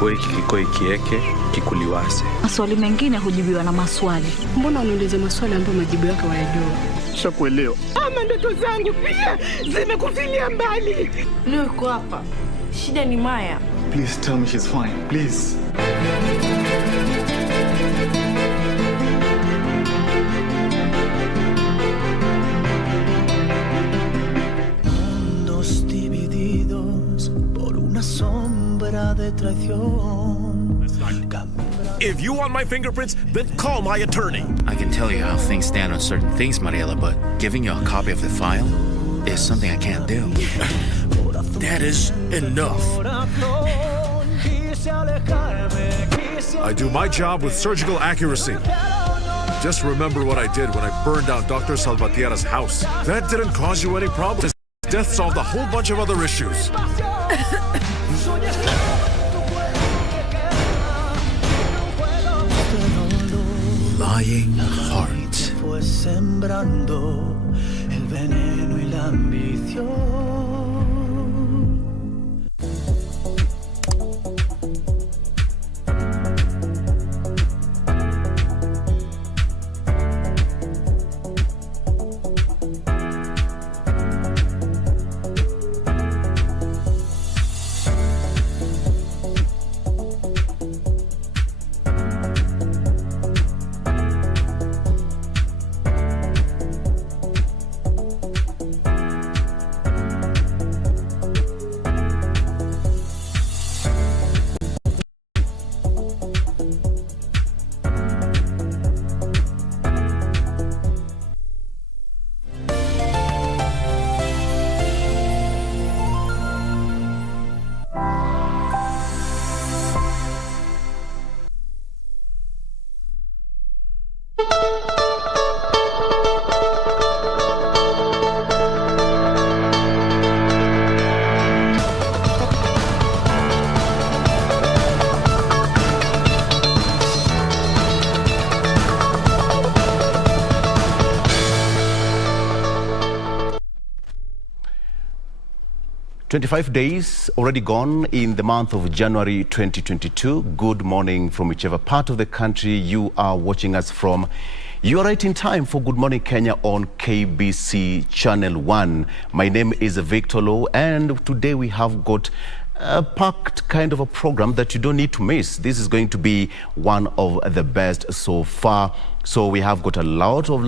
Kikoi kikoi kieke, kikuliwase. Maswali mengine hujibiwa na maswali. Mbona unauliza maswali ambayo majibu yake hayajua? Shakuelewa. Ama ndoto zangu pia zimekufilia mbali. Leo uko hapa. Shida ni Maya. Please tell me she's fine. Please. Mundos divididos por una sombra de traición. If you want my fingerprints, then call my attorney. I can tell you how things stand on certain things, Mariela, but giving you a copy of the file is something I can't do. That is enough. I do my job with surgical accuracy. Just remember what I did when I burned down Dr. Salvatierra's house. That didn't cause you any problems. Death solved a whole bunch of other issues. Lying heart. Fue sembrando el veneno y la ambición. "25 days already gone in the month of January 2022. Good morning from whichever part of the country you are watching us from. You are right in time for Good Morning Kenya on KBC Channel 1. My name is Victor Low, and today we have got a packed kind of a program that you don't need to miss. This is going to be one of the best so far. So we have got a lot of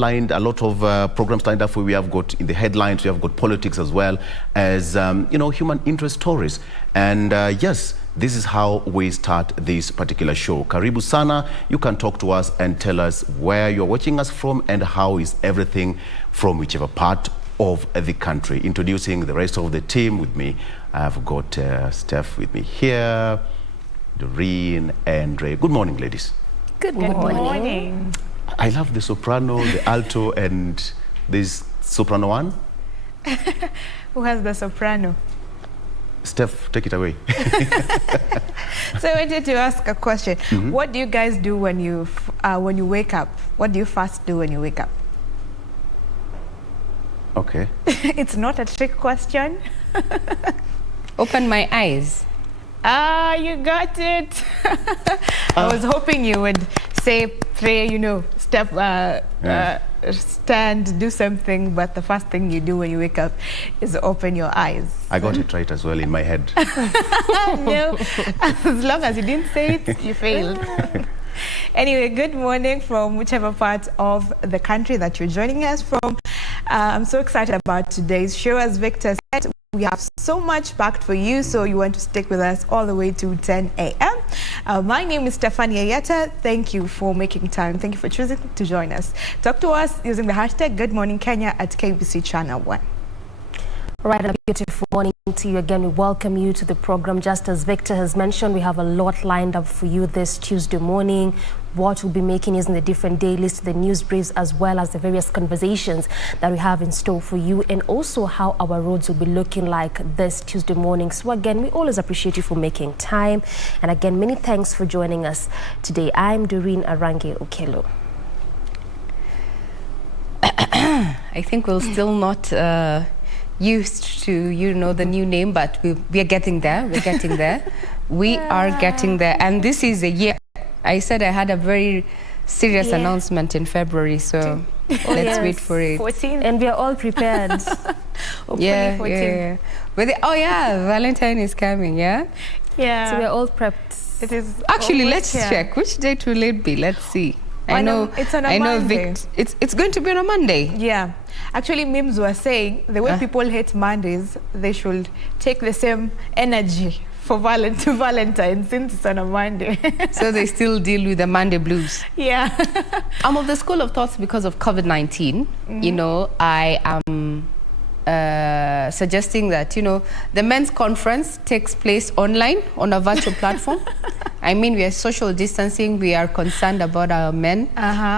programs lined up for you. We have got in the headlines, we have got politics as well as, human interest stories. And yes, this is how we start this particular show. Karibu sana. You can talk to us and tell us where you're watching us from and how is everything from whichever part of the country. Introducing the rest of the team with me. I've got Steph with me here, Doreen, and Ray. Good morning, ladies. Good morning. I love the soprano, the alto, and this soprano one. Who has the soprano? Steph, take it away. So I wanted to ask a question. What do you guys do when you wake up? What do you first do when you wake up? Okay. It's not a trick question. Open my eyes. Ah, you got it. I was hoping you would say, pray, step, stand, do something, but the first thing you do when you wake up is open your eyes. I got it right as well in my head. No, as long as you didn't say it, you failed. Anyway, good morning from whichever part of the country that you're joining us from. I'm so excited about today's show. As Victor said, we have so much packed for you, so you want to stick with us all the way to 10 a.m. My name is Stephanie Ayeta. Thank you for making time. Thank you for choosing to join us. Talk to us using the hashtag Good Morning Kenya at KBC Channel 1. Right, a beautiful morning to you again. We welcome you to the program. Just as Victor has mentioned, we have a lot lined up for you this Tuesday morning. What we'll be making is in the different day lists, the news briefs, as well as the various conversations that we have in store for you, and also how our roads will be looking like this Tuesday morning. So again, we always appreciate you for making time. And again, many thanks for joining us today. I'm Doreen Arange Okelo. I think we'll still not used to, the new name, but we are getting there. We're getting there. We are getting there. And this is a year. I said I had a very serious announcement in February, so let's wait for it. 14. And we are all prepared. Yeah. But Valentine is coming, yeah? Yeah. So we are all prepped. It is. Actually, let's check. Which date will it be? Let's see. I know it's on a Monday. It's going to be on a Monday. Yeah. Actually, memes were saying the way people hate Mondays, they should take the same energy for Valentine since it's on a Monday. So they still deal with the Monday blues. Yeah. I'm of the school of thoughts because of COVID-19. You know, I am suggesting that, you know, the men's conference takes place online on a virtual platform. I mean, we are social distancing. We are concerned about our men.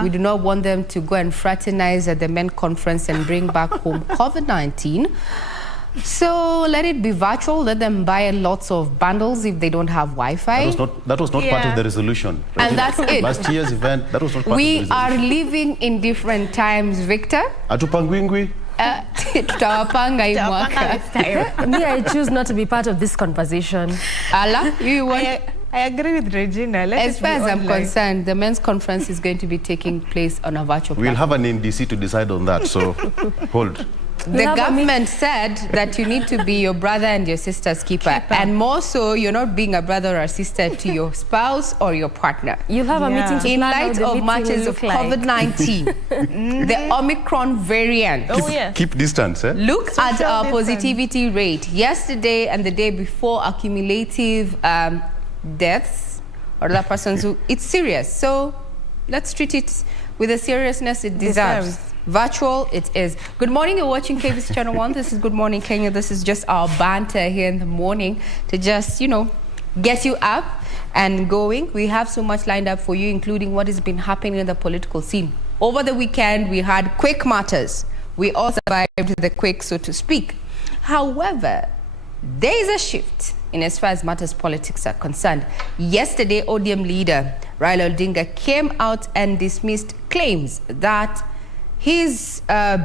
We do not want them to go and fraternize at the men conference and bring back home COVID-19. So let it be virtual. Let them buy lots of bundles if they don't have Wi-Fi. That was not part of the resolution. Right? And that's it. Last year's event, that was not part of the resolution. We are living in different times, Victor. Atupangwingwi. Me, I choose not to be part of this conversation. Allah, you want? I agree with Regina. As far as I'm concerned, the men's conference is going to be taking place on a virtual platform. We'll have an NDC to decide on that, so hold. The government said that you need to be your brother and your sister's keeper. And more so, you're not being a brother or a sister to your spouse or your partner. You'll have a meeting to in light of matches of COVID-19, the Omicron variant. Keep distance, eh? Look at our positivity rate. Yesterday and the day before, accumulative deaths or other persons who, it's serious. So let's treat it with the seriousness it deserves. Virtual it is. Good morning, you're watching KBC Channel 1. This is Good Morning Kenya. This is just our banter here in the morning to just, you know, get you up and going. We have so much lined up for you, including what has been happening in the political scene. Over the weekend, we had quick matters. We all survived the quick, so to speak. However, there is a shift in as far as matters politics are concerned. Yesterday, ODM leader Raila Odinga came out and dismissed claims that his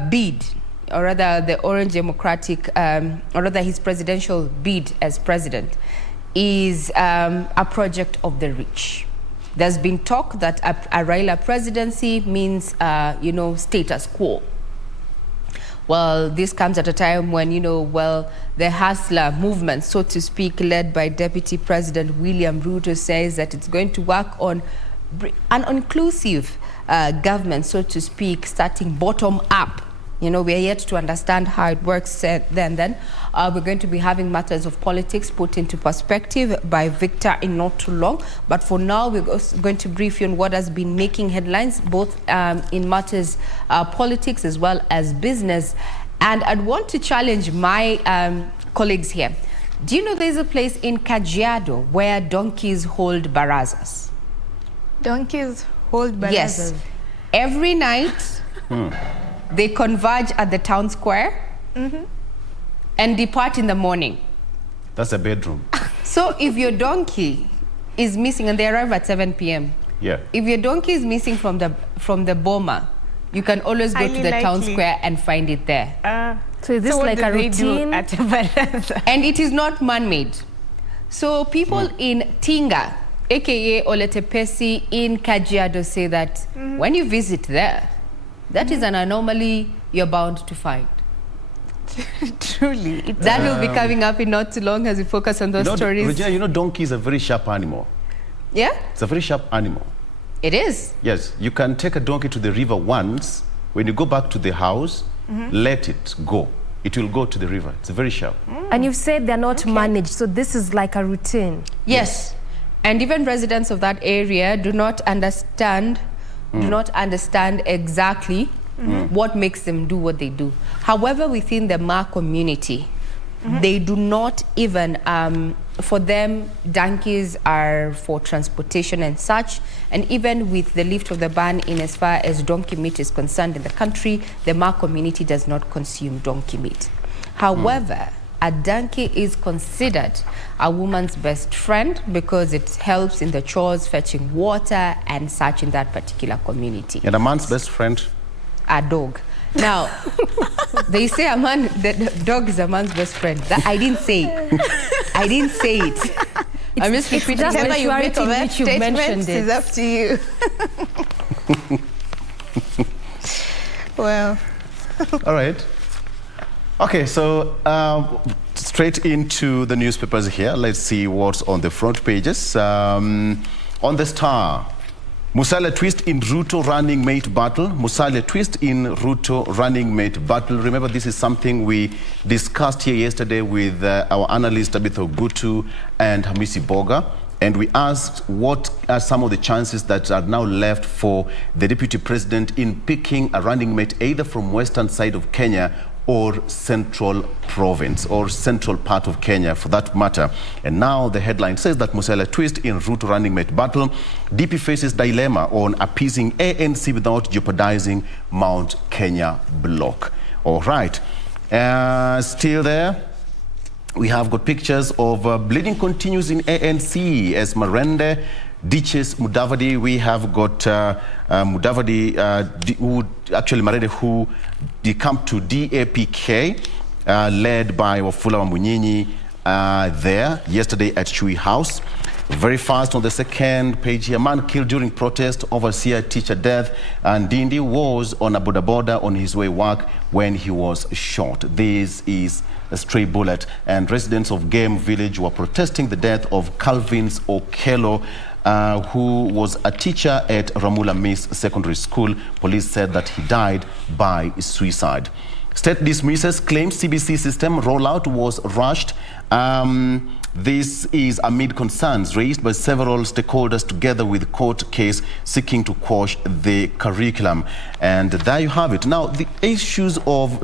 bid, or rather the Orange Democratic, or rather his presidential bid as president, is a project of the rich. There's been talk that a Raila presidency means, you know, status quo. Well, this comes at a time when, you know, well, the hustler movement, so to speak, led by Deputy President William Ruto, says that it's going to work on an inclusive government, so to speak, starting bottom up. You know, we are yet to understand how it works then. We're going to be having matters of politics put into perspective by Victor in not too long. But for now, we're going to brief you on what has been making headlines, both in matters politics as well as business. And I'd want to challenge my colleagues here. Do you know there's a place in Kajiado where donkeys hold barazas? Donkeys hold barazas? Yes. Every night, they converge at the town square and depart in the morning. That's a bedroom. So if your donkey is missing, and they arrive at 7 p.m. Yeah. If your donkey is missing from the boma, you can always go to the town square and find it there. So is this like a routine? And it is not man-made. So people in Tinga, aka Oletepesi in Kajiado, say that when you visit there, that is an anomaly you're bound to find. Truly. That will be coming up in not too long as we focus on those stories. Regina, you know donkey is a very sharp animal. Yeah? It's a very sharp animal. It is? Yes. You can take a donkey to the river once. When you go back to the house, let it go. It will go to the river. It's very sharp. And you've said they're not managed, so this is like a routine. Yes. And even residents of that area do not understand exactly what makes them do what they do. However, within the Ma community, they do not even, for them, donkeys are for transportation and such. And even with the lift of the ban in as far as donkey meat is concerned in the country, the Ma community does not consume donkey meat. However, a donkey is considered a woman's best friend because it helps in the chores, fetching water and such in that particular community. And a man's best friend? A dog. Now, they say the dog is a man's best friend. That, I didn't say it. I didn't say it. I'm just repeating whatever you make of that statement is up to you. Well. All right. Okay, so straight into the newspapers here. Let's see what's on the front pages. On the Star, Musalia twist in Ruto running mate battle. Musalia twist in Ruto running mate battle. Remember, this is something we discussed here yesterday with our analyst Tabitha Ogutu and Hamisi Boga. And we asked what are some of the chances that are now left for the deputy president in picking a running mate either from western side of Kenya or central province or central part of Kenya for that matter. And now the headline says that Musalia twist in Ruto running mate battle. DP faces dilemma on appeasing ANC without jeopardizing Mount Kenya bloc. All right. Still there. We have got pictures of bleeding continues in ANC as Marende ditches Mudavadi. We have got Mudavadi, Marende, who decamped to DAPK, led by Wafula Wamunyinyi there yesterday at Chui House. Very fast on the second page here, man killed during protest over Sia teacher death, and Dindi was on a boda on his way work when he was shot. This is a stray bullet, and residents of Game Village were protesting the death of Calvins Okello, who was a teacher at Ramula Miss Secondary School. Police said that he died by suicide. State dismisses claims CBC system rollout was rushed. This is amid concerns raised by several stakeholders together with court case seeking to quash the curriculum. And there you have it. Now, the issues of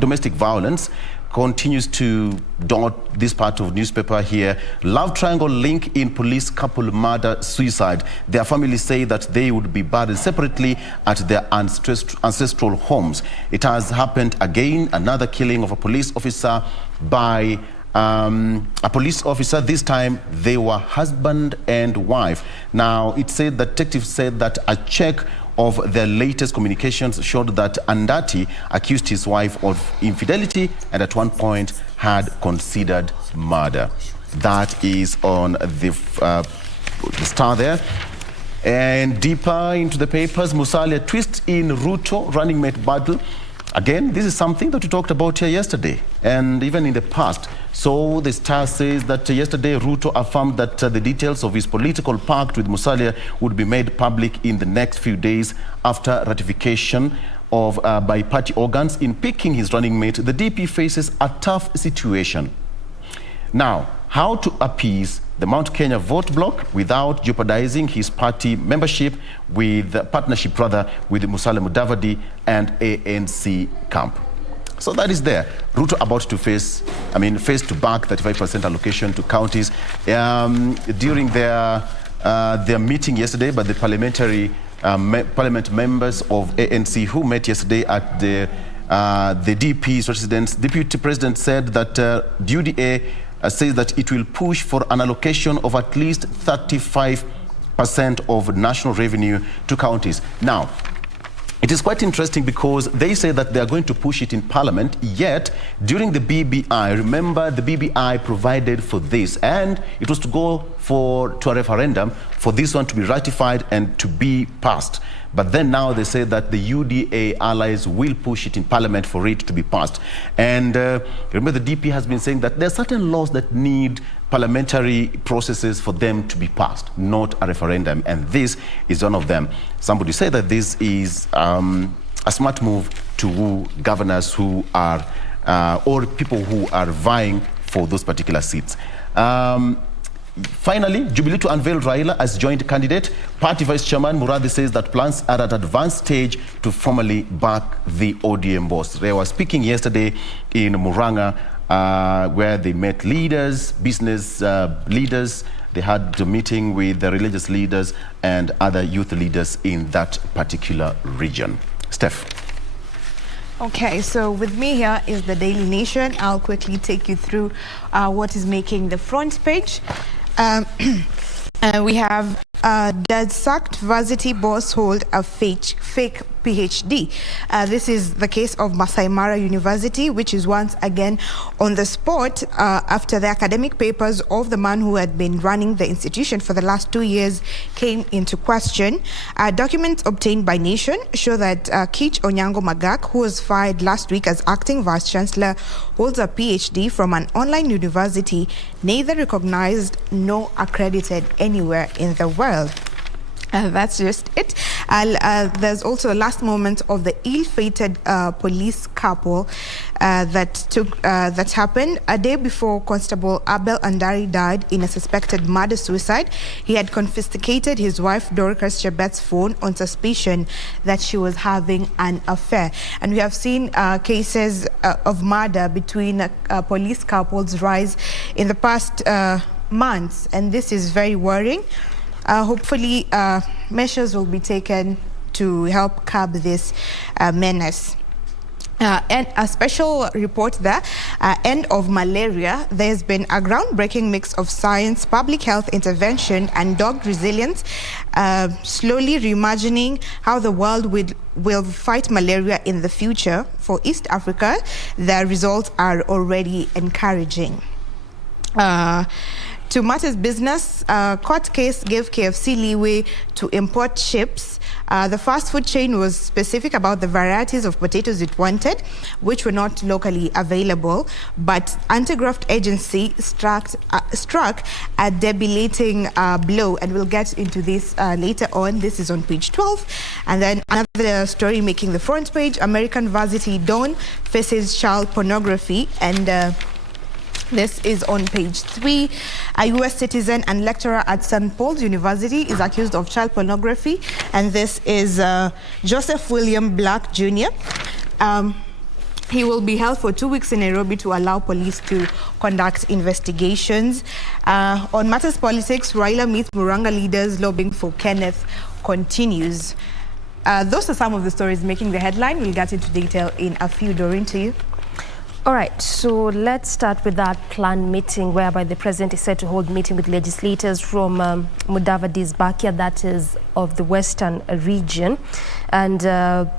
domestic violence continues to dot this part of newspaper here. Love triangle link in police couple murder suicide. Their families say that they would be buried separately at their ancestral homes. It has happened again, another killing of a police officer by a police officer. This time they were husband and wife. Now it said that detectives said that a check of their latest communications showed that Andati accused his wife of infidelity and at one point had considered murder. That is on the Star there. And deeper into the papers, Musalia twist in Ruto running mate battle. Again, this is something that we talked about here yesterday and even in the past. So the Star says that yesterday Ruto affirmed that the details of his political pact with Musalia would be made public in the next few days after ratification of by party organs in picking his running mate. The DP faces a tough situation. Now, how to appease the Mount Kenya vote bloc without jeopardizing his party membership with partnership with Musalia Mudavadi and ANC camp. So that is there. Ruto about to face to back 35% allocation to counties. During their meeting yesterday by the parliament members of ANC who met yesterday at the DP's residence, Deputy President said that UDA says that it will push for an allocation of at least 35% of national revenue to counties. Now, it is quite interesting because they say that they are going to push it in Parliament, yet during the BBI, remember the BBI provided for this, and it was to go to a referendum for this one to be ratified and to be passed. But then now they say that the UDA allies will push it in Parliament for it to be passed. And remember the DP has been saying that there are certain laws that need parliamentary processes for them to be passed, not a referendum. And this is one of them. Somebody said that this is a smart move to woo governors who are, or people who are vying for those particular seats. Finally, Jubilee to unveil Raila as joint candidate. Party Vice Chairman Muradhi says that plans are at advanced stage to formally back the ODM boss. They were speaking yesterday in Muranga, where they met leaders, business leaders. They had a meeting with the religious leaders and other youth leaders in that particular region. Steph. Okay, so with me here is the Daily Nation. I'll quickly take you through what is making the front page. We have, does sacked varsity boss hold a fake PhD. This is the case of Masai Mara University, which is once again on the spot after the academic papers of the man who had been running the institution for the last 2 years came into question. Documents obtained by Nation show that Kich Onyango Magak, who was fired last week as acting vice chancellor, holds a PhD from an online university neither recognized nor accredited anywhere in the world. That's just it. There's also the last moment of the ill-fated police couple that happened a day before Constable Abel Andari died in a suspected murder-suicide. He had confiscated his wife Dorcas Chebet's phone on suspicion that she was having an affair. And we have seen cases of murder between police couples rise in the past months, and this is very worrying. Hopefully, measures will be taken to help curb this menace. And a special report there, end of malaria. There's been a groundbreaking mix of science, public health intervention, and dog resilience, slowly reimagining how the world will fight malaria in the future. For East Africa, the results are already encouraging. To matters business, court case gave KFC leeway to import chips. The fast food chain was specific about the varieties of potatoes it wanted, which were not locally available. But anti-graft agency struck a debilitating blow, and we'll get into this later on. This is on page 12. And then another story making the front page: American varsity Don faces child pornography, and this is on page 3. A U.S. citizen and lecturer at St. Paul's University is accused of child pornography, and this is Joseph William Black Jr. He will be held for 2 weeks in Nairobi to allow police to conduct investigations. On matters politics, Raila meets Muranga leaders lobbying for Kenneth continues. Those are some of the stories making the headline. We'll get into detail in a few. Doreen, to you. All right, so let's start with that planned meeting whereby the president is set to hold meeting with legislators from Mudavadi's backyard, that is of the Western region. And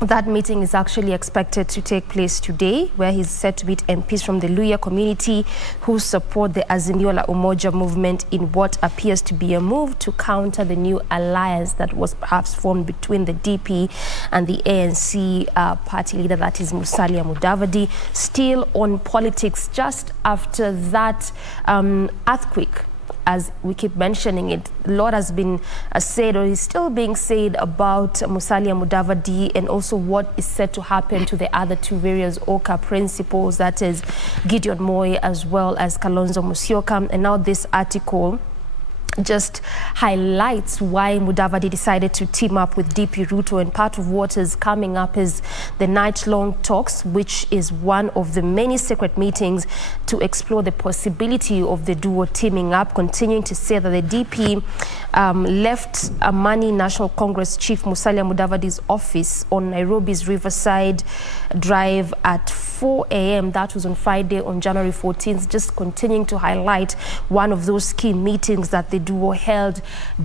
that meeting is actually expected to take place today, where he's set to meet MPs from the Luya community who support the Azimio la Umoja movement in what appears to be a move to counter the new alliance that was perhaps formed between the DP and the ANC party leader, that is Musalia Mudavadi. Still on politics, just after that earthquake, as we keep mentioning it, a lot has been said, or is still being said, about Musalia Mudavadi, and also what is said to happen to the other two various OCA principals, that is Gideon Moi as well as Kalonzo Musyoka. And now this article just highlights why Mudavadi decided to team up with DP Ruto, and part of what is coming up is the night-long talks, which is one of the many secret meetings to explore the possibility of the duo teaming up, continuing to say that the DP left Amani National Congress Chief Musalia Mudavadi's office on Nairobi's Riverside Drive at 4 a.m. That was on Friday, on January 14th, just continuing to highlight one of those key meetings that the duo held.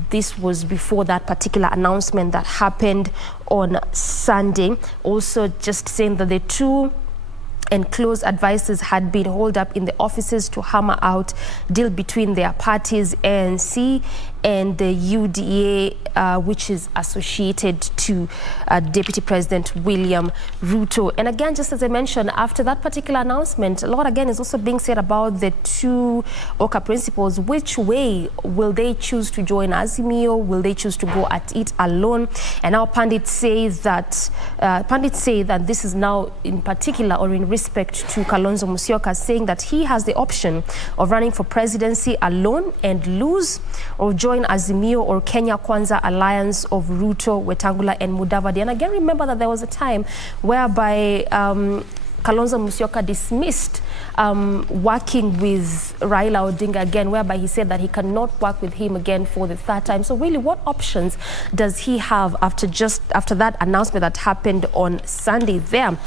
This was before that particular announcement that happened on Sunday. Also just saying that the two and close advisors had been holed up in the offices to hammer out deal between their parties, ANC and the UDA, which is associated to Deputy President William Ruto. And again, just as I mentioned, after that particular announcement, a lot again is also being said about the two OCA principals. Which way will they choose to join Azimio? Will they choose to go at it alone? And now pundits say that this is now in particular, or in respect to Kalonzo Musyoka, saying that he has the option of running for presidency alone and lose, or join Azimio or Kenya Kwanza alliance of Ruto, Wetangula and Mudavadi. And again, remember that there was a time whereby Kalonzo Musyoka dismissed working with Raila Odinga again, whereby he said that he cannot work with him again for the third time. So really, what options does he have after that announcement that happened on Sunday there?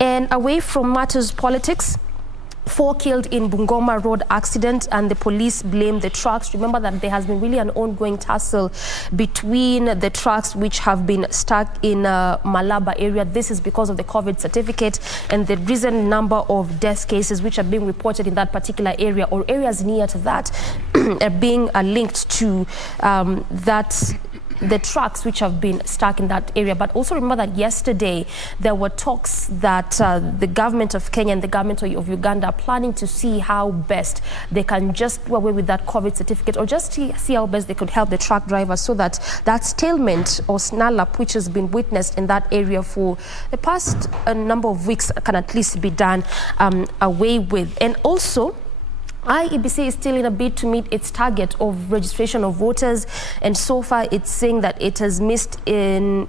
And away from matters politics, 4 killed in Bungoma road accident, and the police blame the trucks. Remember that there has been really an ongoing tussle between the trucks which have been stuck in Malaba area. This is because of the COVID certificate and the recent number of death cases which are being reported in that particular area, or areas near to that, are being linked to the trucks which have been stuck in that area. But also remember that yesterday there were talks that the government of Kenya and the government of Uganda are planning to see how best they can just do away with that COVID certificate, or just see how best they could help the truck drivers, so that that stalemate or snarl up which has been witnessed in that area for the past number of weeks can at least be done away with. And also, IEBC is still in a bid to meet its target of registration of voters, and so far it's saying that it has missed in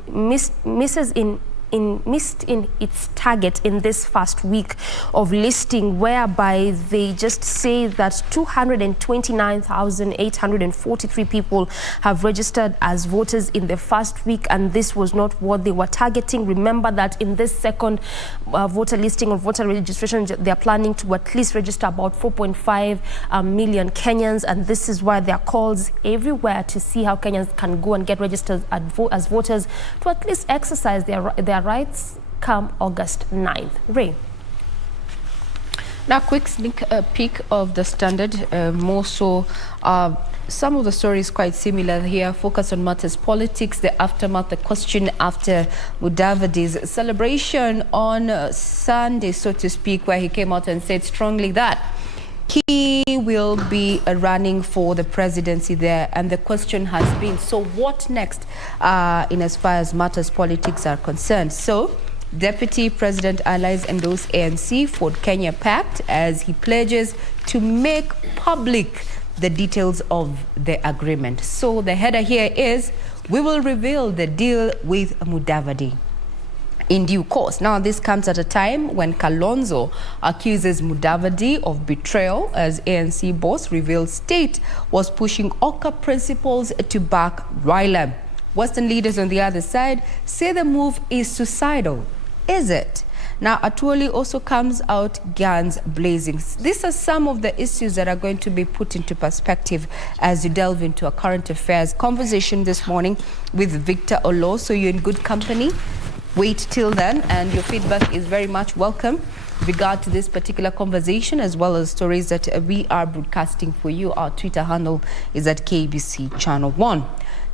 its target in this first week of listing, whereby they just say that 229,843 people have registered as voters in the first week, and this was not what they were targeting. Remember that in this second voter listing or voter registration, they are planning to at least register about 4.5 million Kenyans, and this is why there are calls everywhere to see how Kenyans can go and get registered as voters to at least exercise their rights come August 9th. Ray. Now, quick sneak peek of the Standard. More so, some of the stories quite similar here. Focus on matters politics, the aftermath, the question after Mudavadi's celebration on Sunday, so to speak, where he came out and said strongly that he will be running for the presidency there. And the question has been, so what next in as far as matters politics are concerned? So Deputy President allies endorse ANC Ford Kenya Pact as he pledges to make public the details of the agreement. So the header here is, we will reveal the deal with Mudavadi in due course. Now, this comes at a time when Kalonzo accuses Mudavadi of betrayal, as ANC boss reveals state was pushing Oka principles to back Raila. Western leaders on the other side say the move is suicidal. Is it? Now, Atuoli also comes out guns blazing. These are some of the issues that are going to be put into perspective as you delve into a current affairs conversation this morning with Victor Olo. So you're in good company. Wait till then, and your feedback is very much welcome with regard to this particular conversation, as well as stories that we are broadcasting for you. Our Twitter handle is at KBC Channel 1.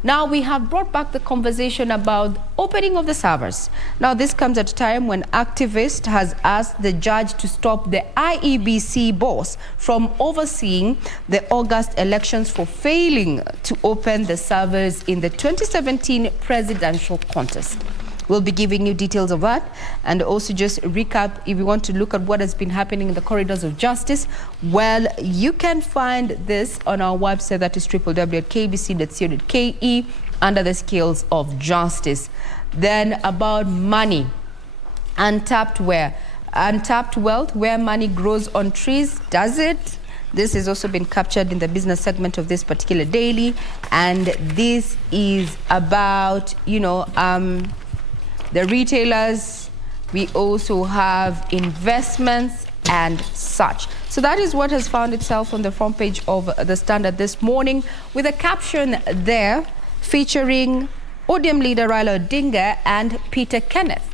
Now, we have brought back the conversation about opening of the servers. Now, this comes at a time when activist has asked the judge to stop the IEBC boss from overseeing the August elections for failing to open the servers in the 2017 presidential contest. We'll be giving you details of that, and also just recap if you want to look at what has been happening in the corridors of justice. Well, you can find this on our website, that is www.kbc.co.ke, under the scales of justice. Then about money, untapped wealth, where money grows on trees, does it? This has also been captured in the business segment of this particular daily, and this is about, the retailers. We also have investments and such. So that is what has found itself on the front page of the Standard this morning, with a caption there featuring ODM leader Raila Odinga and Peter Kenneth.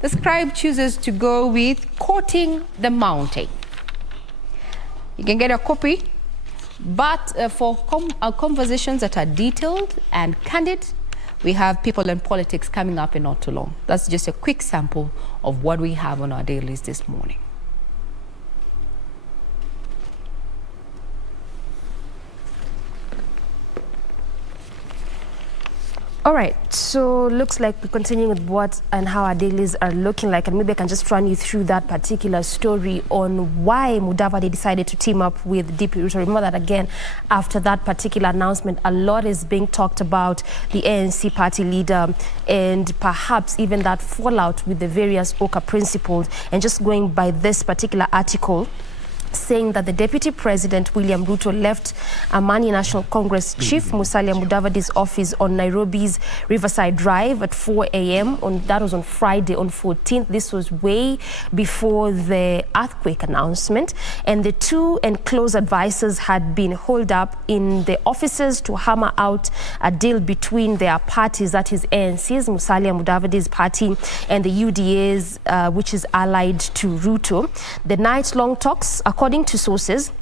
The scribe chooses to go with courting the mountain. You can get a copy, but for conversations that are detailed and candid, we have people and politics coming up in not too long. That's just a quick sample of what we have on our dailies this morning. All right, so looks like we're continuing with what and how our dailies are looking like, and maybe I can just run you through that particular story on why Mudavadi decided to team up with DP Ruto. Remember that again, after that particular announcement, a lot is being talked about the ANC party leader and perhaps even that fallout with the various Oka principles. And just going by this particular article, saying that the Deputy President William Ruto left Amani National Congress Chief Musalia Mudavadi's office on Nairobi's Riverside Drive at 4 a.m. That was on Friday, on 14th. This was way before the earthquake announcement. And the two and close advisors had been holed up in the offices to hammer out a deal between their parties, that is ANC's, Musalia Mudavadi's party, and the UDA's, which is allied to Ruto. The night-long talks, according to sources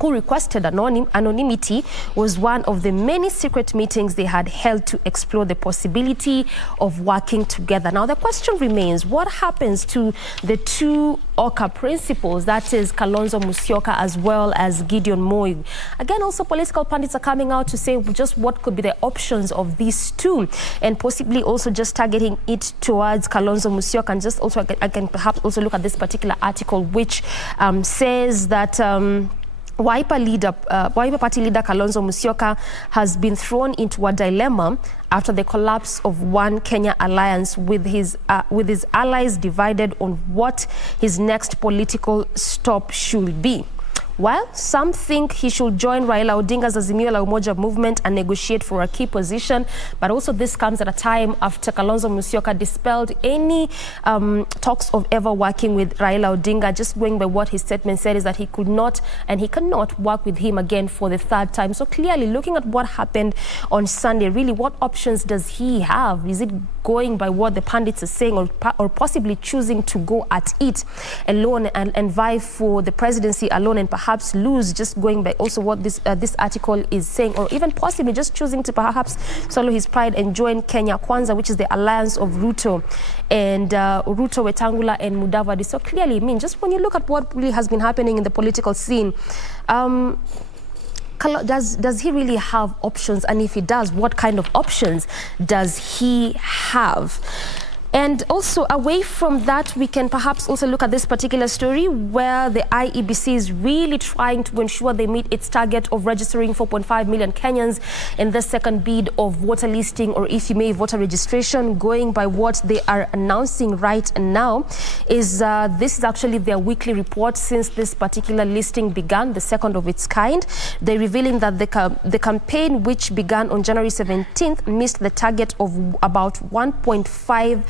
who requested anonymity, was one of the many secret meetings they had held to explore the possibility of working together. Now, the question remains, what happens to the two Oka principals, that is Kalonzo Musyoka as well as Gideon Moi? Again, also political pundits are coming out to say just what could be the options of these two, and possibly also just targeting it towards Kalonzo Musyoka. And just also, I can perhaps also look at this particular article, which says that Wiper Party leader Kalonzo Musyoka has been thrown into a dilemma after the collapse of One Kenya Alliance, with his allies divided on what his next political stop should be. While some think he should join Raila Odinga's Azimio la Umoja movement and negotiate for a key position, but also this comes at a time after Kalonzo Musyoka dispelled any talks of ever working with Raila Odinga. Just going by what his statement said is that he could not and he cannot work with him again for the third time. So clearly, looking at what happened on Sunday, really, what options does he have? Is it going by what the pundits are saying, or possibly choosing to go at it alone and vie for the presidency alone and perhaps lose, just going by also what this article is saying, or even possibly just choosing to perhaps swallow his pride and join Kenya Kwanza, which is the alliance of Ruto and Ruto, Wetangula and Mudavadi. So clearly, I mean, just when you look at what really has been happening in the political scene, does he really have options? And if he does, what kind of options does he have? And also, away from that, we can perhaps also look at this particular story where the IEBC is really trying to ensure they meet its target of registering 4.5 million Kenyans in the second bid of voter listing, or if you may, voter registration. Going by what they are announcing right now is this is actually their weekly report since this particular listing began, the second of its kind. They're revealing that the campaign, which began on January 17th, missed the target of about 1.5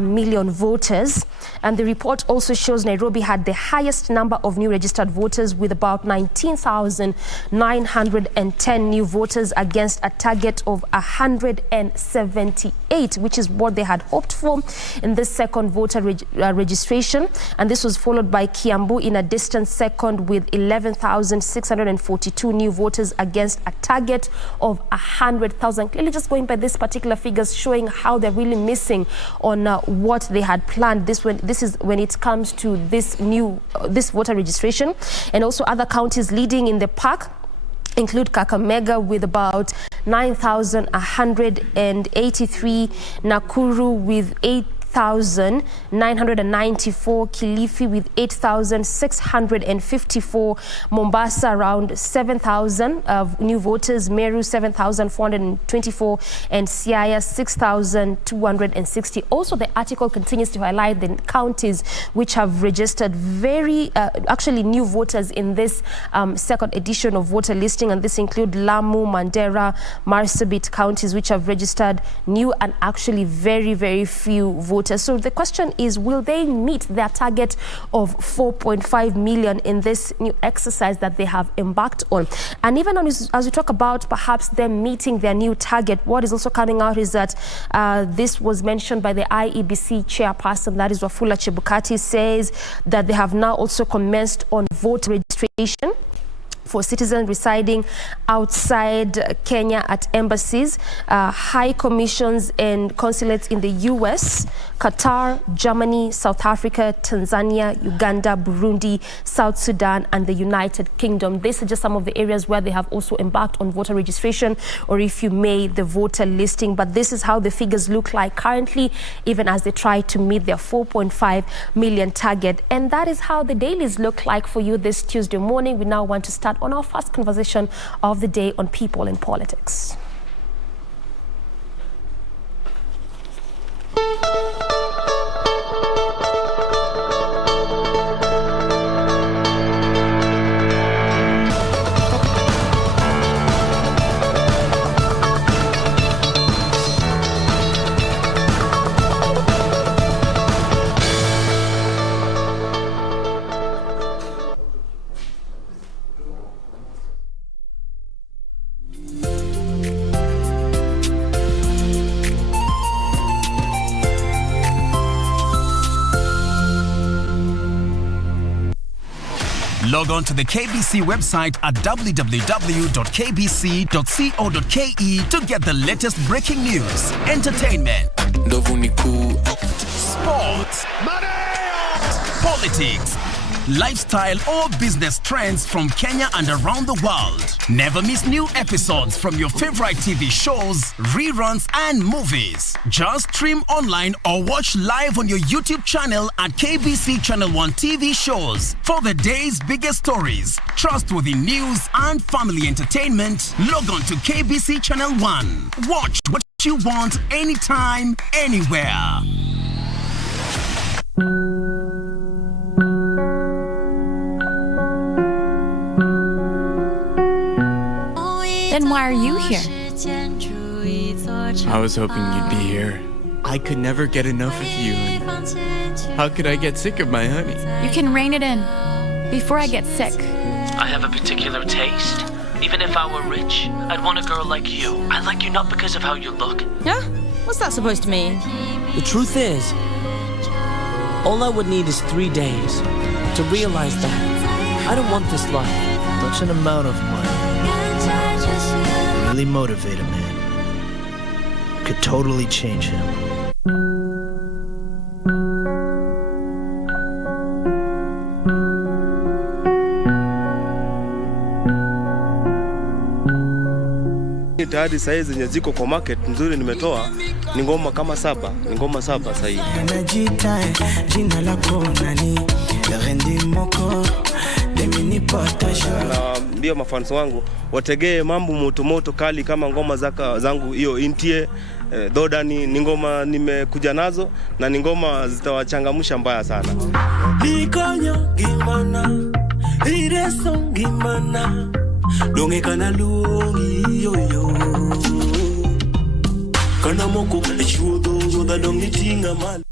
million voters. And the report also shows Nairobi had the highest number of new registered voters, with about 19,910 new voters against a target of 178, which is what they had hoped for in this second voter registration. And this was followed by Kiambu in a distant second with 11,642 new voters against a target of 100,000. Clearly, just going by this particular figures, showing how they're really missing on what they had planned. This is when it comes to this voter registration. And also other counties leading in the pack include Kakamega with about 9,183, Nakuru with 8,994, Kilifi with 8,654, Mombasa around 7,000 new voters, Meru 7,424, and Siaya 6,260. Also, the article continues to highlight the counties which have registered actually new voters in this second edition of voter listing, and this include Lamu, Mandera, Marsabit counties, which have registered new and actually very, very few voters. So the question is, will they meet their target of 4.5 million in this new exercise that they have embarked on? And even as we talk about perhaps them meeting their new target, what is also coming out is that this was mentioned by the IEBC chairperson, that is Wafula Chebukati, says that they have now also commenced on voter registration for citizens residing outside Kenya at embassies, high commissions and consulates in the US, Qatar, Germany, South Africa, Tanzania, Uganda, Burundi, South Sudan, and the United Kingdom. These are just some of the areas where they have also embarked on voter registration, or if you may, the voter listing. But this is how the figures look like currently, even as they try to meet their 4.5 million target. And that is how the dailies look like for you this Tuesday morning. We now want to start on our first conversation of the day on people and politics. Log on to the KBC website at www.kbc.co.ke to get the latest breaking news, entertainment, sports, politics, lifestyle or business trends from Kenya and around the world. Never miss new episodes from your favorite TV shows, reruns and movies. Just stream online or watch live on your YouTube channel at KBC Channel 1 TV shows. For the day's biggest stories, trustworthy news and family entertainment, log on to KBC Channel 1. Watch what you want anytime, anywhere. Then why are you here? I was hoping you'd be here. I could never get enough of you. How could I get sick of my honey? You can rein it in before I get sick. I have a particular taste. Even if I were rich, I'd want a girl like you. I like you not because of how you look. Huh? What's that supposed to mean? The truth is, all I would need is 3 days to realize that I don't want this life. Such an amount of money really motivate a man. Could totally change him. Tayari saizi zenye ziko kwa market nzuri nimetoa ni ngoma kama 7, ni ngoma 7 sasa hivi. Jina lako nani? Rendi moko. Na ndio mafans wangu wategee mambo moto kali kama ngoma zangu hiyo intie dodani ni ngoma nimekuja nazo na ni ngoma zitawachangamsha mbaya sana. Likonyo gimana ireso gimana donge kana luongi yoyo kana moko chuodo da donge tinga mal.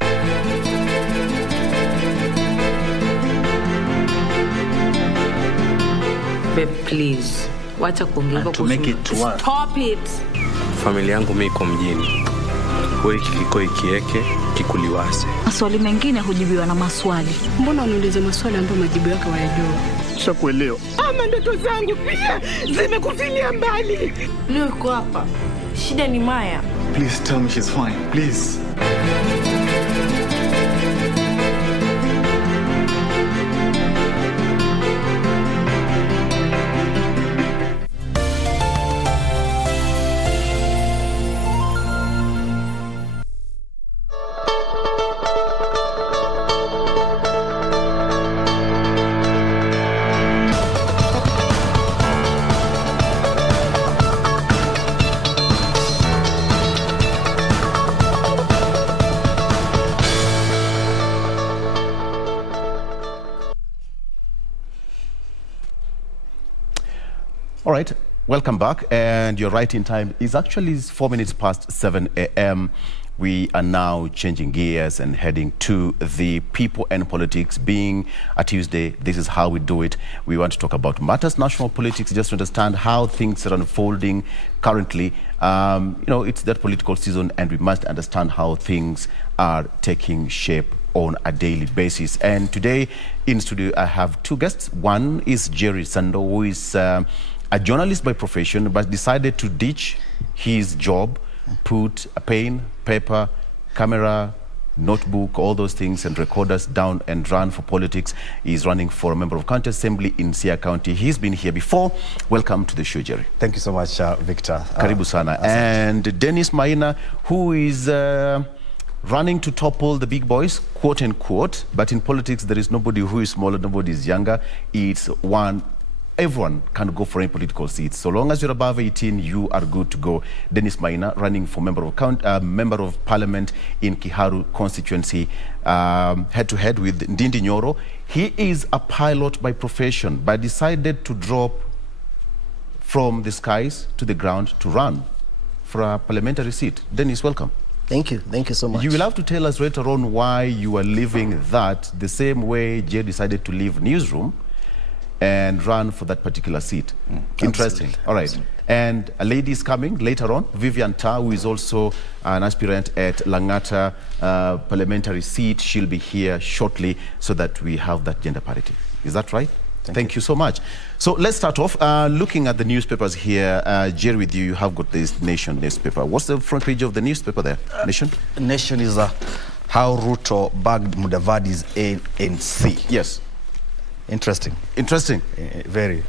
Babe, please. Wacha kuongea to make it work. Stop it. Familia yangu mimi iko mjini. Wewe kiko ikieke kikuliwase. Maswali mengine hujibiwa na maswali. Mbona unauliza maswali ambayo majibu yake hayajua? Nishakuelewa. Ama ndoto zangu pia zimekufilia mbali. Leo uko hapa. Shida ni Maya. Please tell me she's fine. Please. All right, welcome back. And you're right in time. It's actually 4 minutes past 7 a.m. We are now changing gears and heading to the people and politics. Being a Tuesday, this is how we do it. We want to talk about matters, national politics, just to understand how things are unfolding currently. You know, it's that political season, and we must understand how things are taking shape on a daily basis. And today in studio, I have 2 guests. One is Jerry Sando, who is a journalist by profession, but decided to ditch his job, put a pen, paper, camera, notebook, all those things, and recorders down and run for politics. He's running for a member of county assembly in Siaya County. He's been here before. Welcome to the show, Jerry. Thank you so much, Victor. Karibu sana. And Dennis Maina, who is running to topple the big boys, quote unquote, but in politics there is nobody who is smaller, nobody is younger. It's one. Everyone can go for any political seat. So long as you're above 18, you are good to go. Dennis Maina, running for member of parliament in Kiharu constituency, head-to-head with Ndindi Nyoro. He is a pilot by profession, but decided to drop from the skies to the ground to run for a parliamentary seat. Dennis, welcome. Thank you so much. You will have to tell us later on why you are leaving that the same way Jay decided to leave newsroom and run for that particular seat. Interesting. All right. Absolutely. And a lady is coming later on, Vivian Ta, who is also an aspirant at Langata parliamentary seat. She'll be here shortly so that we have that gender parity. Is that right? Thank you so much. So let's start off looking at the newspapers here. Jerry, with you, you have got this Nation newspaper. What's the front page of the newspaper there, Nation? Nation is how Ruto bagged Mudavadi's ANC. Yes. Interesting. Interesting. Very.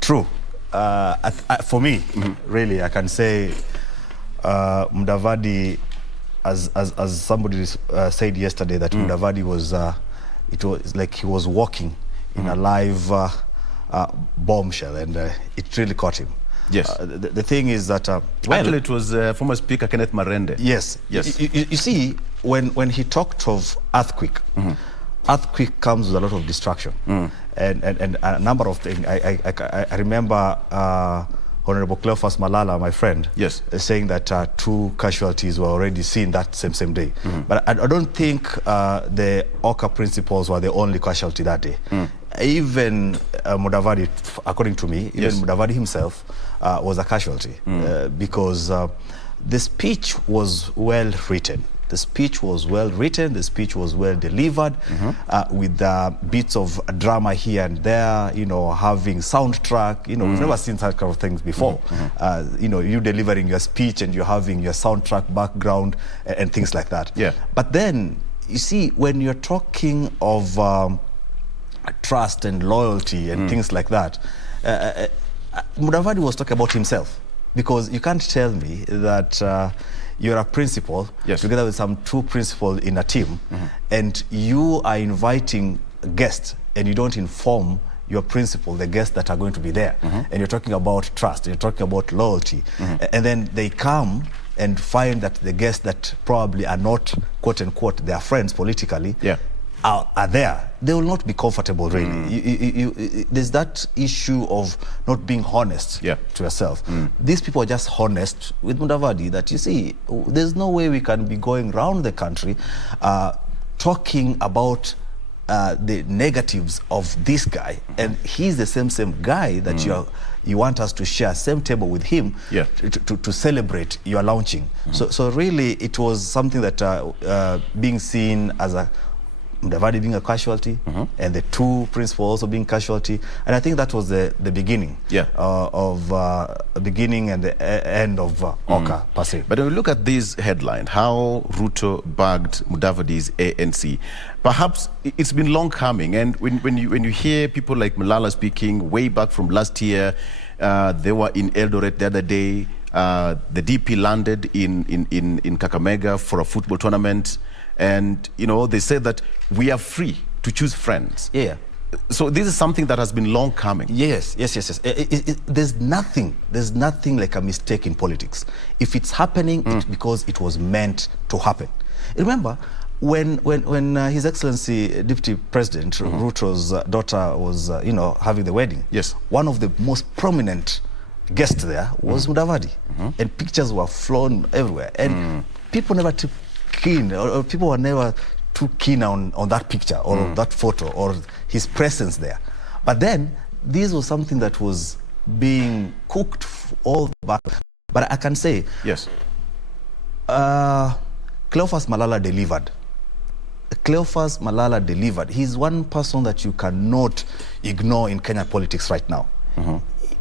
True. For me, really, I can say Mudavadi, as somebody said yesterday, that Mudavadi was, it was like he was walking in a live bombshell, and it really caught him. Yes. The thing is that... Actually, it was former Speaker Kenneth Marende. Yes. Yes. You see, when he talked of earthquake, earthquake comes with a lot of distraction. And a number of things. I remember Honorable Cleophas Malala, my friend, saying that 2 casualties were already seen that same day. But I don't think the Oka principals were the only casualty that day. Even Mudavadi, according to me, even Mudavadi himself was a casualty because the speech was well written. The speech was well written, the speech was well delivered, with bits of drama here and there, you know, having soundtrack. You know, we've never seen that kind of things before. You know, you delivering your speech and you're having your soundtrack background and things like that. Yeah. But then, you see, when you're talking of trust and loyalty and things like that, Mudavadi was talking about himself. Because you can't tell me that you're a principal together with some 2 principals in a team, and you are inviting guests and you don't inform your principal, the guests that are going to be there. And you're talking about trust, you're talking about loyalty. And then they come and find that the guests that probably are not, quote unquote, their friends politically, are there. They will not be comfortable, really. There's that issue of not being honest to yourself. These people are just honest with Mudavadi that, you see, there's no way we can be going around the country talking about the negatives of this guy, and he's the same guy that you want us to share same table with him to celebrate your launching. So really, it was something that being seen as a Mudavadi being a casualty, and the 2 principals also being casualty, and I think that was the beginning of beginning and the end of Oka per se. But when we look at this headline, how Ruto bagged Mudavadi's ANC, perhaps it's been long coming, and when you hear people like Malala speaking way back from last year, they were in Eldoret the other day. The DP landed in Kakamega for a football tournament. And, you know, they said that we are free to choose friends. So this is something that has been long coming. Yes. There's nothing like a mistake in politics. If it's happening, it's because it was meant to happen. Remember, when His Excellency Deputy President Ruto's daughter was, you know, having the wedding, one of the most prominent guests there was Mudavadi. And pictures were flown everywhere. And people never took keen, or people were never too keen on that picture or that photo or his presence there. But then this was something that was being cooked all back. But I can say, Cleophas Malala delivered. Cleophas Malala delivered. He's one person that you cannot ignore in Kenya politics right now.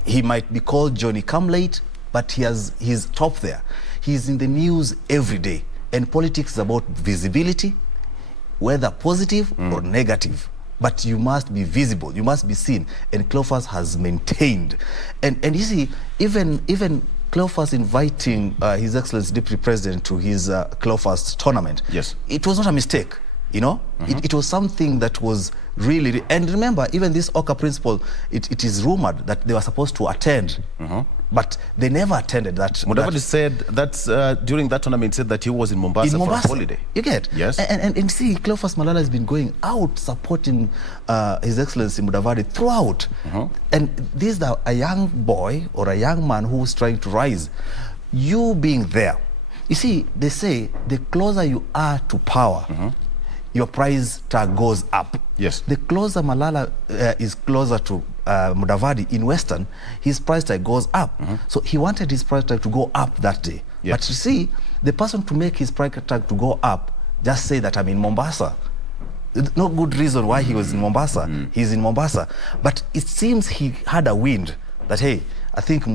He might be called Johnny Come Late, but he's top there. He's in the news every day. And politics is about visibility, whether positive or negative. But you must be visible, you must be seen. And Cleophas has maintained. And you see, even Cleophas inviting His Excellency Deputy President to his Cleophas tournament, it was not a mistake, you know? It was something that was really... And remember, even this Oka principal, it is rumored that they were supposed to attend. But they never attended that. Mudavadi said that during that tournament, said that he was in Mombasa for a holiday. You get? Yes. And see, Cleophas Malala has been going out supporting His Excellency Mudavadi throughout. And this is a young boy or a young man who's trying to rise. You being there. You see, they say the closer you are to power, your price tag goes up. The closer Malala is closer to Mudavadi in Western, his price tag goes up. So he wanted his price tag to go up that day. But you see, the person to make his price tag to go up just say that I'm in Mombasa. no good reason why he was in Mombasa. He's in Mombasa. But it seems he had a wind that, hey, I think,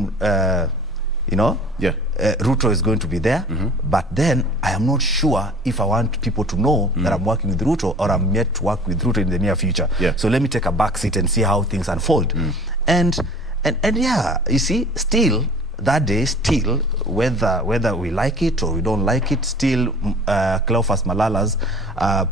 Ruto is going to be there. But then I am not sure if I want people to know that I'm working with Ruto or I'm yet to work with Ruto in the near future. So let me take a back seat and see how things unfold. And yeah, you see, still, that day, still, whether we like it or we don't like it, still Cleophas Malala's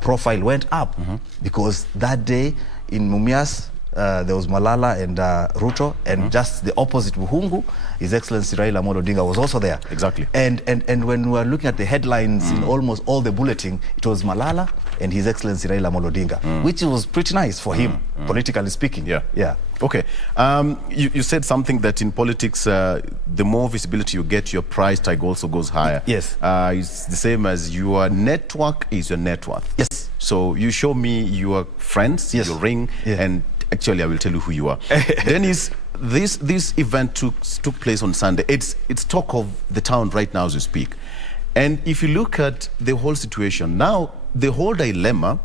profile went up because that day in Mumias, there was Malala and Ruto, and just the opposite, Buhungu, His Excellency Raila Amolo Odinga was also there. Exactly. And when we were looking at the headlines in almost all the bulletin, it was Malala and His Excellency Raila Amolo Odinga, which was pretty nice for him, politically speaking. Yeah. Okay. You said something that in politics, the more visibility you get, your price tag also goes higher. Yes. It's the same as your network is your net worth. Yes. So you show me your friends, your ring, and actually I will tell you who you are. Dennis, this event took place on Sunday. It's talk of the town right now as we speak. And if you look at the whole situation, now the whole dilemma,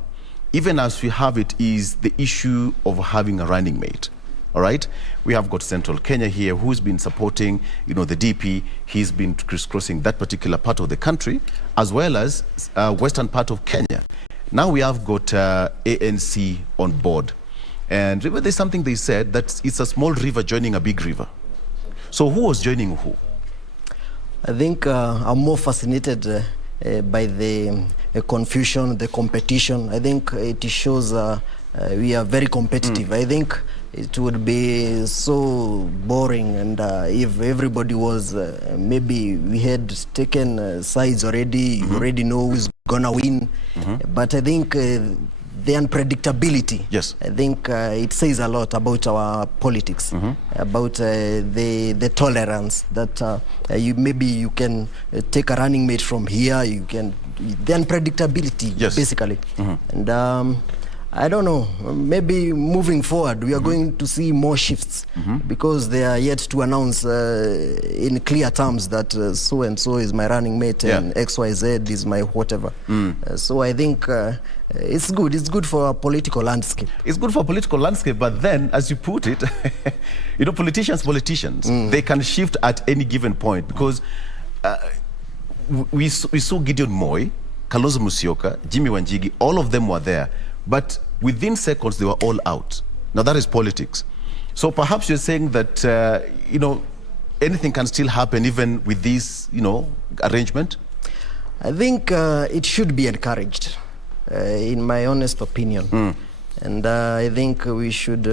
even as we have it, is the issue of having a running mate. All right, we have got Central Kenya here, who's been supporting, the DP. He's been crisscrossing that particular part of the country, as well as western part of Kenya. Now we have got ANC on board. And remember, there's something they said, that it's a small river joining a big river. So who was joining who? I think I'm more fascinated by the confusion, the competition. I think it shows we are very competitive. I think it would be so boring, and if everybody was, maybe we had taken sides already, you already know who's gonna win. But I think the unpredictability, I think it says a lot about our politics, about the tolerance that maybe you can take a running mate from here, the unpredictability, basically. And I don't know, maybe moving forward we are going to see more shifts, because they are yet to announce in clear terms that so and so is my running mate and XYZ is my whatever. So I think it's good for our political landscape. It's good for political landscape, but then, as you put it, politicians, they can shift at any given point, because we saw Gideon Moi, Kalonzo Musyoka, Jimmy Wanjigi, all of them were there. But within seconds, they were all out. Now, that is politics. So perhaps you're saying that, anything can still happen even with this, arrangement? I think it should be encouraged, in my honest opinion. And I think we should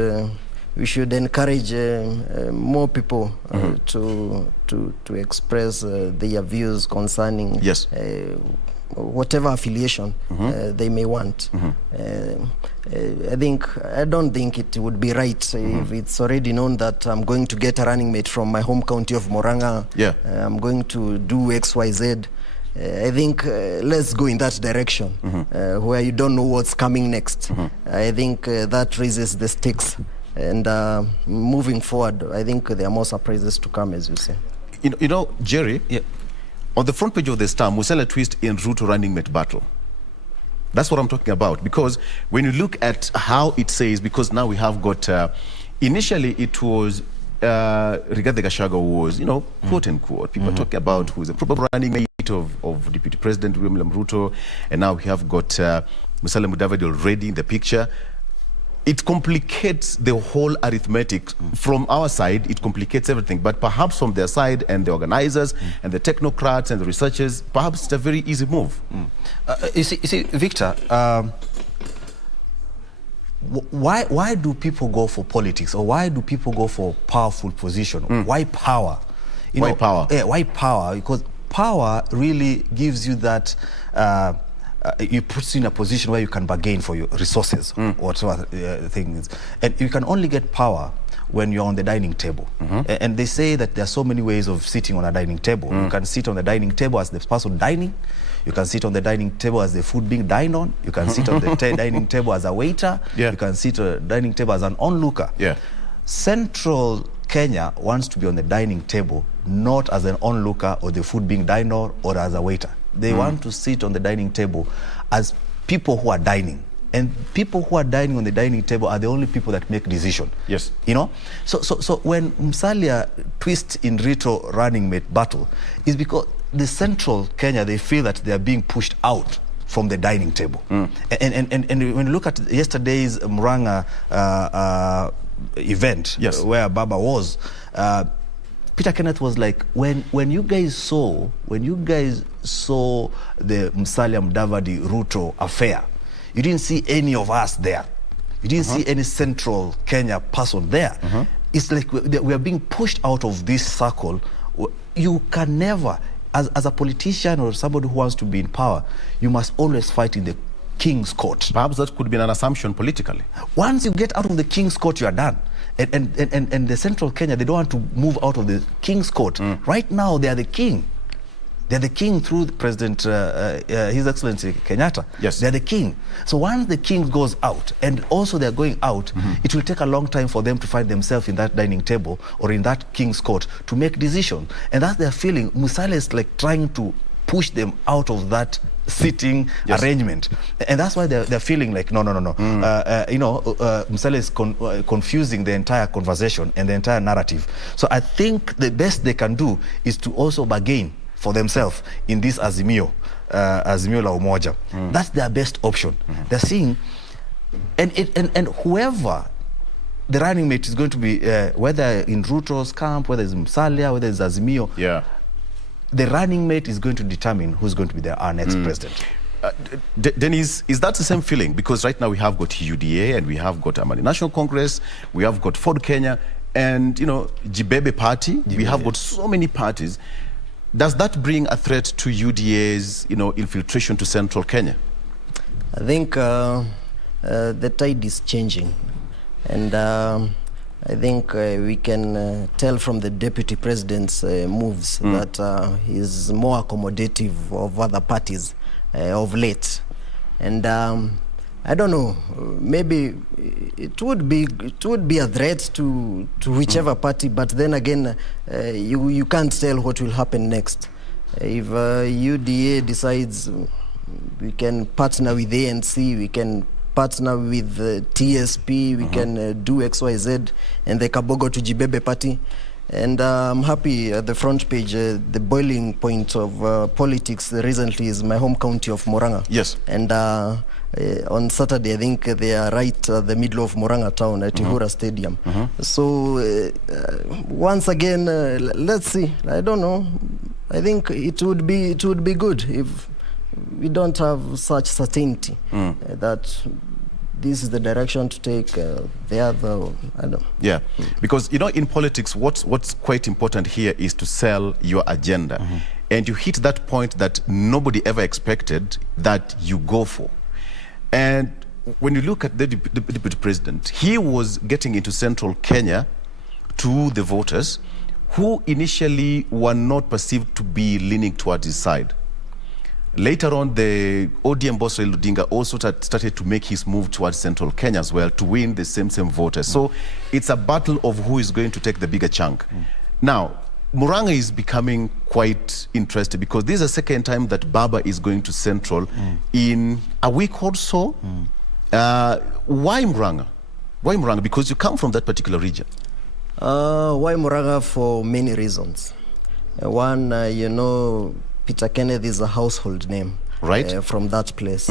encourage more people to express their views concerning whatever affiliation they may want. I don't think it would be right if it's already known that I'm going to get a running mate from my home county of Moranga. I'm going to do XYZ. I think let's go in that direction, where you don't know what's coming next. I think that raises the stakes. And moving forward, I think there are more surprises to come, as you say. Jerry, on the front page of the Star, we sell a twist in Ruto running mate battle. That's what I'm talking about. Because when you look at how it says, because now we have got, initially it was Rigathi Gachagua who was, quote unquote, people talking about who's a probable running mate of Deputy President William Ruto. And now we have got Musalia Mudavadi already in the picture. It complicates the whole arithmetic. From our side, it complicates everything. But perhaps from their side, and the organizers, and the technocrats, and the researchers, perhaps it's a very easy move. You see, Victor, why do people go for politics, or why do people go for powerful position? Why power? Why power? Why power? Because power really gives you that... it puts you in a position where you can bargain for your resources, whatever things. And you can only get power when you're on the dining table. And they say that there are so many ways of sitting on a dining table. You can sit on the dining table as the person dining. You can sit on the dining table as the food being dined on. You can sit on the dining table as a waiter. You can sit on the dining table as an onlooker. Central Kenya wants to be on the dining table, not as an onlooker or the food being dined on or as a waiter. They want to sit on the dining table as people who are dining. And people who are dining on the dining table are the only people that make decision. Yes. You know? So when Musalia twists in Ruto running mate battle, is because the central Kenya, they feel that they are being pushed out from the dining table. And when you look at yesterday's Murang'a event, where Baba was, Peter Kenneth was like, when you guys saw the Musalia Mudavadi Ruto affair, you didn't see any of us there. You didn't see any central Kenya person there. It's like we are being pushed out of this circle. You can never, as a politician or somebody who wants to be in power, you must always fight in the King's Court. Perhaps that could be an assumption politically. Once you get out of the King's Court, you are done. And the central Kenya, they don't want to move out of the King's Court. Right now, they are the king. They're the king through President, His Excellency Kenyatta. Yes. They're the king. So once the king goes out, and also they're going out, it will take a long time for them to find themselves in that dining table or in that King's Court to make decisions. And that's their feeling. Musalia is like trying to push them out of that sitting arrangement. And that's why they're feeling like, no. Musalia is confusing the entire conversation and the entire narrative. So I think the best they can do is to also bargain for themselves in this Azimio la Umoja. That's their best option. They're seeing, and whoever the running mate is going to be, whether in Ruto's camp, whether it's Musalia, whether it's Azimio, the running mate is going to determine who's going to be our next president. Dennis, is that the same feeling? Because right now we have got UDA and we have got Amani National Congress, we have got Ford Kenya, and Jibebe Party. We have got so many parties. Does that bring a threat to UDA's, infiltration to central Kenya? I think the tide is changing, and I think we can tell from the deputy president's moves that he's more accommodative of other parties of late, and I don't know. Maybe it would be a threat to whichever party, but then again, you can't tell what will happen next. If UDA decides we can partner with ANC, we can partner with TSP, we can do XYZ, and the Kabogo to Jibebe party. And I'm happy at the front page, the boiling point of politics recently is my home county of Murang'a. Yes. And on Saturday, I think they are right at the middle of Murang'a town at Ihura Stadium. So once again, let's see. I don't know. I think it would be good if we don't have such certainty that this is the direction to take, the other, I don't know. Yeah, because, in politics, what's quite important here is to sell your agenda. And you hit that point that nobody ever expected that you go for. And when you look at the deputy president, he was getting into central Kenya to the voters who initially were not perceived to be leaning towards his side. Later on, the ODM boss Raila Odinga also started to make his move towards central Kenya as well to win the same voters. So it's a battle of who is going to take the bigger chunk. Now, Murang'a is becoming quite interested because this is the second time that Baba is going to central in a week or so. Why Murang'a? Why Murang'a? Because you come from that particular region. Why Murang'a? For many reasons. One, Peter Kenneth is a household name, right, from that place.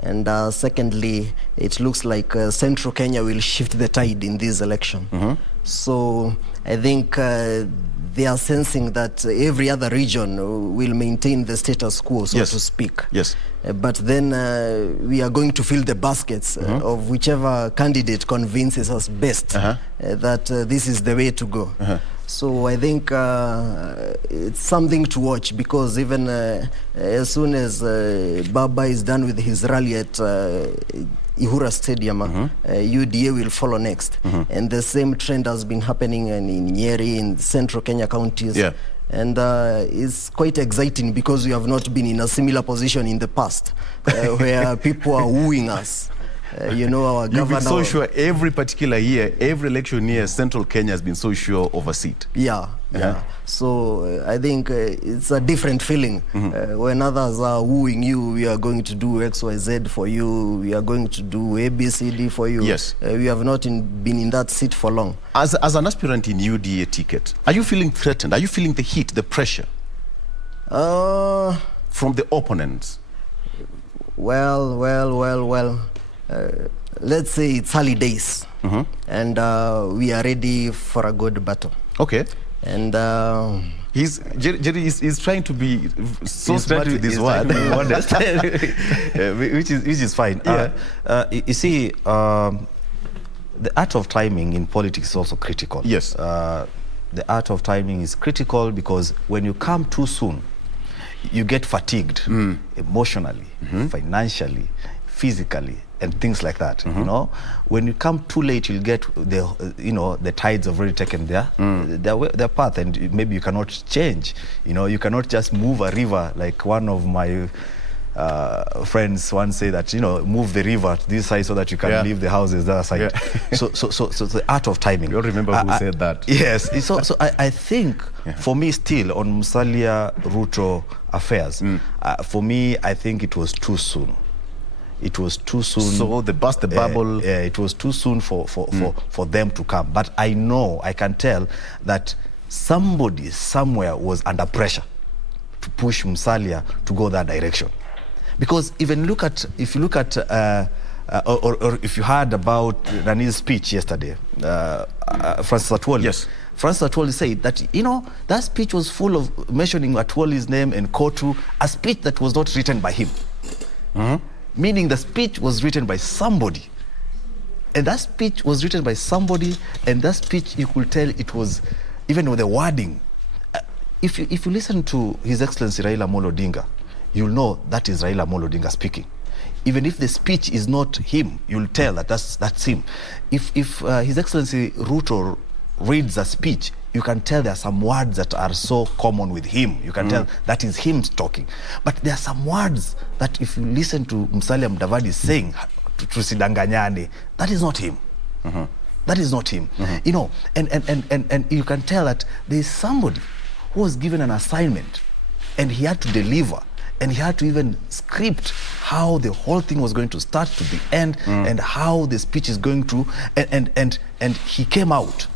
And secondly, it looks like Central Kenya will shift the tide in this election. So I think they are sensing that every other region will maintain the status quo, so to speak. Yes. But then we are going to fill the baskets of whichever candidate convinces us best that this is the way to go. So I think it's something to watch, because even as soon as Baba is done with his rally at Ihura Stadium, UDA will follow next. And the same trend has been happening in Nyeri, in central Kenya counties. And it's quite exciting because we have not been in a similar position in the past where people are wooing us. You know, our You've governor... been so sure every particular year, every election year, Central Kenya has been so sure of a seat. Yeah, yeah. So I think it's a different feeling. When others are wooing you, we are going to do X, Y, Z for you, we are going to do A, B, C, D for you. Yes. We have not been in that seat for long. As an aspirant in UDA ticket, are you feeling threatened? Are you feeling the heat, the pressure from the opponents? Well. Let's say it's early days, and we are ready for a good battle. Okay. And Jerry is trying to be so smart with this word, which is fine. Yeah. You see, the art of timing in politics is also critical. Yes. The art of timing is critical because when you come too soon, you get fatigued emotionally, financially, physically, and things like that. You know, when you come too late, you'll get the tides have already taken their path, and maybe you cannot change. You know, you cannot just move a river like one of my friends once say that, move the river to this side so that you can leave the houses the other side. So the art of timing. You don't remember who said that? Yes. So I think for me still on Musalia Ruto affairs, for me I think it was too soon. It was too soon. So they burst the bubble. It was too soon for them to come. But I know, I can tell that somebody somewhere was under pressure to push Musalia to go that direction. Because if you look at or if you heard about Rani's speech yesterday, Francis Atwoli. Yes. Francis Atwoli said that, that speech was full of mentioning Atwoli's name and Kotu, a speech that was not written by him. Meaning the speech was written by somebody. And that speech was written by somebody, and that speech, you could tell it was, even with the wording, if you listen to His Excellency Raila Amolo Odinga, you'll know that is Raila Amolo Odinga speaking. Even if the speech is not him, you'll tell that that's him. If His Excellency Ruto reads a speech, you can tell there are some words that are so common with him. You can tell that is him talking. But there are some words that if you listen to Musalia Mudavadi saying, tusidanganyane, that is not him. That is not him. And you can tell that there is somebody who was given an assignment and he had to deliver. And he had to even script how the whole thing was going to start to the end and how the speech is going to, and he came out.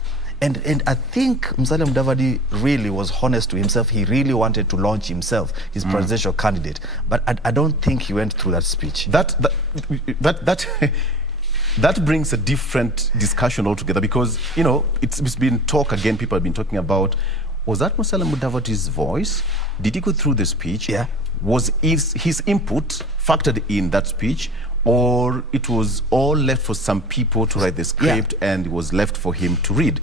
And I think Musalia Mudavadi really was honest to himself. He really wanted to launch himself, his presidential candidate. But I don't think he went through that speech. That brings a different discussion altogether, because, it's been talk again, people have been talking about, was that Musalia Mudavadi's voice? Did he go through the speech? Yeah. Was his input factored in that speech? Or it was all left for some people to write the script and it was left for him to read?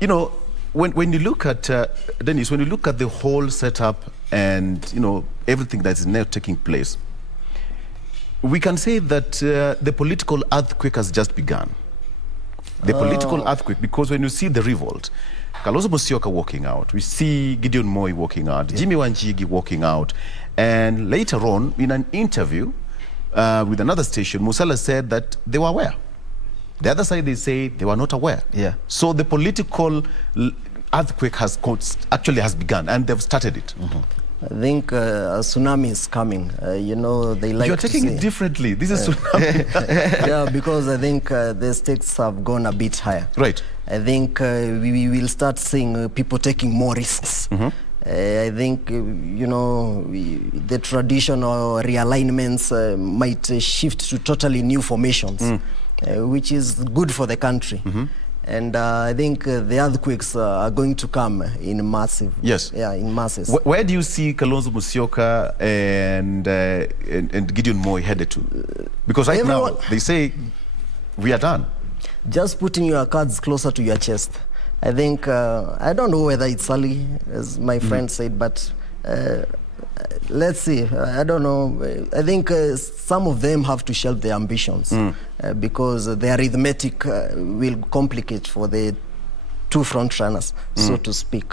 When you look at, Dennis, when you look at the whole setup and, everything that is now taking place, we can say that the political earthquake has just begun. The political earthquake, because when you see the revolt, Kalonzo Musyoka walking out, we see Gideon Moi walking out, Jimmy Wanjigi walking out, and later on, in an interview, with another station, Musalia said that they were aware. The other side, they say they were not aware. Yeah. So the political earthquake has begun, and they've started it. I think a tsunami is coming. They like. You're taking it differently. This is tsunami. Yeah, because I think the stakes have gone a bit higher. Right. I think we will start seeing people taking more risks. I think, the traditional realignments might shift to totally new formations, which is good for the country. And I think the earthquakes are going to come in massive. Yes. Yeah, in masses. Where do you see Kalonzo Musyoka and Gideon Moi headed to? Because right now, they say, we are done. Just putting your cards closer to your chest. I think, I don't know whether it's early, as my friend said, but let's see. I don't know. I think some of them have to shelve their ambitions because the arithmetic will complicate for the two front runners, so to speak.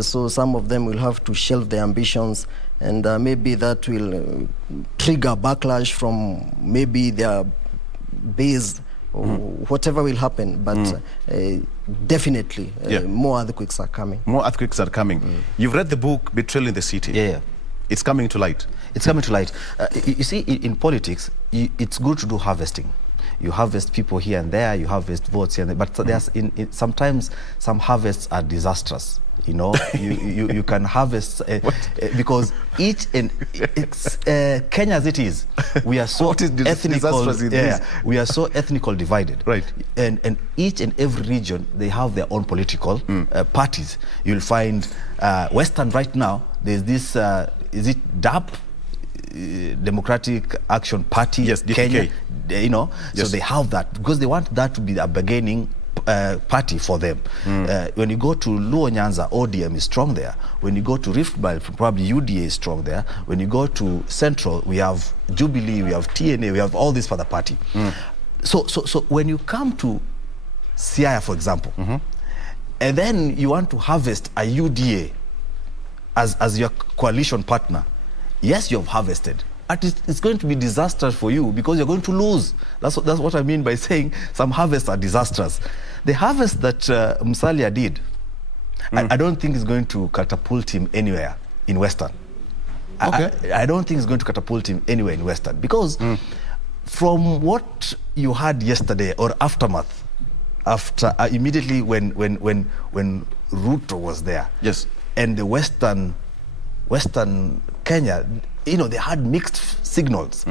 So some of them will have to shelve their ambitions, and maybe that will trigger backlash from maybe their base, whatever will happen, but definitely more earthquakes are coming. More earthquakes are coming. You've read the book Betrayal in the City. Yeah. It's coming to light. It's coming to light. You see, in politics, it's good to do harvesting. You harvest people here and there, you harvest votes here and there, but there's sometimes some harvests are disastrous. You know, you can harvest because each and it's Kenya as it is, we are so ethnical. We are so ethnical divided. Right. And each and every region, they have their own political parties. You'll find Western right now. There's this is it DAP? Democratic Action Party, yes, DPK. Kenya, you know, yes. So they have that because they want that to be a beginning party for them. When you go to Luo Nyanza, ODM is strong there. When you go to Rift Valley, probably UDA is strong there. When you go to Central, we have Jubilee, we have TNA, we have all this for the party. So when you come to Siaya, for example, and then you want to harvest a UDA as your coalition partner, yes, you have harvested. It's going to be disastrous for you because you're going to lose. That's what I mean by saying some harvests are disastrous. The harvest that Musalia did, I don't think is going to catapult him anywhere in Western. Okay. I don't think it's going to catapult him anywhere in Western because from what you had yesterday or aftermath, after immediately when Ruto was there, yes, and the Western Kenya, you know, they had mixed signals.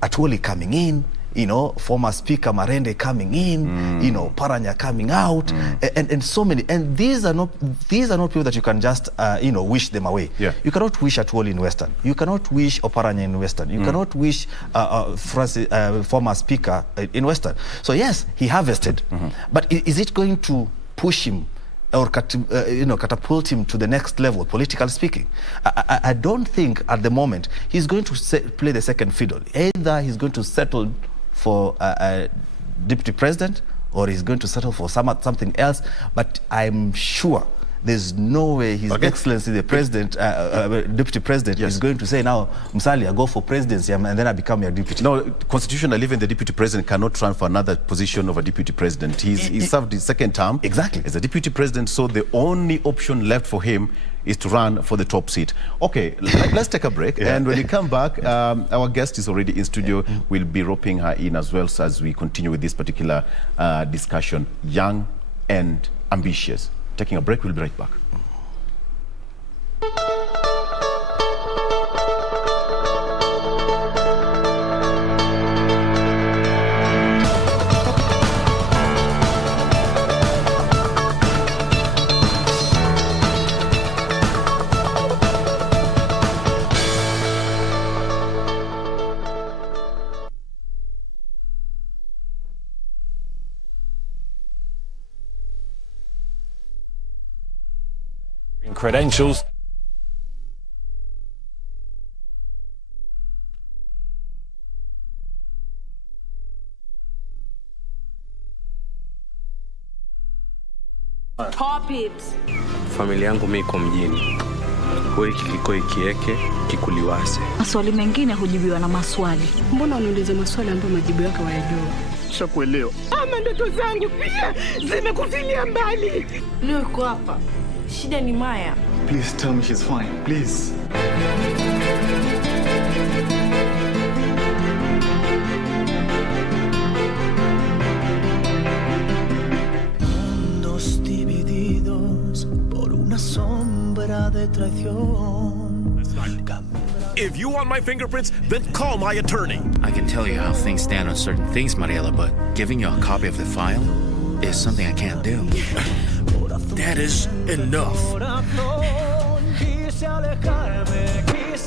Atwoli coming in, you know, former Speaker Marende coming in, you know, Paranya coming out, and so many. And these are not people that you can just you know, wish them away. Yeah. You cannot wish Atwoli in Western. You cannot wish Oparanya in Western. You cannot wish former Speaker in Western. So yes, he harvested, but is it going to push him or you know, catapult him to the next level, politically speaking? I don't think at the moment he's going to play the second fiddle. Either he's going to settle for a deputy president or he's going to settle for something else. But I'm sure there's no way His Excellency the President, Deputy President, is going to say, now, Musalia, go for presidency and then I become your deputy. No, constitutionally, even the Deputy President cannot run for another position of a Deputy President. He served his second term as a Deputy President, so the only option left for him is to run for the top seat. Okay, let's take a break. And when we come back, our guest is already in studio. We'll be roping her in as well, so as we continue with this particular discussion, young and ambitious. Taking a break, we'll be right back. Credentials. Familia yangu mimi iko mjini. Wewe kikiko ikieke kikuliwase. Maswali mengine hujibiwa na maswali. Mbona unauliza maswali ambayo majibu yake hayajui? Shakuelewa. Ama ndoto zangu pia zimekufilia mbali. Leo yuko hapa. Shida ni Maya. Please tell me she's fine. Please. Mundos divididos por una sombra de traición. If you want my fingerprints, then call my attorney. I can tell you how things stand on certain things, Mariela, but giving you a copy of the file is something I can't do. That is enough.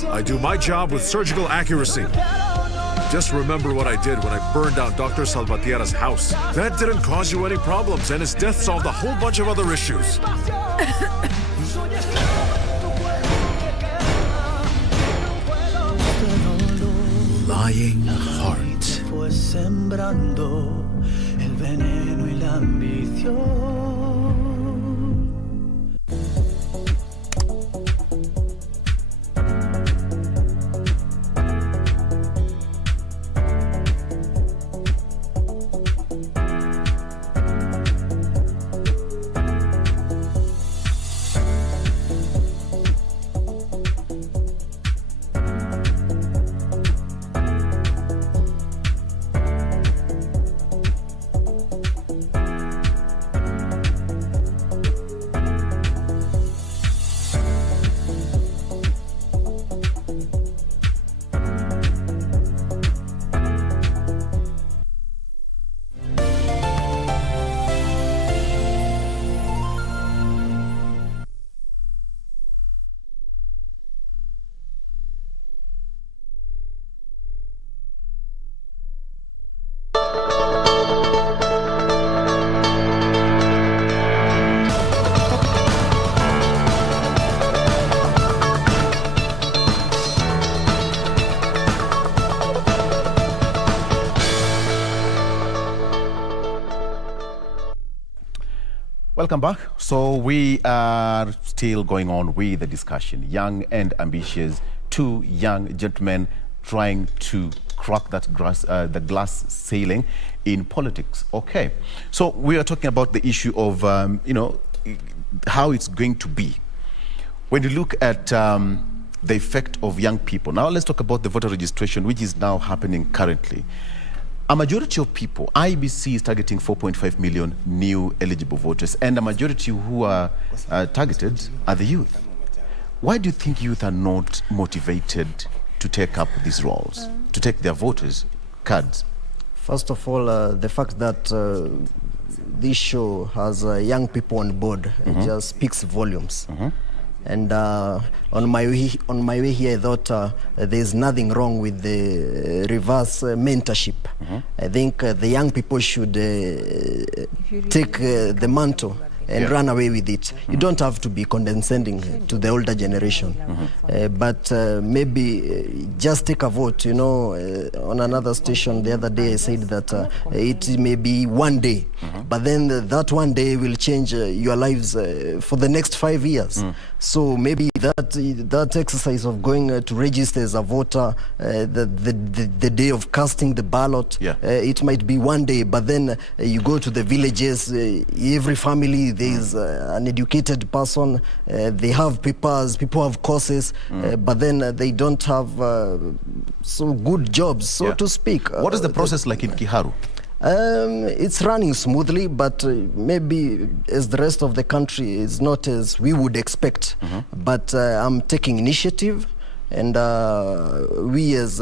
I do my job with surgical accuracy. Just remember what I did when I burned down Dr. Salvatierra's house. That didn't cause you any problems, and his death solved a whole bunch of other issues. Lying heart. Fue sembrando el veneno y la ambición. Welcome back. So we are still going on with the discussion. Young and ambitious, two young gentlemen trying to crack that the glass ceiling in politics. Okay. So we are talking about the issue of, how it's going to be. When you look at the effect of young people. Now let's talk about the voter registration, which is now happening currently. A majority of people, IBC is targeting 4.5 million new eligible voters, and a majority who are targeted are the youth. Why do you think youth are not motivated to take up these roles, to take their voters' cards? First of all, the fact that this show has young people on board just speaks volumes. And on my way here, I thought there's nothing wrong with the reverse mentorship. I think the young people should take the mantle and run away with it. You don't have to be condescending to the older generation, but maybe just take a vote. You know, on another station the other day I said that it may be one day, but then that one day will change your lives for the next 5 years. So maybe that exercise of going to register as a voter, the day of casting the ballot, it might be one day, but then you go to the villages, every family there is an educated person, they have papers, people have courses, but then they don't have so good jobs, so to speak. What is the process like in Kiharu? It's running smoothly, but maybe as the rest of the country is not as we would expect. But I'm taking initiative, and we as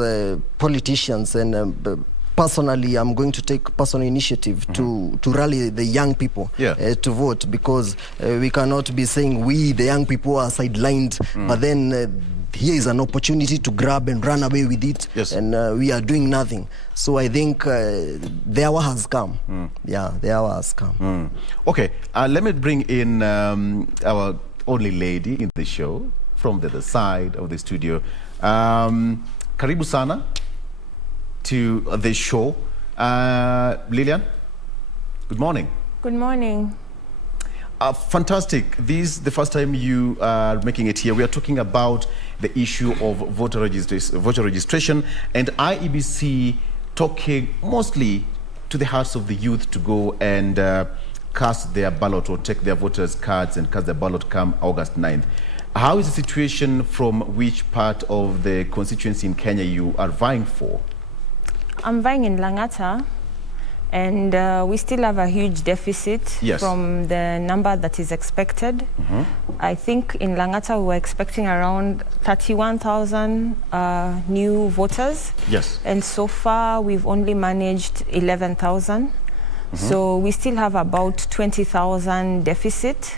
politicians and personally, I'm going to take personal initiative to rally the young people to vote, because we cannot be saying we, the young people, are sidelined, but then here is an opportunity to grab and run away with it, and we are doing nothing. So I think the hour has come. Yeah, the hour has come. Okay, let me bring in our only lady in the show from the other side of the studio. Karibu sana to the show. Lillian, good morning. Good morning. Fantastic. This is the first time you are making it here. We are talking about the issue of voter registration, and IEBC talking mostly to the hearts of the youth to go and cast their ballot or take their voters' cards and cast their ballot come August 9th. How is the situation from which part of the constituency in Kenya you are vying for? I'm vying in Langata, and we still have a huge deficit from the number that is expected. I think in Langata we were expecting around 31,000 new voters. And so far we've only managed 11,000. So we still have about 20,000 deficit.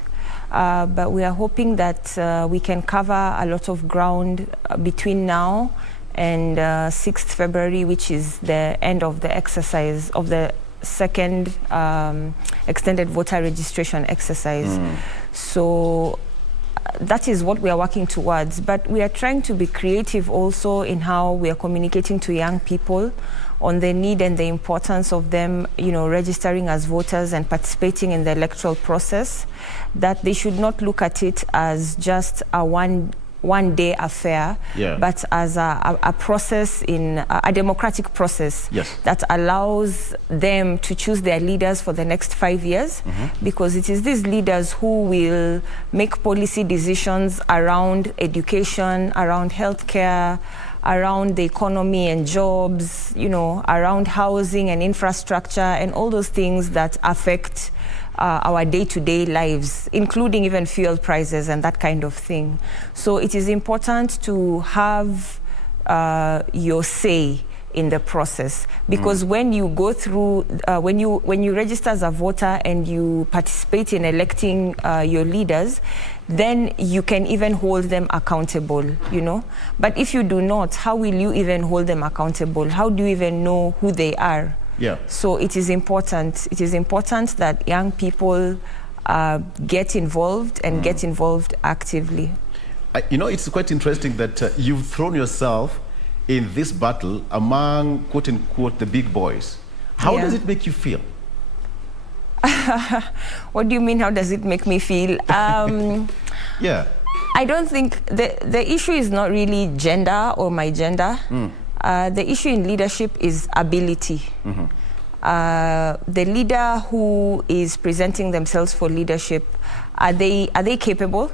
But we are hoping that we can cover a lot of ground between now and 6th February, which is the end of the exercise of the second extended voter registration exercise. So that is what we are working towards. But we are trying to be creative also in how we are communicating to young people on the need and the importance of them, registering as voters and participating in the electoral process, that they should not look at it as just a one-day affair, but as a process, in a democratic process that allows them to choose their leaders for the next 5 years, because it is these leaders who will make policy decisions around education, around healthcare, around the economy and jobs, around housing and infrastructure and all those things that affect our day-to-day lives, including even fuel prices and that kind of thing. So it is important to have your say in the process, because when you go through, when you register as a voter and you participate in electing your leaders, then you can even hold them accountable, But if you do not, how will you even hold them accountable? How do you even know who they are? So it is important. It is important that young people get involved and get involved actively. It's quite interesting that you've thrown yourself in this battle among, quote unquote, the big boys. How does it make you feel? What do you mean, how does it make me feel? Yeah. I don't think the issue is not really gender or my gender. The issue in leadership is ability. The leader who is presenting themselves for leadership, are they capable?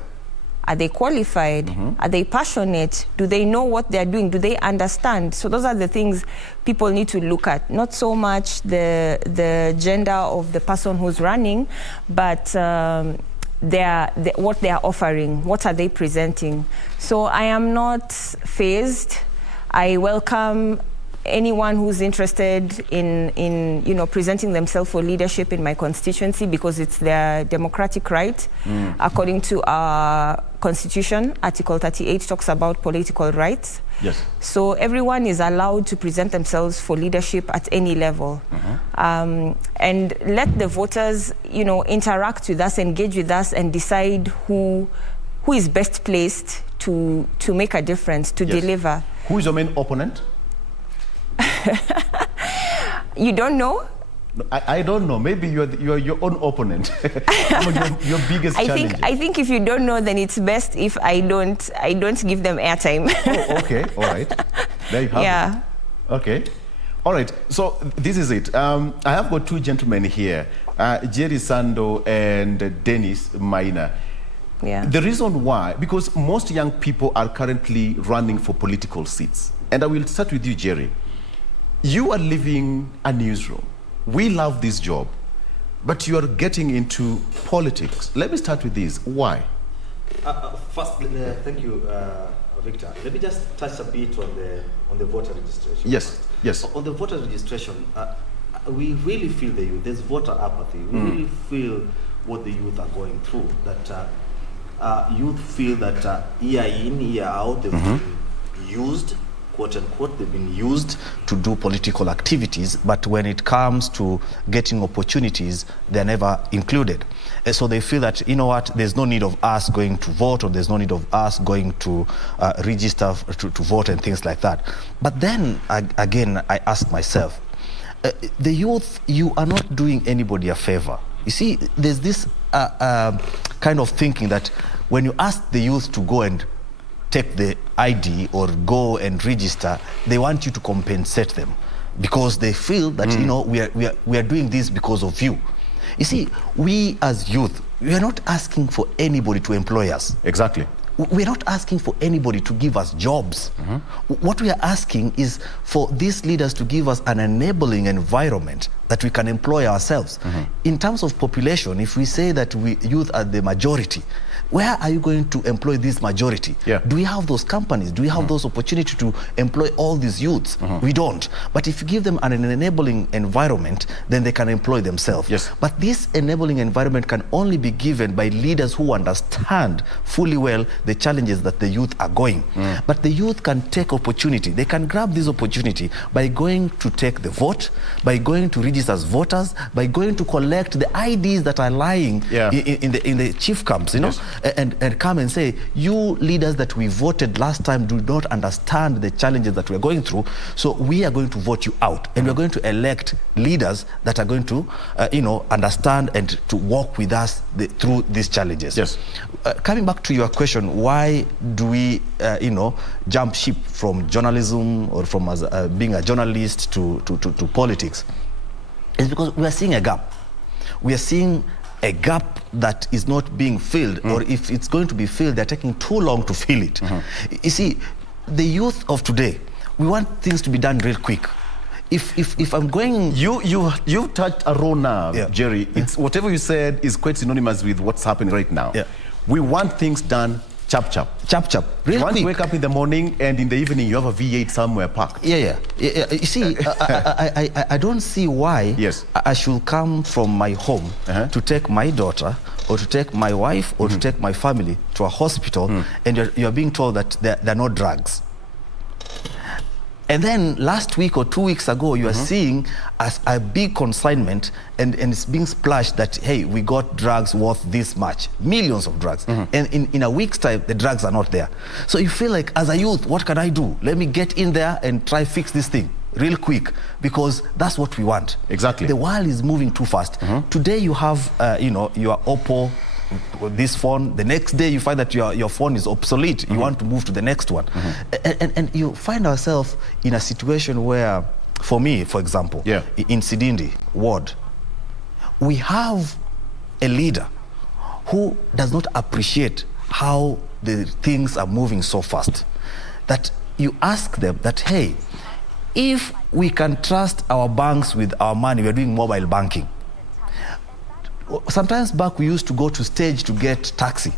Are they qualified? Are they passionate? Do they know what they're doing? Do they understand? So those are the things people need to look at. Not so much the gender of the person who's running, but what they are offering. What are they presenting? So I am not fazed. I welcome anyone who's interested in presenting themselves for leadership in my constituency, because it's their democratic right. According to our constitution, Article 38 talks about political rights. Yes. So everyone is allowed to present themselves for leadership at any level. And let the voters, interact with us, engage with us, and decide who is best placed to make a difference, to deliver. Who is your main opponent? You don't know? I don't know. Maybe you're your own opponent. your biggest challenge. I think if you don't know, then it's best if I don't give them airtime. Oh, okay. All right. There you have it. Okay. All right. So this is it. I have got two gentlemen here, Jerry Sando and Dennis Maina. Yeah. The reason why, because most young people are currently running for political seats. And I will start with you, Jerry. You are leaving a newsroom. We love this job, but you are getting into politics. Let me start with this. Why? First, thank you, Victor. Let me just touch a bit on the voter registration. Yes, yes. On the voter registration, we really feel the youth. There's voter apathy. We really feel what the youth are going through. That youth feel that year in, year out, they've been used, quote unquote, they've been used to do political activities, but when it comes to getting opportunities, they're never included. And so they feel that, there's no need of us going to vote, or there's no need of us going to register to vote and things like that. But then, again, I ask myself, the youth, you are not doing anybody a favor. You see, there's this kind of thinking that when you ask the youth to go and take the ID or go and register, they want you to compensate them because they feel that we are doing this because of you. You see, we as youth, we are not asking for anybody to employ us. Exactly. We're not asking for anybody to give us jobs. What we are asking is for these leaders to give us an enabling environment that we can employ ourselves. In terms of population, if we say that youth are the majority, where are you going to employ this majority? Do we have those companies? Do we have those opportunities to employ all these youths? We don't. But if you give them an enabling environment, then they can employ themselves. Yes. But this enabling environment can only be given by leaders who understand fully well the challenges that the youth are going. But the youth can take opportunity. They can grab this opportunity by going to take the vote, by going to register as voters, by going to collect the IDs that are lying in the chief camps, and come and say, you leaders that we voted last time do not understand the challenges that we're going through, so we are going to vote you out, and we're going to elect leaders that are going to understand and to walk with us through these challenges. Yes. Coming back to your question, why do we jump ship from journalism or from being a journalist to politics? It's because we are seeing a gap. We are seeing a gap that is not being filled, or if it's going to be filled, they're taking too long to fill it. You see, the youth of today, we want things to be done real quick. If I'm going... You touched a raw nerve, Jerry. It's whatever you said is quite synonymous with what's happening right now. We want things done chap, real you want quick. to wake up in the morning and in the evening you have a V8 somewhere parked. You see, I don't see why I should come from my home to take my daughter or to take my wife or to take my family to a hospital and you're being told that there are no drugs. And then last week or 2 weeks ago, you are seeing as a big consignment and it's being splashed that, hey, we got drugs worth this much, millions of drugs. And in a week's time, the drugs are not there. So you feel like, as a youth, what can I do? Let me get in there and try fix this thing. real quick, because that's what we want. Exactly. The world is moving too fast. Today you have, your Oppo, this phone. The next day you find that your phone is obsolete. You want to move to the next one. And you find ourselves in a situation where, for me, for example, in Sidindi ward, we have a leader who does not appreciate how the things are moving so fast, that you ask them that, hey, if we can trust our banks with our money, we're doing mobile banking. Sometimes back we used to go to stage to get taxi.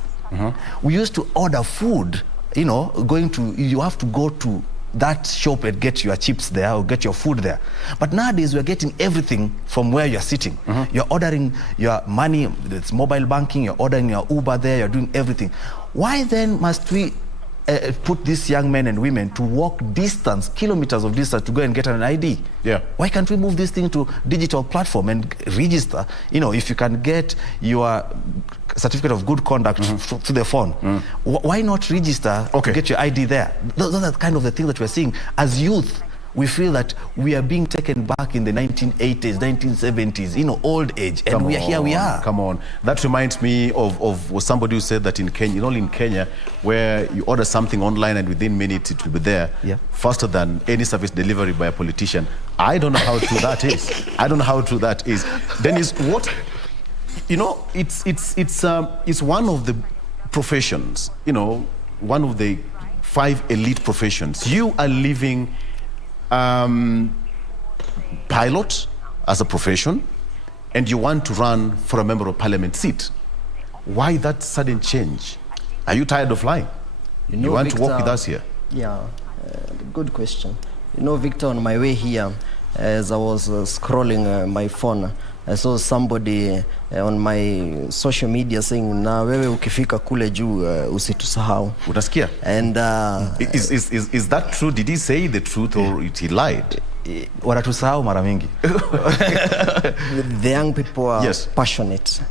We used to order food, you have to go to that shop and get your chips there or get your food there. But nowadays we're getting everything from where you're sitting. You're ordering your money, it's mobile banking, you're ordering your Uber there, you're doing everything. Why then must we put these young men and women to walk kilometers of distance to go and get an ID? Why can't we move this thing to digital platform and register? If you can get your certificate of good conduct through the phone, why not register to get your ID there? Those are kind of the things that we're seeing. As youth, we feel that we are being taken back in the 1980s, 1970s, old age, and here we are. Come on. That reminds me of somebody who said that in Kenya, only in Kenya, where you order something online and within minutes it will be there, faster than any service delivery by a politician. I don't know how true that is. I don't know how true that is. Then is what, it's one of the professions, one of the 5 elite professions. You are living pilot as a profession, and you want to run for a member of parliament seat. Why that sudden change? Are you tired of flying? You want Victor, to work with us here? Yeah, good question. Victor, on my way here, as I was scrolling my phone, I saw somebody on my social media saying, na wewe ukifika kule juu usitusahau. Utasikia? And is that true? Did he say the truth or he lied? Wanatusahau mara mingi. The young people are passionate,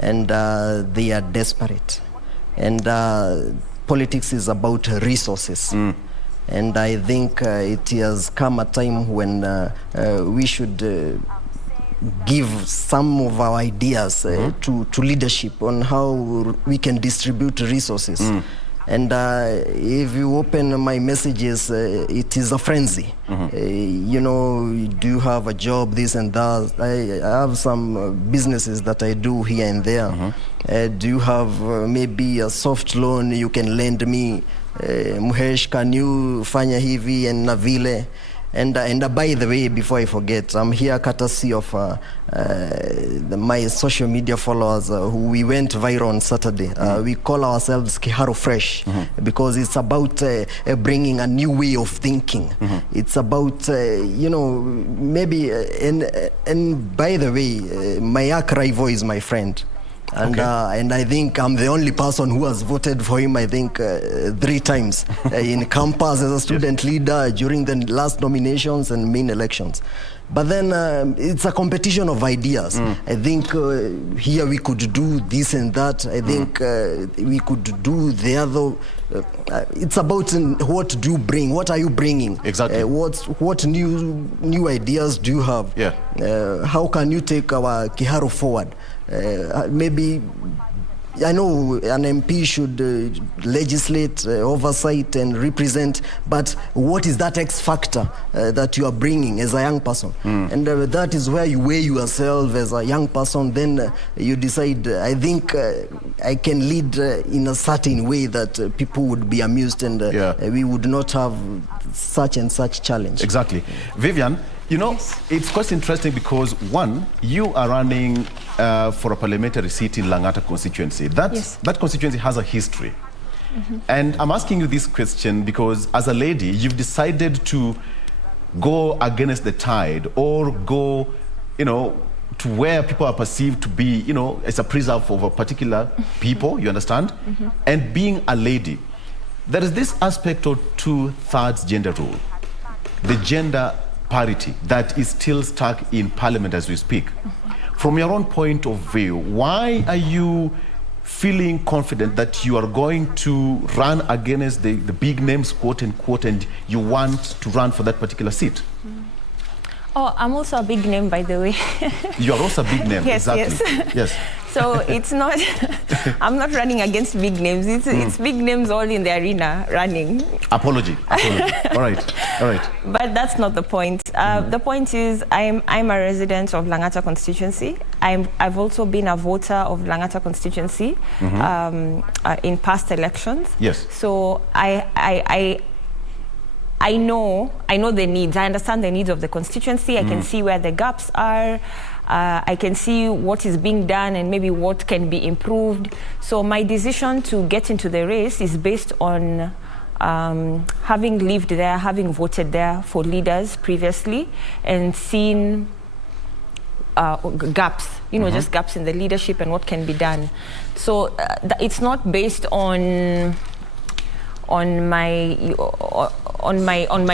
and they are desperate. And politics is about resources. And I think it has come a time when we should give some of our ideas to leadership on how we can distribute resources. And if you open my messages, it is a frenzy. Do you have a job, this and that? I have some businesses that I do here and there. Do you have maybe a soft loan you can lend me? Muhesh, can you fanya hivi and na vile? And by the way, before I forget, I'm here courtesy of my social media followers who we went viral on Saturday. We call ourselves Kiharu Fresh because it's about bringing a new way of thinking. It's about, maybe, and by the way, my arch rival is my friend. And I think I'm the only person who has voted for him, I think, 3 times in campus as a student leader during the last nominations and main elections. But then it's a competition of ideas. I think here we could do this and that. I think we could do the other. It's about what do you bring? What are you bringing? Exactly. What new ideas do you have? How can you take our Kiharu forward? Maybe, I know an MP should legislate, oversight and represent, but what is that X factor that you are bringing as a young person? And that is where you weigh yourself as a young person. Then you decide, I think I can lead in a certain way that people would be amused and we would not have such and such challenge. Exactly. Vivian, it's quite interesting because, one, you are running for a parliamentary seat in Langata constituency. That constituency has a history. And I'm asking you this question because, as a lady, you've decided to go against the tide or go, to where people are perceived to be, as a preserve of a particular people, you understand? And being a lady, there is this aspect of 2/3 gender rule, the gender parity that is still stuck in parliament as we speak. From your own point of view, why are you feeling confident that you are going to run against the big names, quote unquote, and you want to run for that particular seat? Oh, I'm also a big name, by the way. You are also a big name, yes, exactly. Yes. So it's not, I'm not running against big names. It's big names all in the arena running. Apology. All right. But that's not the point. The point is I'm a resident of Langata constituency. I've also been a voter of Langata constituency in past elections. Yes. So I know the needs. I understand the needs of the constituency. I can see where the gaps are. I can see what is being done and maybe what can be improved. So my decision to get into the race is based on having lived there, having voted there for leaders previously, and seen gaps, just gaps in the leadership and what can be done. So it's not based on my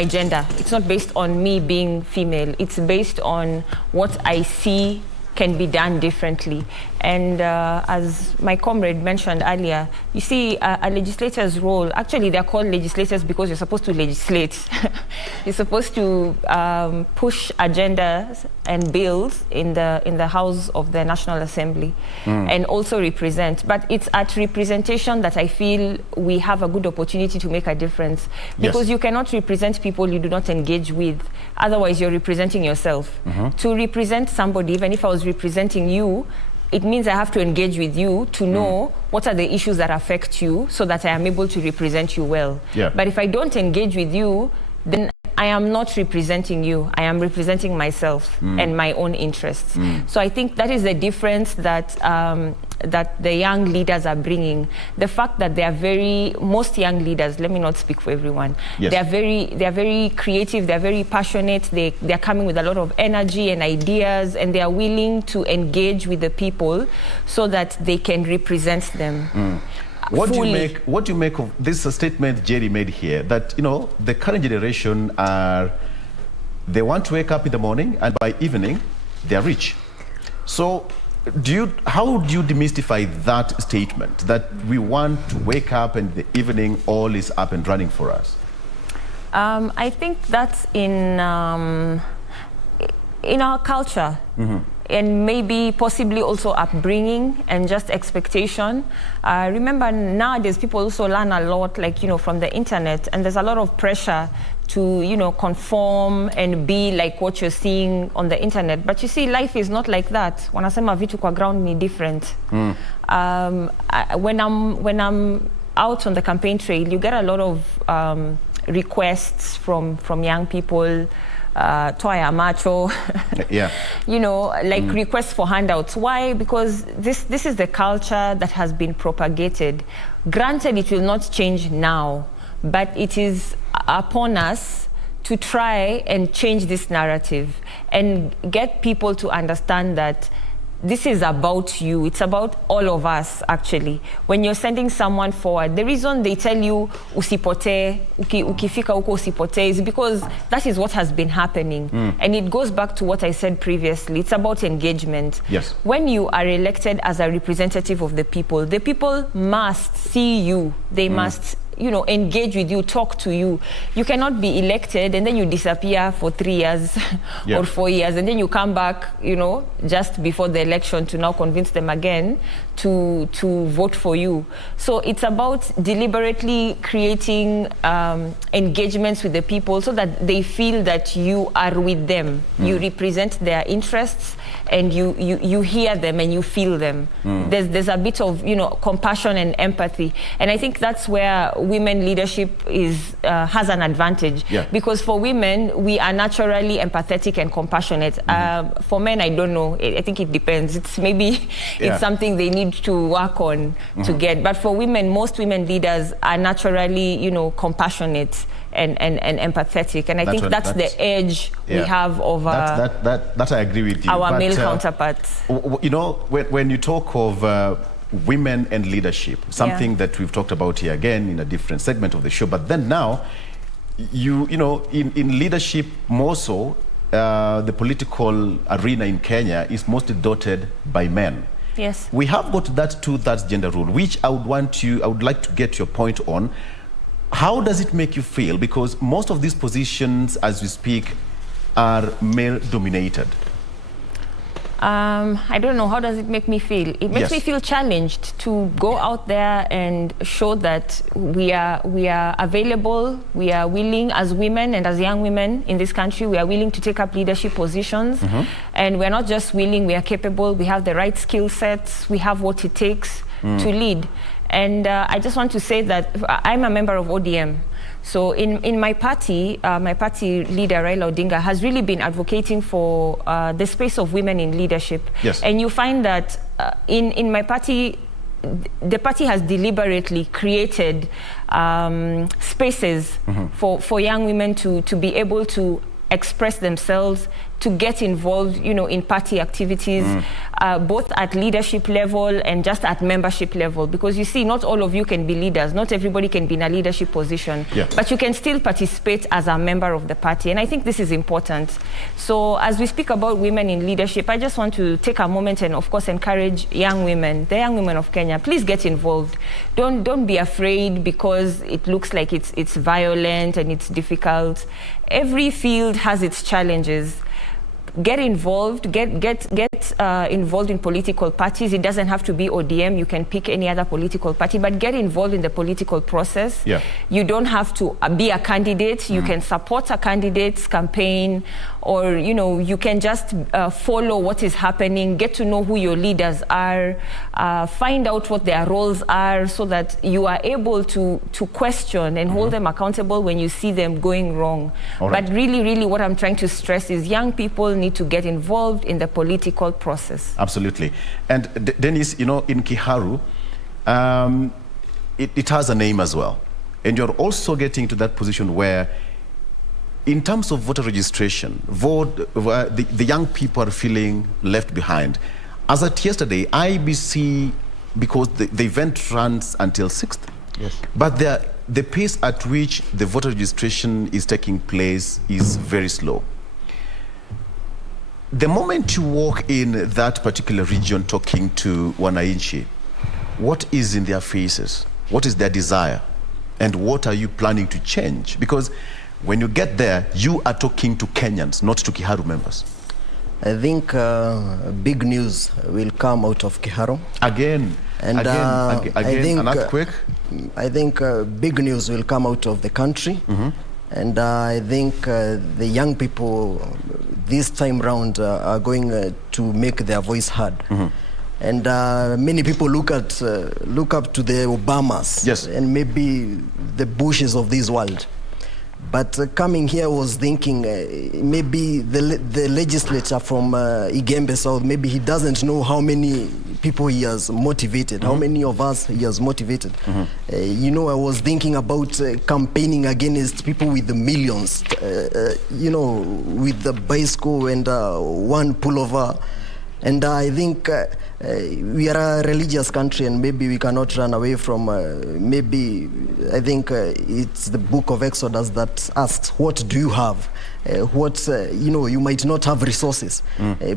gender. It's not based on me being female. It's based on what I see can be done differently. And as my comrade mentioned earlier, you see a legislator's role, actually they're called legislators because you're supposed to legislate. You're supposed to push agendas and bills in the House of the National Assembly and also represent. But it's at representation that I feel we have a good opportunity to make a difference, because you cannot represent people you do not engage with. Otherwise, you're representing yourself. To represent somebody, even if I was representing you, it means I have to engage with you to know what are the issues that affect you so that I am able to represent you well. But if I don't engage with you, then I am not representing you. I am representing myself and my own interests. So I think that is the difference that that the young leaders are bringing. The fact that they are most young leaders, let me not speak for everyone, they are very creative, they are very passionate, they are coming with a lot of energy and ideas, and they are willing to engage with the people so that they can represent them. What do you make of this statement Jerry made here, that the current generation they want to wake up in the morning and by evening they are rich? So how do you demystify that statement, that we want to wake up and the evening all is up and running for us? I think that's in our culture. And maybe possibly also upbringing and just expectation. Remember, nowadays people also learn a lot, from the internet, and there's a lot of pressure to, conform and be like what you're seeing on the internet. But you see, life is not like that. Wanasema vitu kwa ground ni different. When I'm out on the campaign trail, you get a lot of requests from young people. Toya macho, requests for handouts. Why? Because this is the culture that has been propagated. Granted, it will not change now, but it is upon us to try and change this narrative and get people to understand that this is about you. It's about all of us, actually. When you're sending someone forward, the reason they tell you usipote, ukifika uko usipote, is because that is what has been happening. And it goes back to what I said previously. It's about engagement. Yes. When you are elected as a representative of the people must see you. They must engage with you, talk to you. You cannot be elected and then you disappear for 3 years or 4 years, and then you come back, just before the election to now convince them again to vote for you. So it's about deliberately creating engagements with the people so that they feel that you are with them. You represent their interests, and you hear them and you feel them. There's a bit of compassion and empathy, and I think that's where women leadership has an advantage, because for women we are naturally empathetic and compassionate. For men, I don't know. I think it depends. It's maybe it's something they need to work on to get. But for women, most women leaders are naturally compassionate and empathetic, and I think that's the edge we have over that I agree with you. Our male counterparts. When you talk of women and leadership, something that we've talked about here again in a different segment of the show, but then now in leadership more so, the political arena in Kenya is mostly dotted by men. Yes. We have got that two-thirds gender rule, which I would like to get your point on. How does it make you feel? Because most of these positions, as we speak, are male-dominated? I don't know, how does it make me feel? It makes me feel challenged to go out there and show that we are available, we are willing as women and as young women in this country, we are willing to take up leadership positions. And we're not just willing, we are capable, we have the right skill sets, we have what it takes to lead. And I just want to say that I'm a member of ODM. So in my party leader, Raila Odinga, has really been advocating for the space of women in leadership. Yes. And you find that in my party, the party has deliberately created spaces for young women to be able to express themselves, to get involved, you know, in party activities, both at leadership level and just at membership level. Because you see, not all of you can be leaders. Not everybody can be in a leadership position. But you can still participate as a member of the party. And I think this is important. So as we speak about women in leadership, I just want to take a moment and, of course, encourage young women, the young women of Kenya, please get involved. Don't be afraid because it looks like it's violent and it's difficult. Every field has its challenges. Get involved, get involved in political parties. It doesn't have to be ODM. You can pick any other political party, but get involved in the political process. You don't have to be a candidate. You can support a candidate's campaign, or, you know, you can just follow what is happening, get to know who your leaders are, find out what their roles are, so that you are able to question and hold them accountable when you see them going wrong. But really what I'm trying to stress is young people need to get involved in the political process. Absolutely. And Dennis, you know, in Kiharu, it has a name as well. And you're also getting to that position where, in terms of voter registration, the young people are feeling left behind. As at yesterday, IBC, because the event runs until 6th, but the pace at which the voter registration is taking place is very slow. The moment you walk in that particular region talking to Wananchi, what is in their faces? What is their desire? And what are you planning to change? Because when you get there, you are talking to Kenyans, not to Kiharu members. I think big news will come out of Kiharu. Again, an earthquake? I think big news will come out of the country. And I think the young people this time round are going to make their voice heard. And many people look up to the Obamas and maybe the Bushes of this world. But coming here, I was thinking maybe the legislator from Igembe South, maybe he doesn't know how many people he has motivated, how many of us he has motivated. You know, I was thinking about campaigning against people with the millions, you know, with the bicycle and one pullover. And I think we are a religious country, and maybe we cannot run away from, maybe, I think it's the book of Exodus that asks, what do you have? You know, you might not have resources,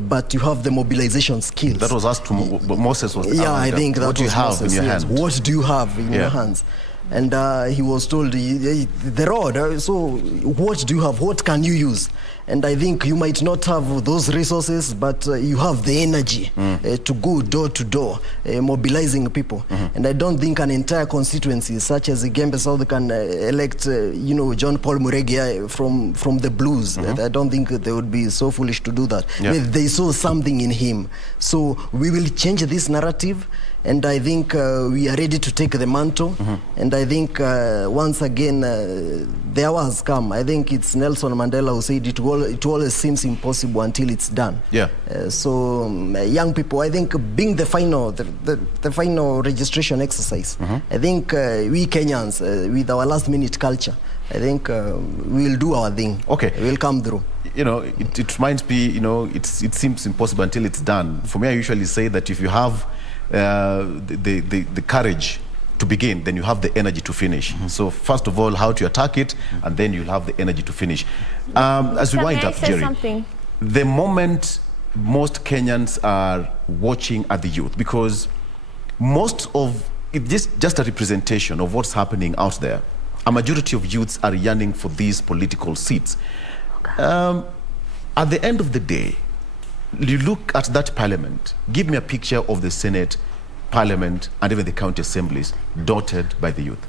but you have the mobilization skills. That was asked to Moses. I think that what do you have in your hands? What do you have in your hands? And he was told, the rod, so what do you have? What can you use? And I think you might not have those resources, but you have the energy to go door to door, mobilizing people. And I don't think an entire constituency, such as Igembe South, can elect, you know, John Paul Muregia from the Blues. I don't think they would be so foolish to do that. They saw something in him. So we will change this narrative. And I think we are ready to take the mantle. And I think once again, the hour has come. I think it's Nelson Mandela who said it always seems impossible until it's done. So young people, I think being the final registration exercise, I think we Kenyans, with our last minute culture, I think we'll do our thing. We'll come through. You know, it reminds me, you know, it seems impossible until it's done. For me, I usually say that if you have the courage to begin, then you have the energy to finish. So first of all, how to attack it, and then you'll have the energy to finish. As we wind up, Jerry, the moment most Kenyans are watching at the youth, because most of it's just a representation of what's happening out there. A majority of youths are yearning for these political seats. At the end of the day, you look at that parliament, give me a picture of the Senate, Parliament, and even the county assemblies dotted by the youth.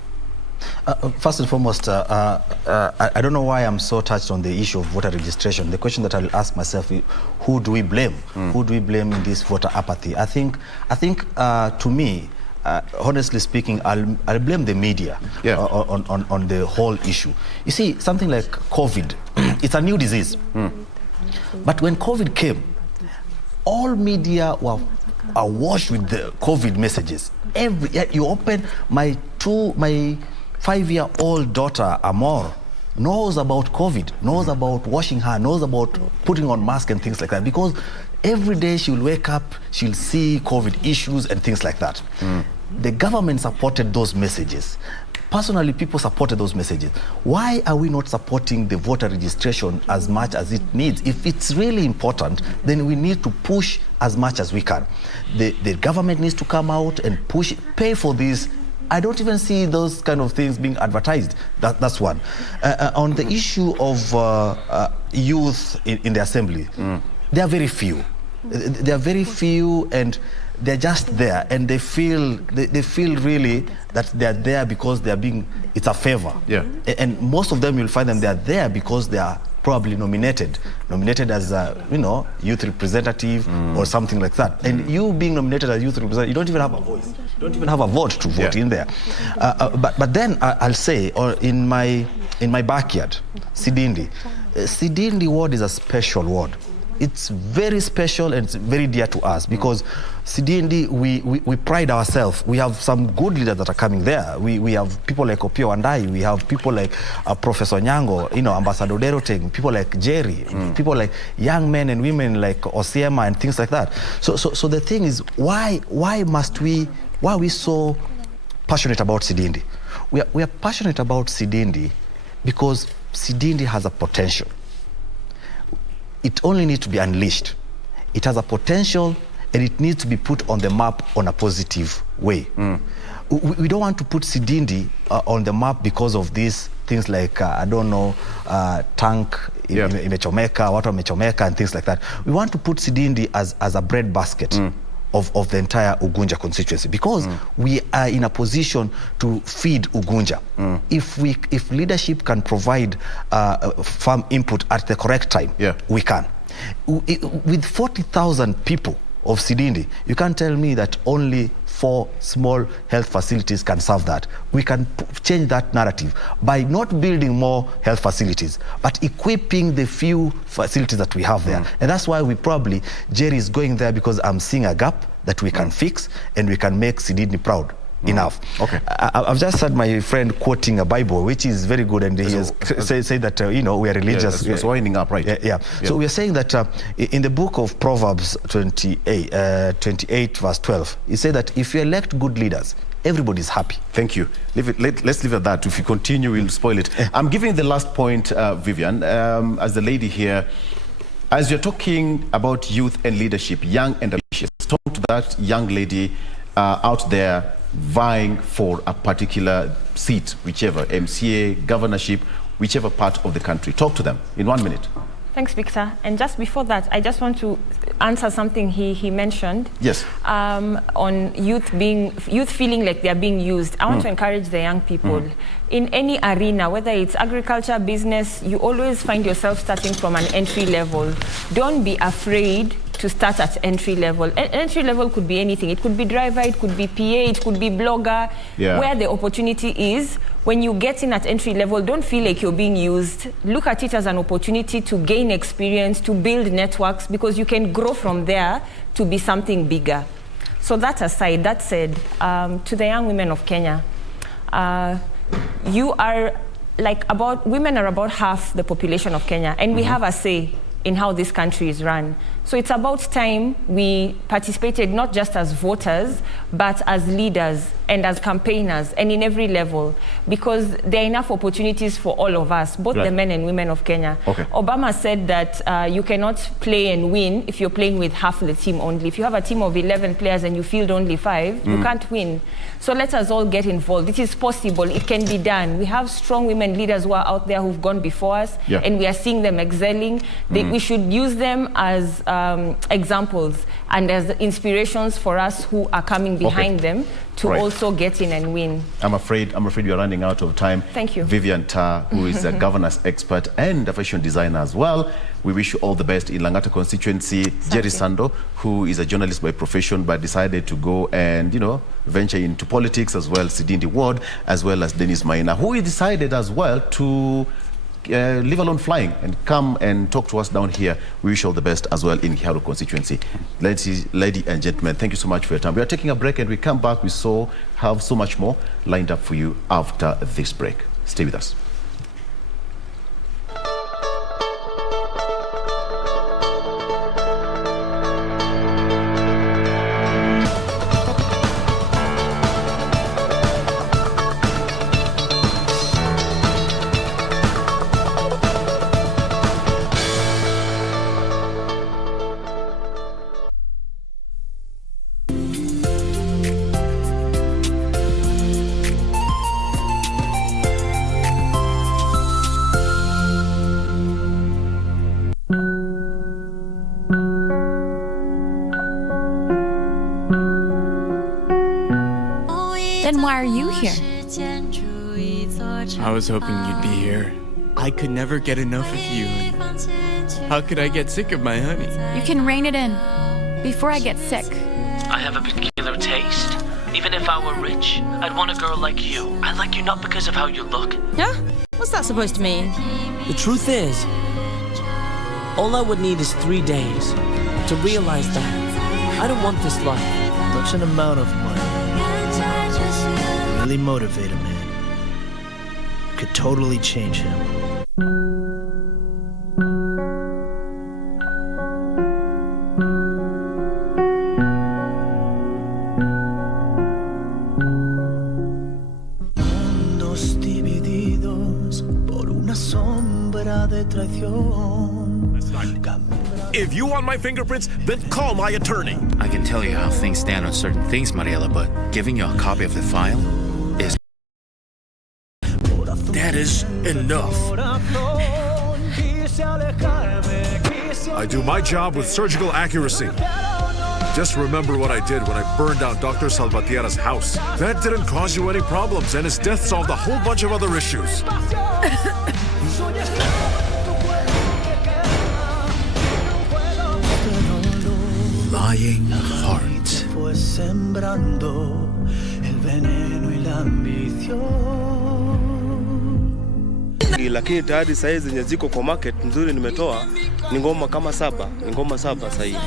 First and foremost, I don't know why I'm so touched on the issue of voter registration. The question that I'll ask myself is, who do we blame? Who do we blame in this voter apathy? I think to me, honestly speaking, I'll blame the media on the whole issue. You see, something like COVID, it's a new disease. But when COVID came, all media were awash with the COVID messages. You open my 5-year-old daughter, Amor, knows about COVID, knows about washing her, knows about putting on mask and things like that, because every day she'll wake up, she'll see COVID issues and things like that. The government supported those messages. Personally, people supported those messages. Why are we not supporting the voter registration as much as it needs? If it's really important, then we need to push as much as we can. The government needs to come out and push, pay for this. I don't even see those kind of things being advertised. That's one. On the issue of youth in the assembly, there are very few. There are very few, and they're just there, and they feel really that they're there because they're being, it's a favor. And most of them, you'll find them, they're there because they are probably nominated as a youth representative or something like that. And you being nominated as youth representative, you don't even have a voice, you don't even have a vote to vote in there. But then I'll say, or in my backyard, Sidindi ward is a special ward. It's very special and it's very dear to us because Sidindi, we pride ourselves. We have some good leaders that are coming there. We have people like Opio Wandai, we have people like Professor Nyango, Ambassador Deroteng, people like Jerry, people like young men and women like Osiema and things like that. So the thing is, why are we so passionate about Sidindi? We are passionate about Sidindi because Sidindi has a potential. It only needs to be unleashed. It has a potential and it needs to be put on the map on a positive way. We don't want to put Sidindi on the map because of these things like, tank, imechomeka, watu wamechomeka and things like that. We want to put Sidindi as a bread basket of the entire Ugunja constituency because we are in a position to feed Ugunja. If leadership can provide farm input at the correct time, we can. With 40,000 people of Sidindi, you can't tell me that only 4 small health facilities can serve that. We can change that narrative by not building more health facilities, but equipping the few facilities that we have there. And that's why Jerry is going there, because I'm seeing a gap that we can fix and we can make Sidindi proud. Enough. Okay. I've just heard my friend quoting a Bible, which is very good, and he has said that we are religious. It's winding up, right? So we are saying that in the book of Proverbs 28 verse 12, he said that if you elect good leaders, everybody's happy. Thank you. Let's leave it at that. If you continue, we'll spoil it. I'm giving the last point, Vivian, as the lady here. As you're talking about youth and leadership, young and ambitious, talk to that young lady out there vying for a particular seat, whichever, MCA, governorship, whichever part of the country. Talk to them in 1 minute. Thanks, Victor. And just before that, I just want to answer something he mentioned. Yes. On youth feeling like they are being used. I want to encourage the young people. In any arena, whether it's agriculture, business, you always find yourself starting from an entry level. Don't be afraid to start at entry level. Entry level could be anything. It could be driver, it could be PA, it could be blogger. Where the opportunity is, when you get in at entry level, don't feel like you're being used. Look at it as an opportunity to gain experience, to build networks, because you can grow from there to be something bigger. So that aside, that said, to the young women of Kenya, women are about half the population of Kenya, and we have a say in how this country is run. So it's about time we participated not just as voters, but as leaders and as campaigners and in every level, because there are enough opportunities for all of us, both the men and women of Kenya. Obama said that you cannot play and win if you're playing with half the team only. If you have a team of 11 players and you field only 5, you can't win. So let us all get involved. It is possible. It can be done. We have strong women leaders who are out there who've gone before us, and we are seeing them excelling. We should use them as examples and as inspirations for us who are coming behind them to also get in and win. I'm afraid we are running out of time. Thank you. Vivian Ta, who is a governance expert and a fashion designer as well. We wish you all the best in Langata constituency. Jerry Sando, who is a journalist by profession but decided to go and, you know, venture into politics as well. Sidindi Ward, as well as Dennis Maina, who decided as well to leave alone flying and come and talk to us down here. We wish all the best as well in Kiharu constituency. Lady and gentlemen, thank you so much for your time. We are taking a break, and we come back. We have so much more lined up for you after this break. Stay with us. Then why are you here? I was hoping you'd be here. I could never get enough of you. How could I get sick of my honey? You can rein it in before I get sick. I have a particular taste. Even if I were rich, I'd want a girl like you. I like you not because of how you look. Yeah? What's that supposed to mean? The truth is, all I would need is 3 days to realize that I don't want this life. Such an amount of money really motivate a man. Could totally change him. Mundos divididos por una sombra de traición. If you want my fingerprints, then call my attorney. I can tell you how things stand on certain things, Mariela, but giving you a copy of the file is... That is enough. I do my job with surgical accuracy. Just remember what I did when I burned down Dr. Salvatierra's house. That didn't cause you any problems, and his death solved a whole bunch of other issues. Lying heart. Lakini tayari saizi zenye ziko kwa market nzuri nimetoa ni ngoma kama 7, ni ngoma 7 sasa hivi.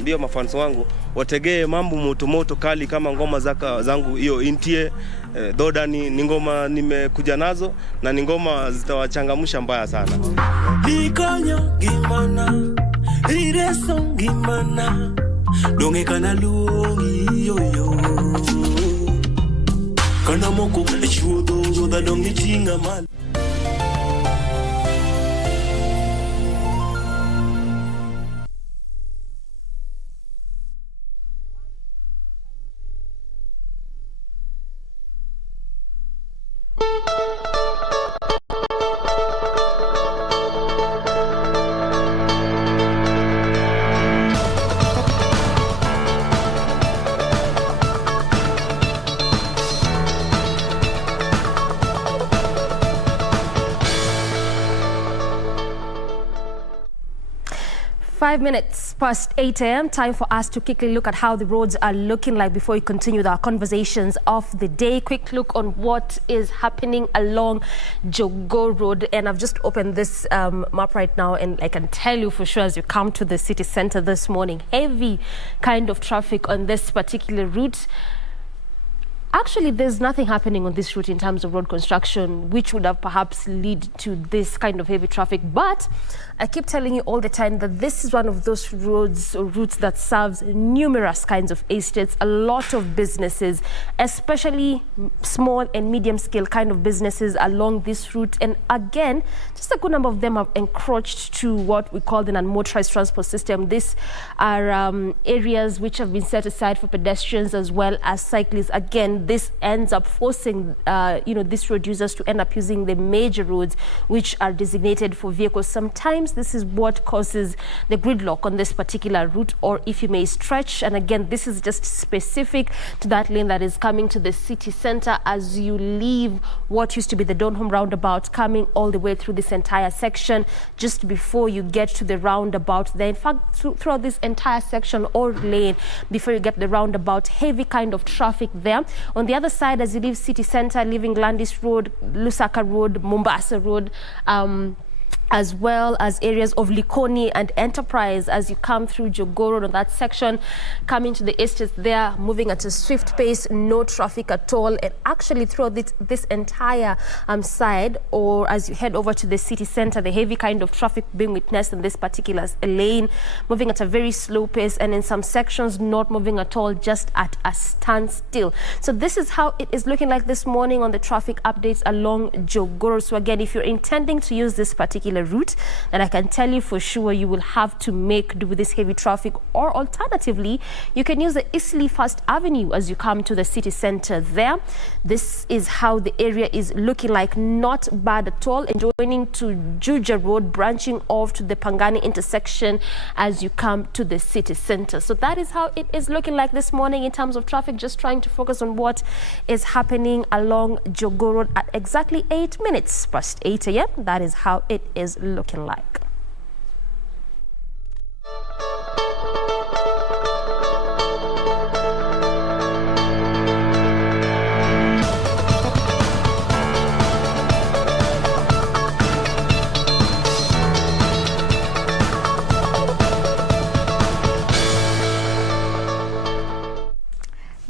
Ndio mafans wangu wategee mambo moto kali kama ngoma zangu hiyo intie Doda ni ngoma nimekuja nazo na ni ngoma zitawachangamsha mbaya sana. Nikonyo gimana ireso gimana donge kana luongi yoyo kana moko chudo da donge tinga mal. Minutes past 8 a.m. Time for us to quickly look at how the roads are looking like before we continue with our conversations of the day. Quick look on what is happening along Jogoo Road. And I've just opened this map right now, and I can tell you for sure as you come to the city center this morning, heavy kind of traffic on this particular route. Actually, there's nothing happening on this route in terms of road construction, which would have perhaps lead to this kind of heavy traffic. But I keep telling you all the time that this is one of those roads or routes that serves numerous kinds of estates, a lot of businesses, especially small and medium scale kind of businesses along this route. And again, just a good number of them have encroached to what we call the non-motorized transport system. These are areas which have been set aside for pedestrians as well as cyclists. Again, this ends up forcing these road users to end up using the major roads which are designated for vehicles. Sometimes this is what causes the gridlock on this particular route, or if you may stretch. And again, this is just specific to that lane that is coming to the city center as you leave what used to be the Donholm roundabout, coming all the way through this entire section just before you get to the roundabout there. In fact, throughout this entire section or lane before you get the roundabout, heavy kind of traffic there. On the other side, as you leave city center, leaving Landis Road, Lusaka Road, Mombasa Road, as well as areas of Likoni and Enterprise as you come through Jogoo on that section, coming to the estates there, moving at a swift pace, no traffic at all. And actually throughout this entire side, or as you head over to the city center, the heavy kind of traffic being witnessed in this particular lane, moving at a very slow pace, and in some sections not moving at all, just at a standstill. So this is how it is looking like this morning on the traffic updates along Jogoo. So again, if you're intending to use this particular route, then I can tell you for sure you will have to make do with this heavy traffic, or alternatively you can use the Eastleigh First Avenue as you come to the city center there. This is how the area is looking like, not bad at all, and joining to Juja Road, branching off to the Pangani intersection as you come to the city center. So that is how it is looking like this morning in terms of traffic, just trying to focus on what is happening along Jogoo Road at exactly 8 minutes past 8 a.m. That is how it is looking like.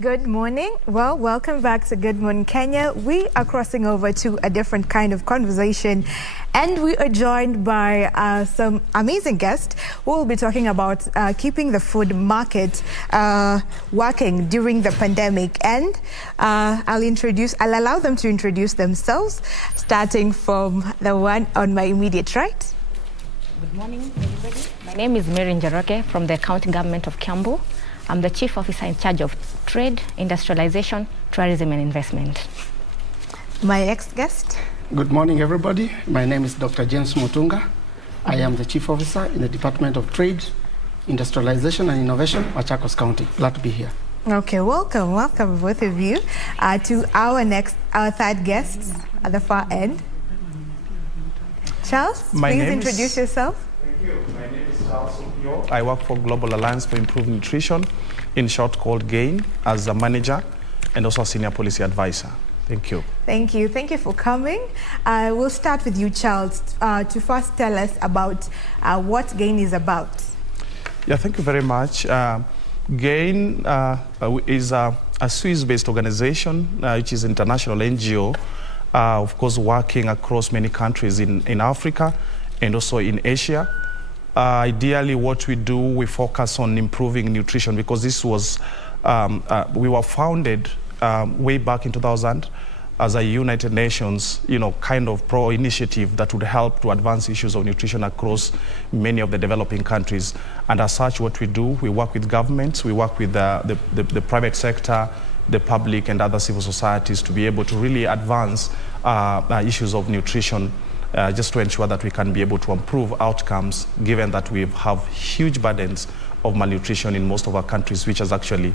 Good morning. Well, welcome back to Good Morning Kenya. We are crossing over to a different kind of conversation, and we are joined by some amazing guests who will be talking about keeping the food market working during the pandemic. And I'll allow them to introduce themselves, starting from the one on my immediate right. Good morning, everybody. My name is Mary Njoroge from the County Government of Kiambu. I'm the Chief Officer in charge of Trade, Industrialization, Tourism and Investment. My next guest. Good morning, everybody. My name is Dr. James Mutunga. I am the Chief Officer in the Department of Trade, Industrialization and Innovation, Machakos County. Glad to be here. Okay, welcome both of you to our third guest at the far end. Charles, please introduce yourself. Thank you. My name is Charles Opio. I work for Global Alliance for Improved Nutrition, in short called GAIN, as a manager and also a senior policy advisor. Thank you. Thank you. Thank you for coming. We'll start with you, Charles, to first tell us about what GAIN is about. Yeah, thank you very much. GAIN is a Swiss-based organization, which is an international NGO, of course, working across many countries in Africa and also in Asia. Ideally, what we do, we focus on improving nutrition, because this was, we were founded way back in 2000 as a United Nations, kind of pro-initiative that would help to advance issues of nutrition across many of the developing countries. And as such, what we do, we work with governments, we work with the private sector, the public and other civil societies to be able to really advance issues of nutrition, just to ensure that we can be able to improve outcomes, given that we have huge burdens of malnutrition in most of our countries, which has actually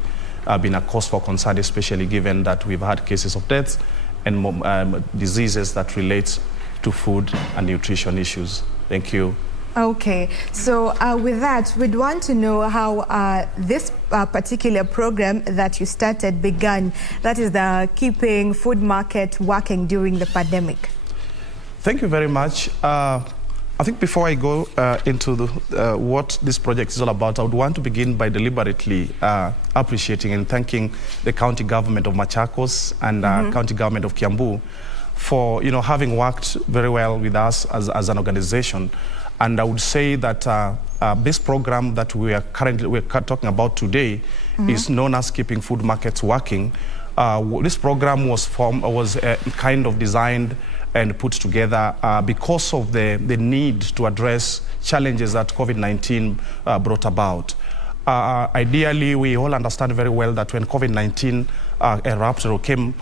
been a cause for concern, especially given that we've had cases of deaths and diseases that relate to food and nutrition issues. Thank you. Okay, so with that, we'd want to know how this particular program that you started began, that is the Keeping Food Market Working During the Pandemic. Thank you very much. I think before I go into what this project is all about, I would want to begin by deliberately appreciating and thanking the county government of Machakos and county government of Kiambu for having worked very well with us as an organization. And I would say that this program that we're talking about today is known as Keeping Food Markets Working. This program was kind of designed and put together because of the need to address challenges that COVID-19 brought about. Ideally, we all understand very well that when COVID-19 erupted or came,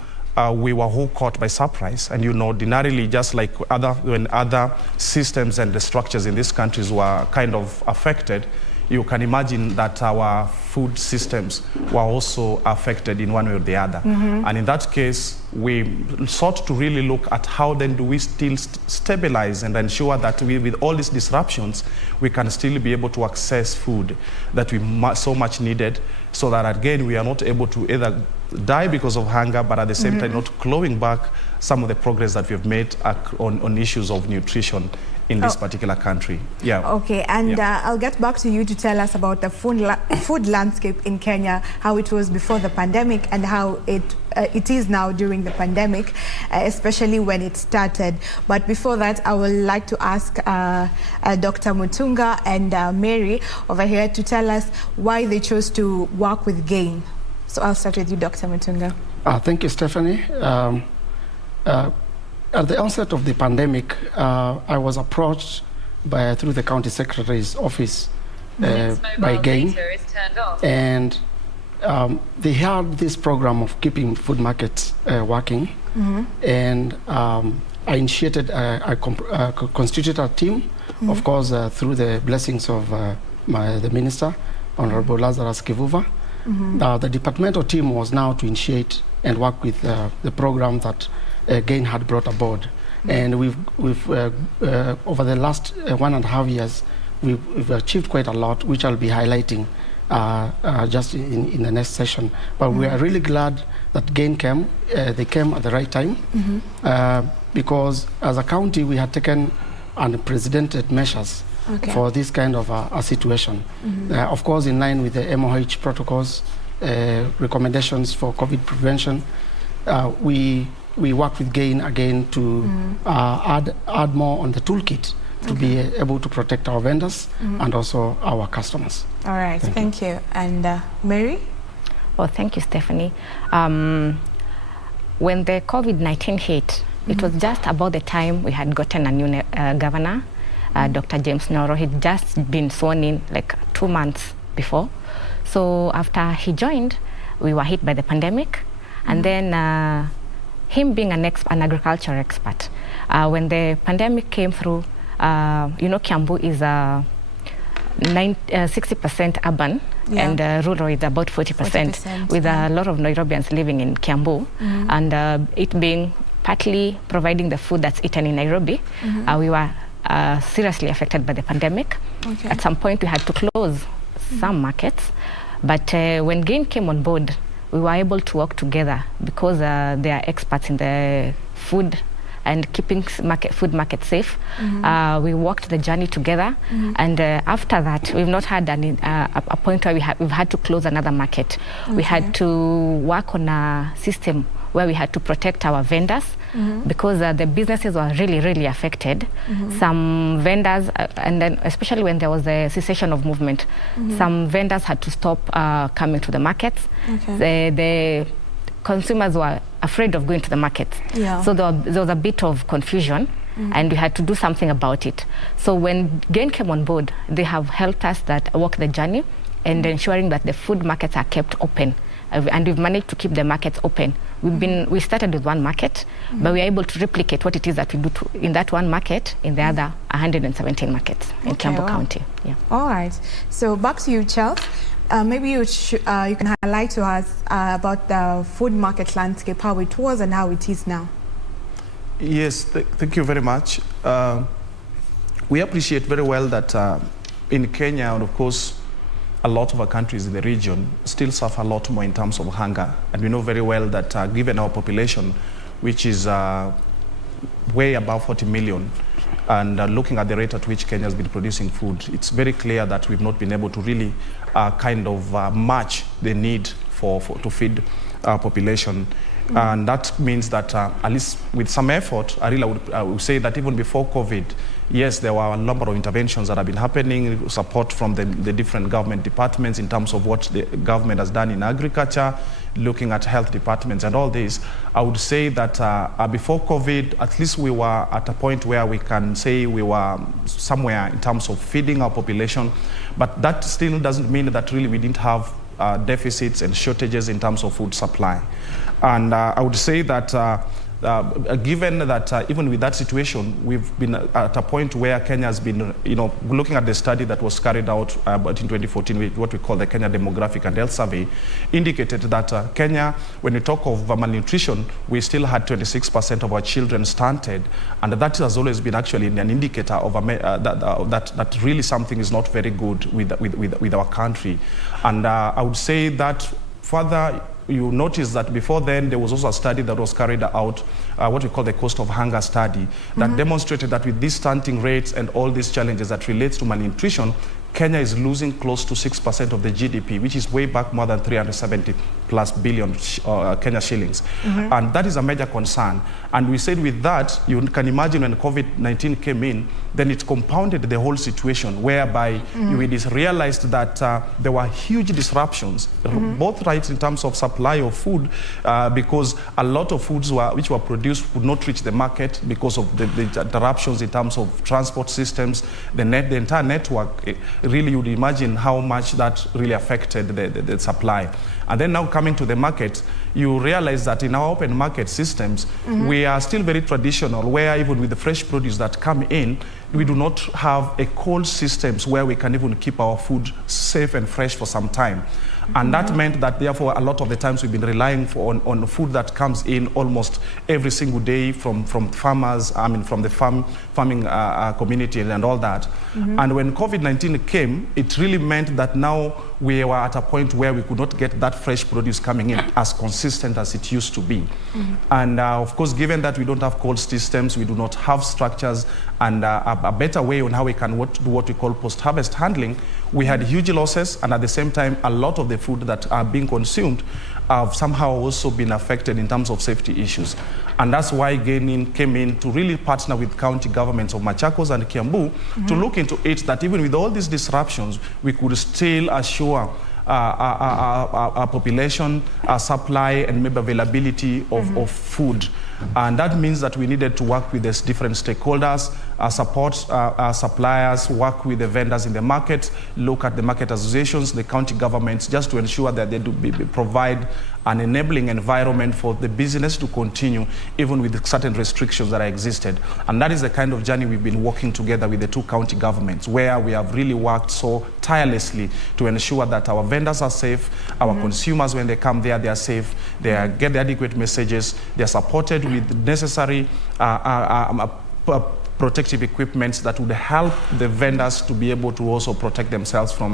we were all caught by surprise. And ordinarily, just like when other systems and the structures in these countries were kind of affected, you can imagine that our food systems were also affected in one way or the other. And in that case, we sought to really look at how then do we still stabilize and ensure that with all these disruptions, we can still be able to access food that we so much needed, so that again, we are not able to either die because of hunger, but at the same time not clawing back some of the progress that we have made on issues of nutrition in this particular country. Yeah. Okay, and I'll get back to you to tell us about the food landscape in Kenya, how it was before the pandemic and how it is now during the pandemic, especially when it started. But before that, I would like to ask Dr. Mutunga and Mary over here to tell us why they chose to work with GAIN. So I'll start with you, Dr. Mutunga. Thank you, Stephanie. At the onset of the pandemic, I was approached through the county secretary's office by GAIN, and they had this program of keeping food markets working, and I initiated, I constituted a team, of course, through the blessings of the minister, Honorable Lazarus Kivuva. The departmental team was now to initiate and work with the program that GAIN had brought aboard. And we've over the last 1.5 years, we've achieved quite a lot, which I'll be highlighting just in the next session. But we are really glad that GAIN came. They came at the right time, because as a county, we had taken unprecedented measures for this kind of a situation. Of course, in line with the MOH protocols, recommendations for COVID prevention, we work with GAIN again to add more on the toolkit to be able to protect our vendors and also our customers. All right, thank you. And Mary? Well, thank you, Stephanie. When the COVID-19 hit, it was just about the time we had gotten a new governor, Dr. James Nyoro. He'd just been sworn in like 2 months before. So after he joined, we were hit by the pandemic. And then him being an agriculture expert, when the pandemic came through, Kiambu is 60% urban and rural is about 40%, with a lot of Nairobians living in Kiambu. And it being partly providing the food that's eaten in Nairobi, we were seriously affected by the pandemic. At some point, we had to close some markets. But when GAIN came on board, we were able to work together because they are experts in the food and keeping food market safe. We walked the journey together, and after that, we've not had a point where we've had to close another market. We had to work on a system where we had to protect our vendors because the businesses were really, really affected. Some vendors, and then especially when there was a cessation of movement, some vendors had to stop coming to the markets. The consumers were afraid of going to the markets. So there was a bit of confusion, and we had to do something about it. So when GAIN came on board, they have helped us walk the journey and ensuring that the food markets are kept open. And we've managed to keep the markets open. We started with one market, but we are able to replicate what it is that we do in that one market in the other 117 markets in Kiambu County. All right. So back to you, Charles. Maybe you can highlight to us about the food market landscape, how it was and how it is now. Yes, thank you very much. We appreciate very well that in Kenya, and of course, a lot of our countries in the region still suffer a lot more in terms of hunger. And we know very well that given our population, which is way above 40 million, and looking at the rate at which Kenya has been producing food, it's very clear that we've not been able to really match the need to feed our population. And that means that at least with some effort, I would say that even before COVID, yes, there were a number of interventions that have been happening, support from the different government departments in terms of what the government has done in agriculture, looking at health departments and all this. I would say that before COVID, at least we were at a point where we can say we were somewhere in terms of feeding our population, but that still doesn't mean that really we didn't have deficits and shortages in terms of food supply. And I would say that given that even with that situation, we've been at a point where Kenya has been, looking at the study that was carried out in 2014, what we call the Kenya Demographic and Health Survey, indicated that Kenya, when we talk of malnutrition, we still had 26% of our children stunted, and that has always been actually an indicator of that really something is not very good with our country. And I would say that further, you notice that before then there was also a study that was carried out, what we call the cost of hunger study, that demonstrated that with these stunting rates and all these challenges that relates to malnutrition, Kenya is losing close to 6% of the GDP, which is way back more than 370 plus billion Kenya shillings. And that is a major concern. And we said with that, you can imagine when COVID-19 came in, then it compounded the whole situation, whereby we realized that there were huge disruptions, both right in terms of supply of food, because a lot of foods which were produced would not reach the market because of the interruptions in terms of transport systems, the entire network. Really, you would imagine how much that really affected the supply. And then now coming to the market, you realize that in our open market systems, we are still very traditional, where even with the fresh produce that come in, we do not have a cold systems where we can even keep our food safe and fresh for some time. And that meant that therefore a lot of the times we've been relying on food that comes in almost every single day from farmers, from the farming community and all that. And when COVID-19 came, it really meant that now we were at a point where we could not get that fresh produce coming in as consistent as it used to be. And of course, given that we don't have cold systems, we do not have structures and a better way on how we can do what we call post-harvest handling, we had huge losses, and at the same time, a lot of the food that are being consumed have somehow also been affected in terms of safety issues. And that's why Gaining came in to really partner with county governments of Machakos and Kiambu to look into it, that even with all these disruptions, we could still assure our population, our supply and maybe availability of food. And that means that we needed to work with these different stakeholders, support our suppliers, work with the vendors in the market, look at the market associations, the county governments, just to ensure that they do provide an enabling environment for the business to continue, even with certain restrictions that existed. And that is the kind of journey we've been working together with the two county governments, where we have really worked so tirelessly to ensure that our vendors are safe, our consumers, when they come there, they are safe, they get the adequate messages, they are supported with necessary protective equipment that would help the vendors to be able to also protect themselves from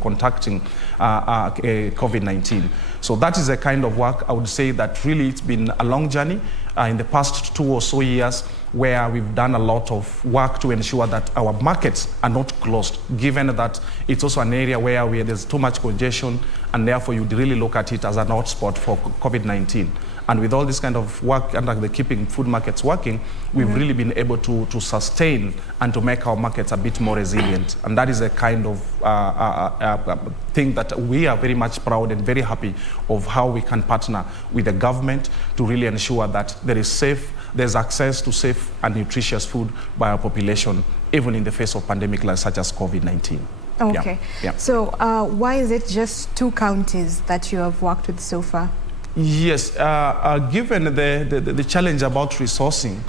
contacting COVID-19. So that is a kind of work, I would say, that really it's been a long journey in the past 2 or so years, where we've done a lot of work to ensure that our markets are not closed, given that it's also an area where there's too much congestion, and therefore you'd really look at it as an hotspot for COVID-19. And with all this kind of work under the keeping food markets working, we've really been able to sustain and to make our markets a bit more resilient. And that is a kind of thing that we are very much proud and very happy of, how we can partner with the government to really ensure that there's access to safe and nutritious food by our population, even in the face of pandemic such as COVID-19. Okay. Yeah. So why is it just 2 counties that you have worked with so far? Yes, given the challenge about resourcing,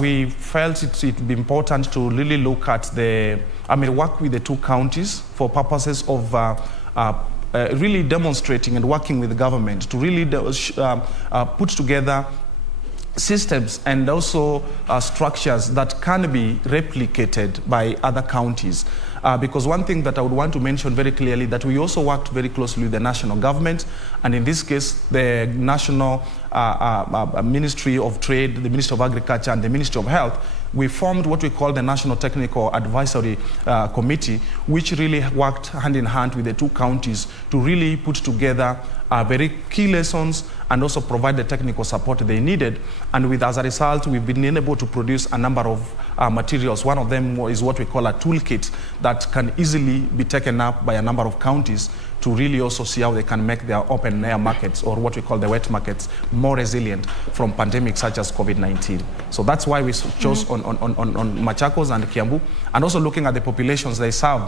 we felt it be important to really look at work with the 2 counties for purposes of really demonstrating and working with the government to really put together systems and also structures that can be replicated by other counties. Because one thing that I would want to mention very clearly, that we also worked very closely with the national government, and in this case, the National Ministry of Trade, the Ministry of Agriculture, and the Ministry of Health, we formed what we call the National Technical Advisory Committee, which really worked hand in hand with the two counties to really put together very key lessons and also provide the technical support they needed. And as a result, we've been able to produce a number of materials. One of them is what we call a toolkit that can easily be taken up by a number of counties to really also see how they can make their open air markets, or what we call the wet markets, more resilient from pandemics such as COVID-19. So that's why we chose on Machakos and Kiambu. And also looking at the populations they serve,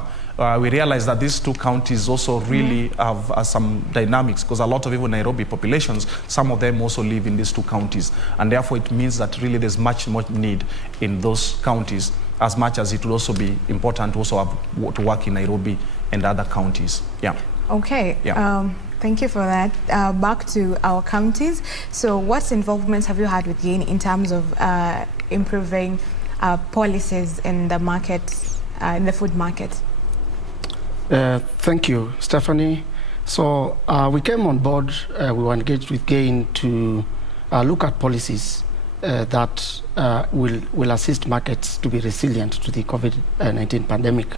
we realized that these two counties also really have some dynamics, because a lot of even Nairobi populations, some of them also live in these two counties. And therefore it means that really there's much need in those counties, as much as it will also be important to also have to work in Nairobi and other counties. Yeah. Okay. Yeah. Thank you for that. Back to our counties. So what involvements have you had with GAIN in terms of improving policies in the markets, in the food market? Thank you, Stephanie. So we came on board, we were engaged with GAIN to look at policies that will assist markets to be resilient to the COVID-19 pandemic.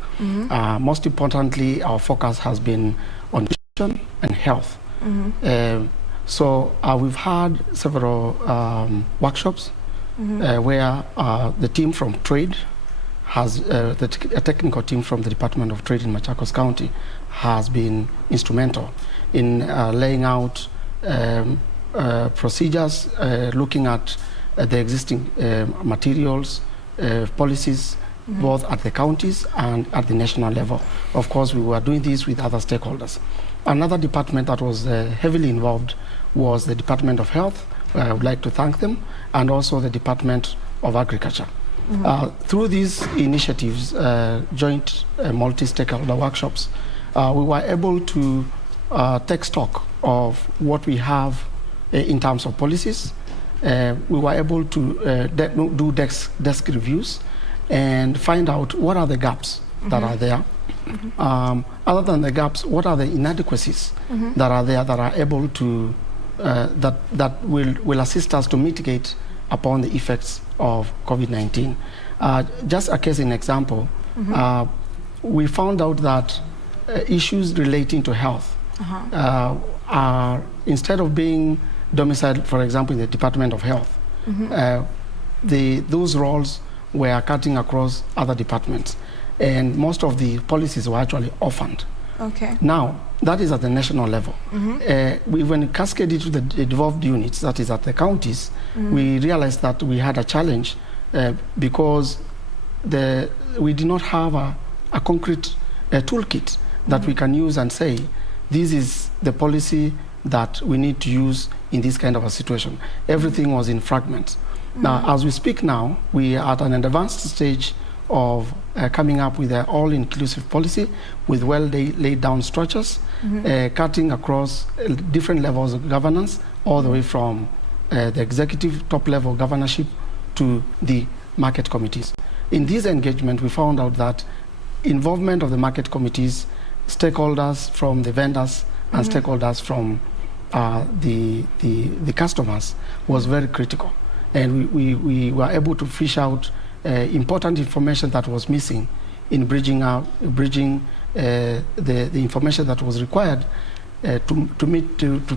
Most importantly, our focus has been on nutrition and health. So we've had several workshops where the team from trade has, a technical team from the Department of Trade in Machakos County has been instrumental in laying out procedures, looking at the existing materials, policies, both at the counties and at the national level. Of course, we were doing this with other stakeholders. Another department that was heavily involved was the Department of Health. I would like to thank them, and also the Department of Agriculture. Through these initiatives, joint multi-stakeholder workshops, we were able to take stock of what we have in terms of policies. We were able to do desk reviews and find out what are the gaps that are there. Other than the gaps, what are the inadequacies that are there that are able to, that will assist us to mitigate upon the effects of COVID-19. Just a case in example, we found out that issues relating to health are, instead of being domiciled, for example, in the Department of Health, those roles were cutting across other departments, and most of the policies were actually orphaned. Okay. Now, that is at the national level. When it cascaded to the devolved units, that is at the counties, we realized that we had a challenge because we did not have a concrete toolkit that we can use and say, this is the policy that we need to use in this kind of a situation. Everything was in fragments. Now, as we speak now, we are at an advanced stage of coming up with an all-inclusive policy with well-laid down structures, cutting across different levels of governance, all the way from the executive top-level governorship to the market committees. In this engagement, we found out that involvement of the market committees, stakeholders from the vendors, and stakeholders from the customers was very critical. And we were able to fish out important information that was missing in bridging the information that was required to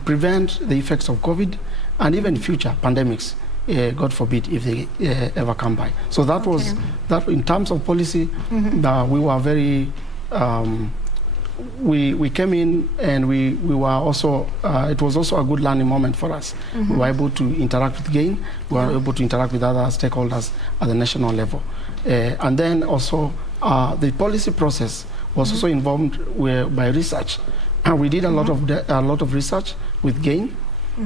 prevent the effects of COVID and even future pandemics, God forbid, if they ever come by. So that was that. In terms of policy, we were very. We came in and we were also, it was also a good learning moment for us. We were able to interact with GAIN, we were able to interact with other stakeholders at the national level. And then also the policy process was also involved by research. And we did a lot of research with GAIN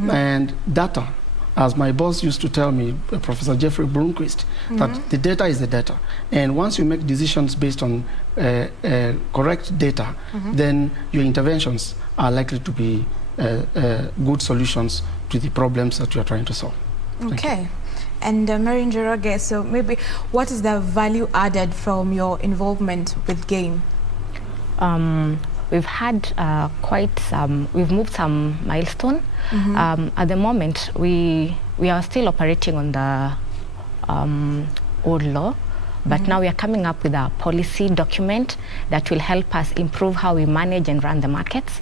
and data. As my boss used to tell me, Professor Jeffrey Blomqvist, that the data is the data. And once you make decisions based on correct data, then your interventions are likely to be good solutions to the problems that you are trying to solve. Okay. And Mary Njoroge, so maybe what is the value added from your involvement with GAIN? we've had we've moved some milestone. At the moment, we are still operating on the old law, but now we are coming up with a policy document that will help us improve how we manage and run the markets.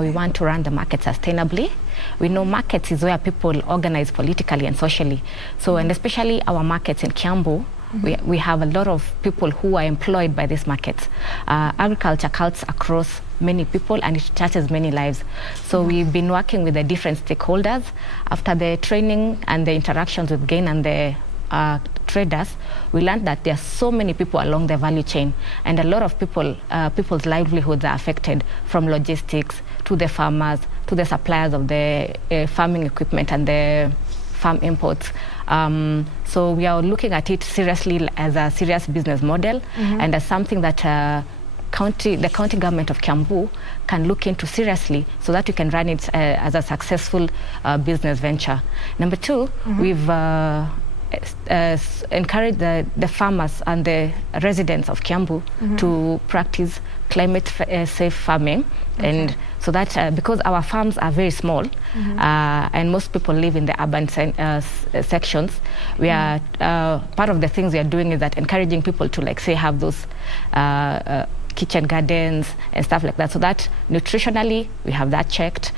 We want to run the market sustainably. We know markets is where people organize politically and socially. So, and especially our markets in Kiambu, we have a lot of people who are employed by these markets. Agriculture cuts across many people and it touches many lives. So we've been working with the different stakeholders. After the training and the interactions with GAIN and the traders, we learned that there are so many people along the value chain, and a lot of people's livelihoods are affected, from logistics to the farmers to the suppliers of the farming equipment and the farm imports. So we are looking at it seriously as a serious business model and as something that the county government of Kiambu can look into seriously, so that we can run it as a successful business venture. Number two, we've encourage the farmers and the residents of Kiambu to practice climate safe farming. And so that because our farms are very small and most people live in the urban sections, we are part of the things we are doing is that encouraging people to, like, say, have those kitchen gardens and stuff like that, so that nutritionally we have that checked.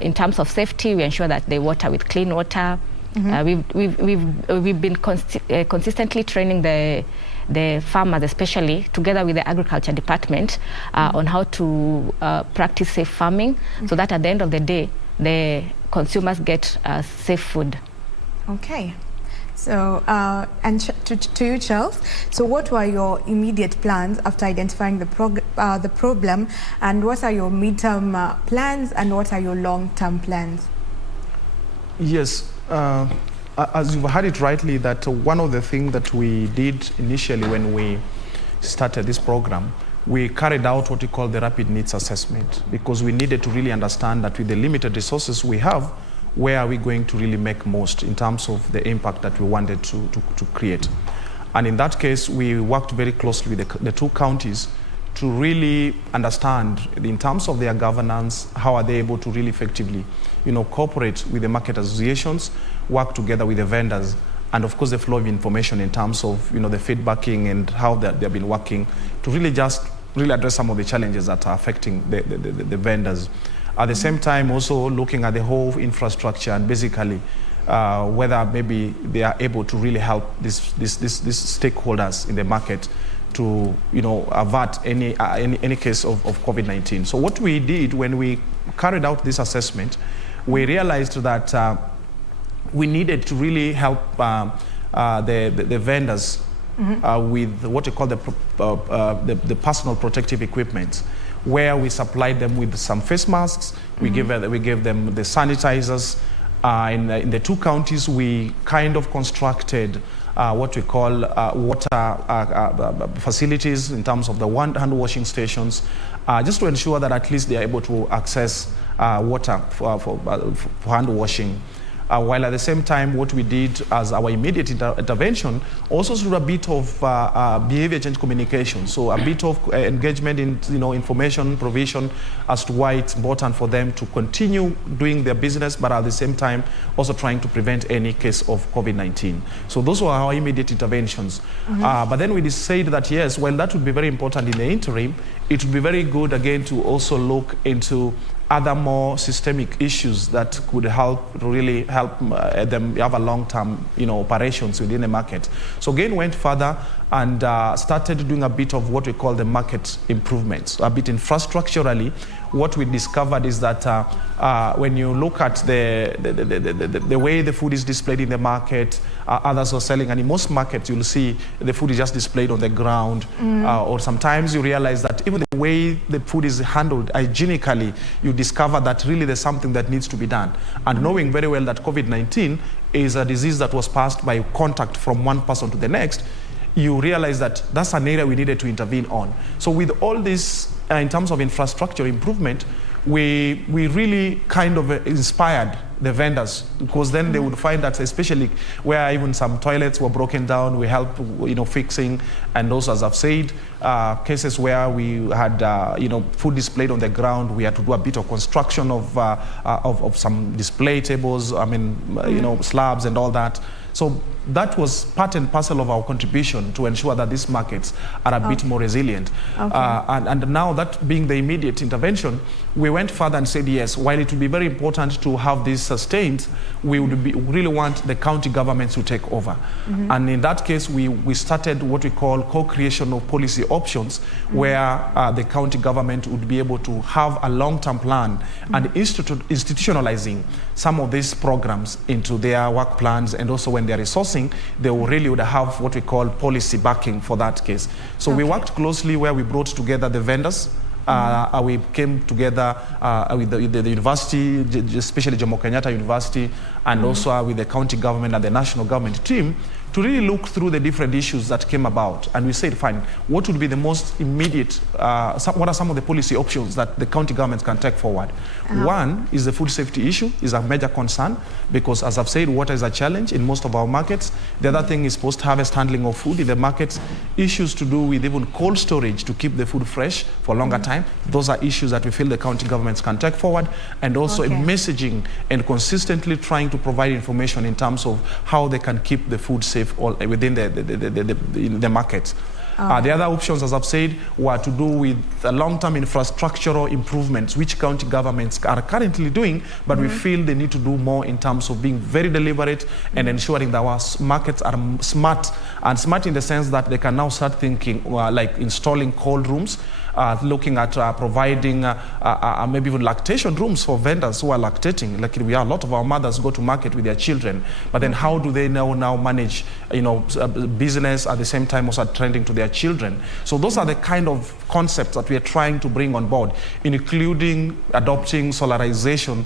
In terms of safety, we ensure that they water with clean water. We've been consistently training the farmers, especially together with the agriculture department, on how to practice safe farming, so that at the end of the day, the consumers get safe food. Okay. So, and to you, Charles, so what were your immediate plans after identifying the problem, and what are your midterm plans, and what are your long-term plans? Yes. As you've heard it rightly, that one of the things that we did initially when we started this program, we carried out what we call the rapid needs assessment, because we needed to really understand that with the limited resources we have, where are we going to really make most in terms of the impact that we wanted to create. And in that case, we worked very closely with the two counties to really understand, in terms of their governance, how are they able to really effectively, cooperate with the market associations, work together with the vendors, and of course the flow of information in terms of, the feedbacking and how they've been working to really address some of the challenges that are affecting the vendors. At the same time, also looking at the whole infrastructure and basically whether maybe they are able to really help these stakeholders in the market to avert any case of COVID-19. So what we did when we carried out this assessment, we realized that we needed to really help the vendors with what we call the personal protective equipment, where we supplied them with some face masks. We gave them the sanitizers. In the two counties, we kind of constructed what we call water facilities in terms of the hand washing stations, just to ensure that at least they are able to access water for hand washing. While at the same time, what we did as our immediate intervention also through a bit of behavior change communication. So a bit of engagement in information provision as to why it's important for them to continue doing their business, but at the same time also trying to prevent any case of COVID-19. So those were our immediate interventions. But then we decided that yes, well, that would be very important in the interim. It would be very good again to also look into other more systemic issues that could really help them have a long-term, operations within the market. So again, went further and started doing a bit of what we call the market improvements, a bit infrastructurally. What we discovered is that when you look at the way the food is displayed in the market, others are selling, and in most markets you'll see the food is just displayed on the ground, or sometimes you realize that even the way the food is handled hygienically, you discover that really there's something that needs to be done. And knowing very well that COVID-19 is a disease that was passed by contact from one person to the next, you realize that that's an area we needed to intervene on. So with all this, in terms of infrastructure improvement, we really kind of inspired the vendors, because then they would find that, especially where even some toilets were broken down, we helped, fixing. And also, as I've said, cases where we had, food displayed on the ground, we had to do a bit of construction of some display tables, slabs and all that. So that was part and parcel of our contribution to ensure that these markets are a bit more resilient. And now, that being the immediate intervention, we went further and said, yes, while it would be very important to have this sustained, we would really want the county governments to take over. And in that case, we started what we call co-creation of policy options, where the county government would be able to have a long-term plan and institutionalizing some of these programs into their work plans, and also when they're resourcing, they would have what we call policy backing for that case. So we worked closely where we brought together the vendors. We came together with the university, especially Jomo Kenyatta University, and also with the county government and the national government team, to really look through the different issues that came about. And we said, fine, what would be the most immediate, what are some of the policy options that the county governments can take forward? One is the food safety issue, is a major concern, because as I've said, water is a challenge in most of our markets. The other thing is post-harvest handling of food in the markets, issues to do with even cold storage to keep the food fresh for a longer time. Those are issues that we feel the county governments can take forward, and also messaging and consistently trying to provide information in terms of how they can keep the food safe within the markets. The other options, as I've said, were to do with long-term infrastructural improvements, which county governments are currently doing, but we feel they need to do more in terms of being very deliberate and ensuring that our markets are smart, and smart in the sense that they can now start thinking like installing cold rooms, looking at providing maybe even lactation rooms for vendors who are lactating. Like we are, a lot of our mothers go to market with their children, but then how do they now manage, business at the same time also attending to their children? So those are the kind of concepts that we are trying to bring on board, including adopting solarization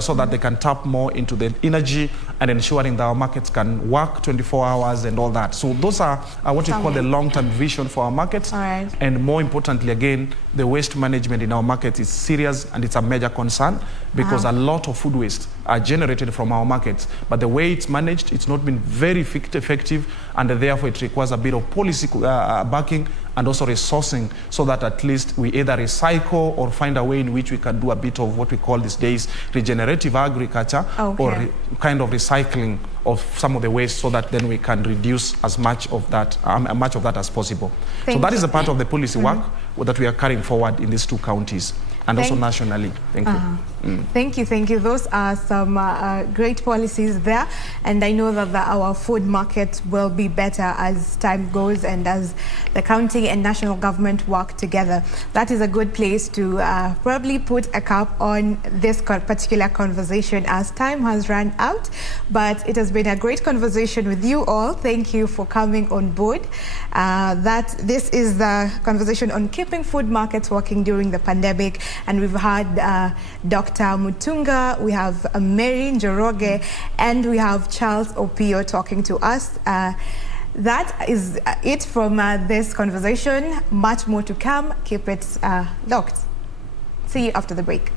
so that they can tap more into the energy and ensuring that our markets can work 24 hours and all that. So those are what we call the long-term vision for our markets. And more importantly, again, the waste management in our markets is serious, and it's a major concern, because a lot of food waste are generated from our markets, but the way it's managed, it's not been very effective, and therefore it requires a bit of policy backing and also resourcing, so that at least we either recycle or find a way in which we can do a bit of what we call these days regenerative agriculture, or kind of recycling of some of the waste, so that then we can reduce as much of that as possible. So that is a part of the policy work that we are carrying forward in these two counties, and also nationally. Thank you. Thank you. Those are some great policies there, and I know that our food market will be better as time goes and as the county and national government work together. That is a good place to probably put a cap on this particular conversation, as time has run out, but it has been a great conversation with you all. Thank you for coming on board. This is the conversation on keeping food markets working during the pandemic, and we've had Dr. Mutunga, we have Mary Njoroge, and we have Charles Opio talking to us. That is it from this conversation. Much more to come. Keep it locked. See you after the break.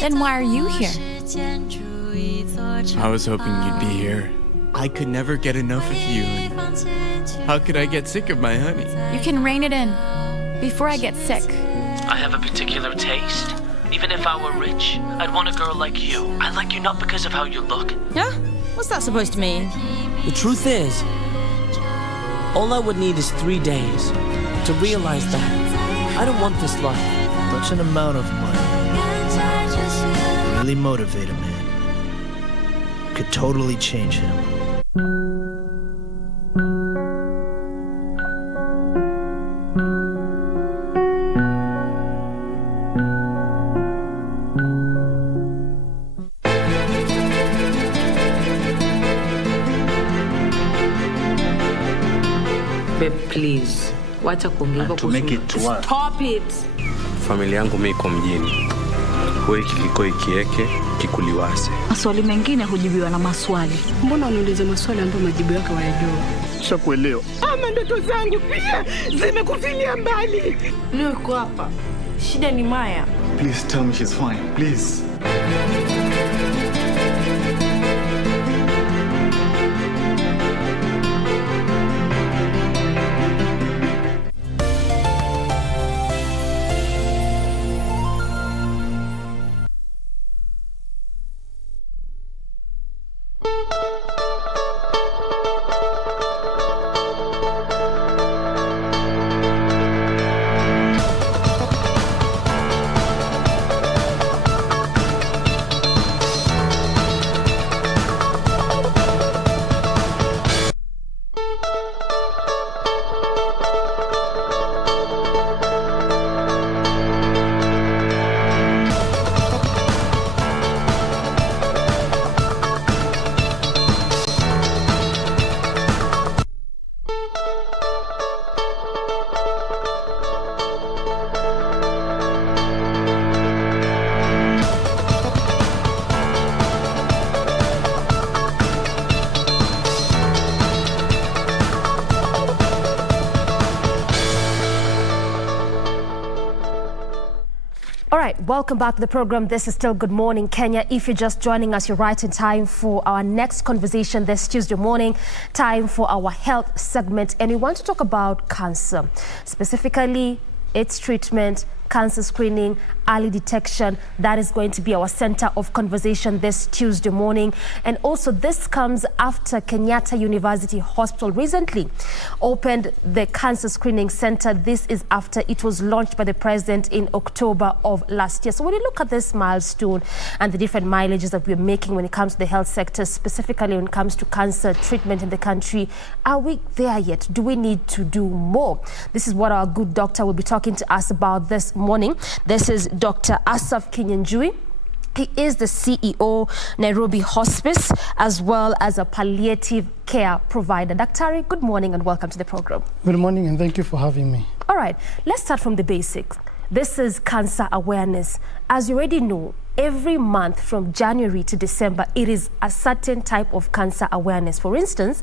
Then why are you here? I was hoping you'd be here. I could never get enough of you. How could I get sick of my honey? You can rein it in before I get sick. I have a particular taste. Even if I were rich, I'd want a girl like you. I like you not because of how you look. Huh? What's that supposed to mean? The truth is, all I would need is 3 days to realize that I don't want this life. Such an amount of money really motivate a man. Could totally change him. Babe, please. Wacha kuongea to make it work. Stop it. Familia yangu mimi iko mjini. Wewe kiko ikieke kikuliwase. Maswali mengine hujibiwa na maswali. Mbona uniulize maswali ambayo majibu yake hayajua? Nishakuelewa. Ama ndoto zangu pia zimekufilia mbali. Leo uko hapa. Shida ni Maya. Please tell me she's fine. Please. All right, welcome back to the program. This is still Good Morning Kenya. If you're just joining us, you're right in time for our next conversation this Tuesday morning, time for our health segment. And we want to talk about cancer, specifically its treatment, cancer screening, early detection. That is going to be our center of conversation this Tuesday morning. And also this comes after Kenyatta University Hospital recently opened the cancer screening center. This is after it was launched by the president in October of last year. So when you look at this milestone and the different mileages that we're making when it comes to the health sector, specifically when it comes to cancer treatment in the country, are we there yet? Do we need to do more? This is what our good doctor will be talking to us about this morning. This is Dr. Asaf Kinyanjui. He is the CEO, Nairobi Hospice, as well as a palliative care provider. Daktari, good morning and welcome to the program. Good morning and thank you for having me. All right, let's start from the basics. This is cancer awareness. As you already know, every month from January to December, it is a certain type of cancer awareness. For instance,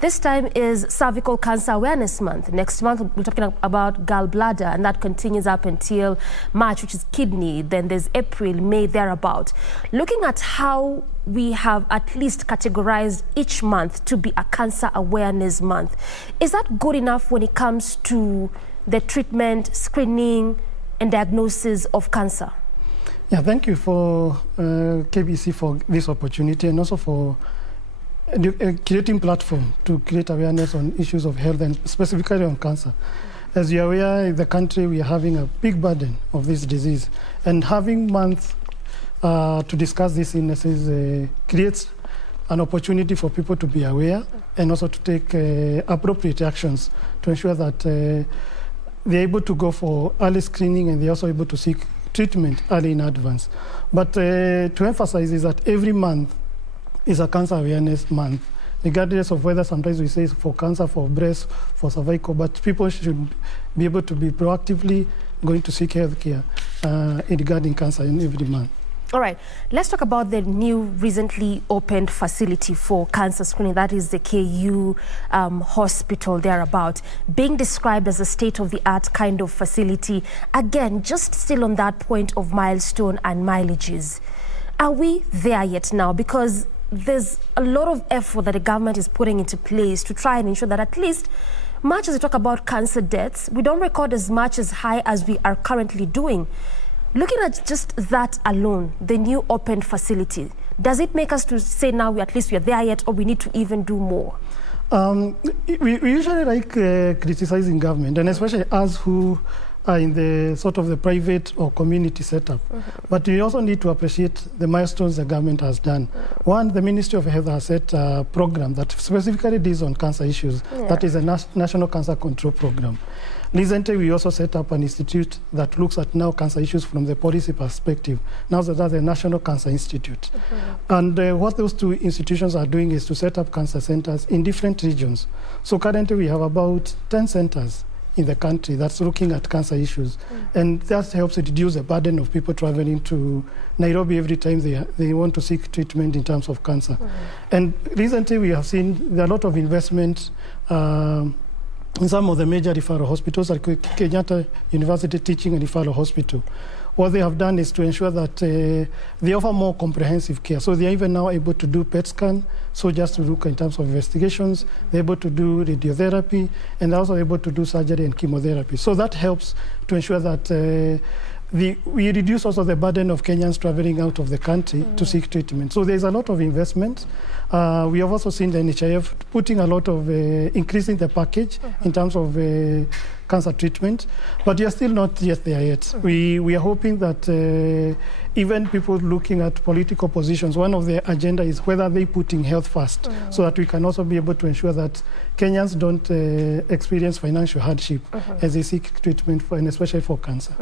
this time is Cervical Cancer Awareness Month. Next month, we're talking about gallbladder, and that continues up until March, which is kidney. Then there's April, May, thereabout. Looking at how we have at least categorized each month to be a Cancer Awareness Month, is that good enough when it comes to the treatment, screening, and diagnosis of cancer? Yeah, thank you for KBC for this opportunity and also for creating platform to create awareness on issues of health and specifically on cancer. As you are aware, in the country we are having a big burden of this disease, and having months to discuss this illnesses creates an opportunity for people to be aware and also to take appropriate actions to ensure that they're able to go for early screening and they're also able to seek treatment early in advance. But to emphasize is that every month is a Cancer Awareness Month, regardless of whether sometimes we say for cancer, for breast, for cervical, but people should be able to be proactively going to seek health care regarding cancer in every month. All right, let's talk about the new recently opened facility for cancer screening. That is the KU hospital thereabout, being described as a state-of-the-art kind of facility. Again, just still on that point of milestone and mileages. Are we there yet now? Because there's a lot of effort that the government is putting into place to try and ensure that at least, much as we talk about cancer deaths, we don't record as much as high as we are currently doing. Looking at just that alone, the new opened facility, does it make us to say now at least we are there yet, or we need to even do more? We usually like criticizing government, and especially us who are in the sort of the private or community setup. But we also need to appreciate the milestones the government has done. One, the Ministry of Health has set a program that specifically deals on cancer issues. That is a National Cancer Control Program. Recently, we also set up an institute that looks at now cancer issues from the policy perspective. Now that's the National Cancer Institute. And what those two institutions are doing is to set up cancer centers in different regions. So currently, we have about 10 centers in the country that's looking at cancer issues. And that helps reduce the burden of people traveling to Nairobi every time they want to seek treatment in terms of cancer. And recently we have seen there are a lot of investment in some of the major referral hospitals, like Kenyatta University Teaching and Referral Hospital. What they have done is to ensure that they offer more comprehensive care. So they are even now able to do PET scan, so just to look in terms of investigations. They're able to do radiotherapy, and they're also able to do surgery and chemotherapy. So that helps to ensure that we reduce also the burden of Kenyans traveling out of the country to seek treatment. So there's a lot of investment. We have also seen the NHIF putting a lot of increasing the package in terms of cancer treatment, but we are still not yet there yet. We are hoping that even people looking at political positions, one of the agenda is whether they putting health first, so that we can also be able to ensure that Kenyans don't experience financial hardship as they seek treatment for, and especially for cancer.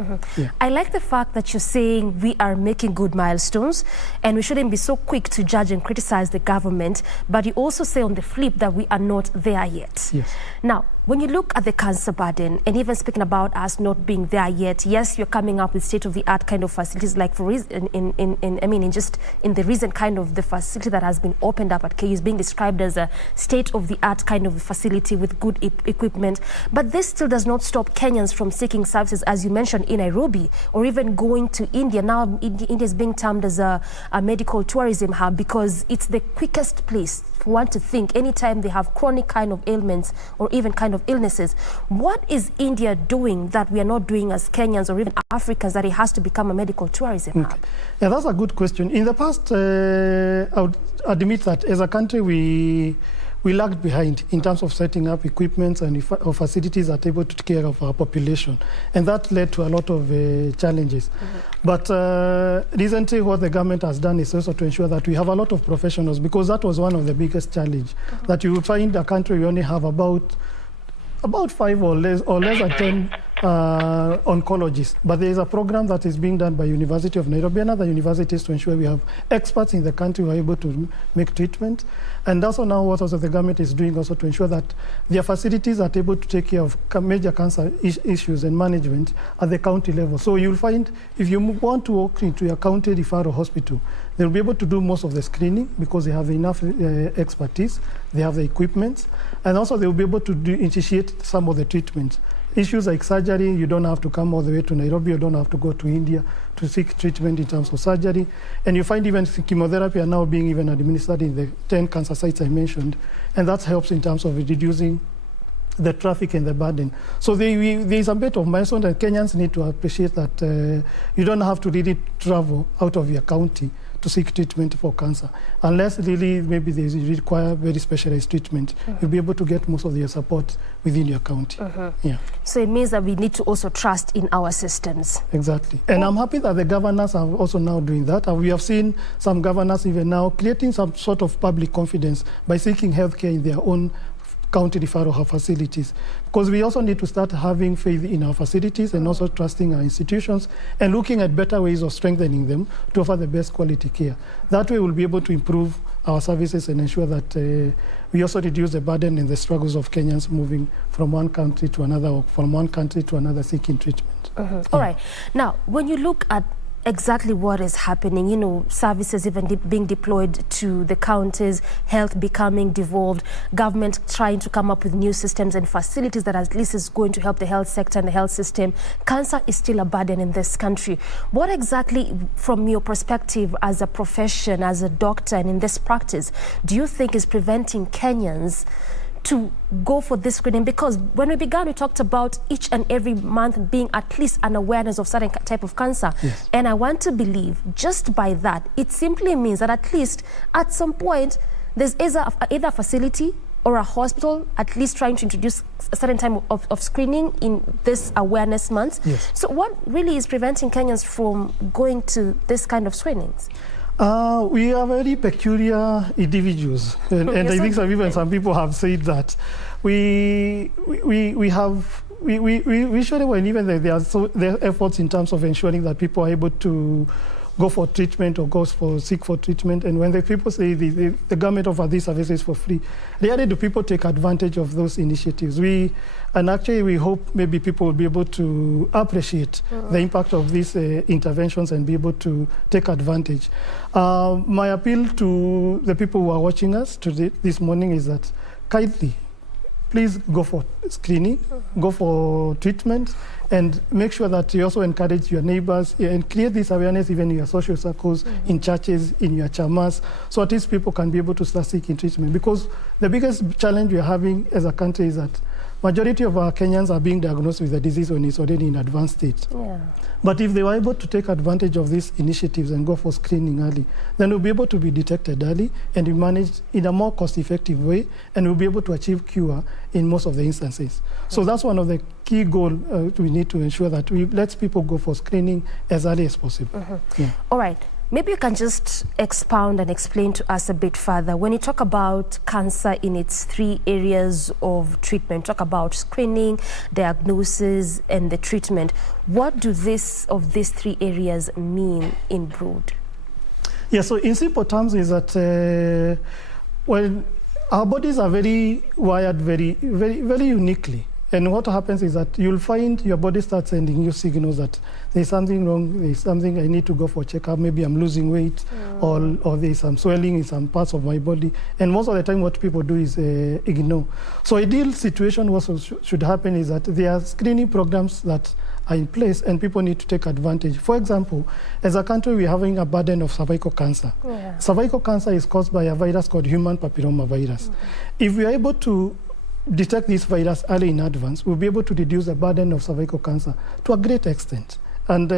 I like the fact that you're saying we are making good milestones and we shouldn't be so quick to judge and criticize the government, but you also say on the flip that we are not there yet. Yes. Now, when you look at the cancer burden, and even speaking about us not being there yet, yes, you're coming up with state-of-the-art kind of facilities, like for in the recent kind of the facility that has been opened up at KU is being described as a state-of-the-art kind of facility with good equipment. But this still does not stop Kenyans from seeking services, as you mentioned, in Nairobi, or even going to India. Now, India is being termed as a medical tourism hub because it's the quickest place for one to think anytime they have chronic kind of ailments or even kind of illnesses. What is India doing that we are not doing as Kenyans or even Africans that it has to become a medical tourism hub? Yeah, that's a good question. In the past, I would admit that as a country, we lagged behind in terms of setting up equipment and facilities that are able to take care of our population. And that led to a lot of challenges. But recently what the government has done is also to ensure that we have a lot of professionals, because that was one of the biggest challenges, that you will find a country we only have about 5 or less than 10 oncologists. But there is a program that is being done by University of Nairobi and other universities to ensure we have experts in the country who are able to make treatment. And also now what also the government is doing also to ensure that their facilities are able to take care of major cancer issues and management at the county level. So you'll find if you want to walk into your county referral hospital, they'll be able to do most of the screening because they have enough expertise, they have the equipment, and also they'll be able to initiate some of the treatments. Issues like surgery, you don't have to come all the way to Nairobi, you don't have to go to India to seek treatment in terms of surgery. And you find even chemotherapy are now being even administered in the 10 cancer sites I mentioned. And that helps in terms of reducing the traffic and the burden. So there is a bit of milestone that Kenyans need to appreciate, that you don't have to really travel out of your county to seek treatment for cancer. Unless really maybe they require very specialized treatment, you'll be able to get most of your support within your county. Yeah. So it means that we need to also trust in our systems. Exactly. And I'm happy that the governors are also now doing that. And we have seen some governors even now creating some sort of public confidence by seeking healthcare in their own county referral facilities, because we also need to start having faith in our facilities and also trusting our institutions and looking at better ways of strengthening them to offer the best quality care. That way we'll be able to improve our services and ensure that we also reduce the burden and the struggles of Kenyans moving from one country to another or from one country to another seeking treatment. All right. Now, when you look at exactly what is happening. You know, services even being deployed to the counties, health becoming devolved, government trying to come up with new systems and facilities that at least is going to help the health sector and the health system. Cancer is still a burden in this country. What exactly, from your perspective as a profession, as a doctor and in this practice, do you think is preventing Kenyans to go for this screening? Because when we began, we talked about each and every month being at least an awareness of certain type of cancer. Yes. And I want to believe just by that, it simply means that at least at some point, there's either a facility or a hospital at least trying to introduce a certain type of screening in this awareness month. Yes. So what really is preventing Kenyans from going to this kind of screenings? We are very peculiar individuals, and I think some people have said that we surely, when even there are efforts in terms of ensuring that people are able to go for treatment or seek for treatment, and when the people say the government offers these services for free, rarely do people take advantage of those initiatives. Actually, we hope maybe people will be able to appreciate the impact of these interventions and be able to take advantage. My appeal to the people who are watching us today, this morning, is that kindly, please go for screening, go for treatment, and make sure that you also encourage your neighbors and create this awareness even in your social circles, in churches, in your chamas, so at least people can be able to start seeking treatment. Because the biggest challenge we are having as a country is that majority of our Kenyans are being diagnosed with the disease when it's already in advanced state. Yeah. But if they were able to take advantage of these initiatives and go for screening early, then we'll be able to be detected early and be managed in a more cost-effective way, and we'll be able to achieve cure in most of the instances. So that's one of the key goals we need to ensure, that we let people go for screening as early as possible. Yeah. All right. Maybe you can just expound and explain to us a bit further. When you talk about cancer in its 3 areas of treatment, talk about screening, diagnosis, and the treatment. What do these 3 areas mean in broad? Yeah, so in simple terms is that well, our bodies are very wired very uniquely. And what happens is that you'll find your body starts sending you signals that there's something wrong, there's something I need to go for a checkup, maybe I'm losing weight, or there's some swelling in some parts of my body. And most of the time what people do is ignore. So ideal situation what should happen is that there are screening programs that are in place and people need to take advantage. For example, as a country, we're having a burden of cervical cancer. Yeah. Cervical cancer is caused by a virus called human papilloma virus. If we are able to detect this virus early in advance, we'll be able to reduce the burden of cervical cancer to a great extent. And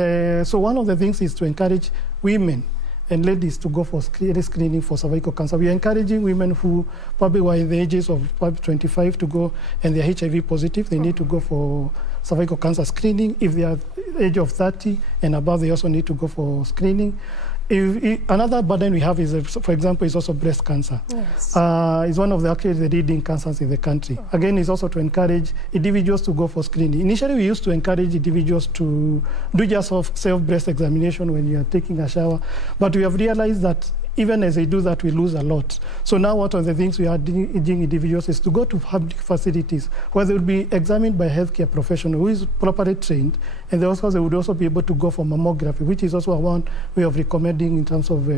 so one of the things is to encourage women and ladies to go for screening for cervical cancer. We are encouraging women who probably were in the ages of probably 25 to go, and they're HIV positive, they need to go for cervical cancer screening. If they are age of 30 and above, they also need to go for screening. Another burden we have is, for example, is also breast cancer. Yes. It's one of the leading cancers in the country. Again, it's also to encourage individuals to go for screening. Initially, we used to encourage individuals to do just self-breast examination when you are taking a shower, but we have realized that even as they do that, we lose a lot. So now one of the things we are urging individuals is to go to public facilities where they will be examined by a healthcare professional who is properly trained, and they would also be able to go for mammography, which is also one way of recommending in terms of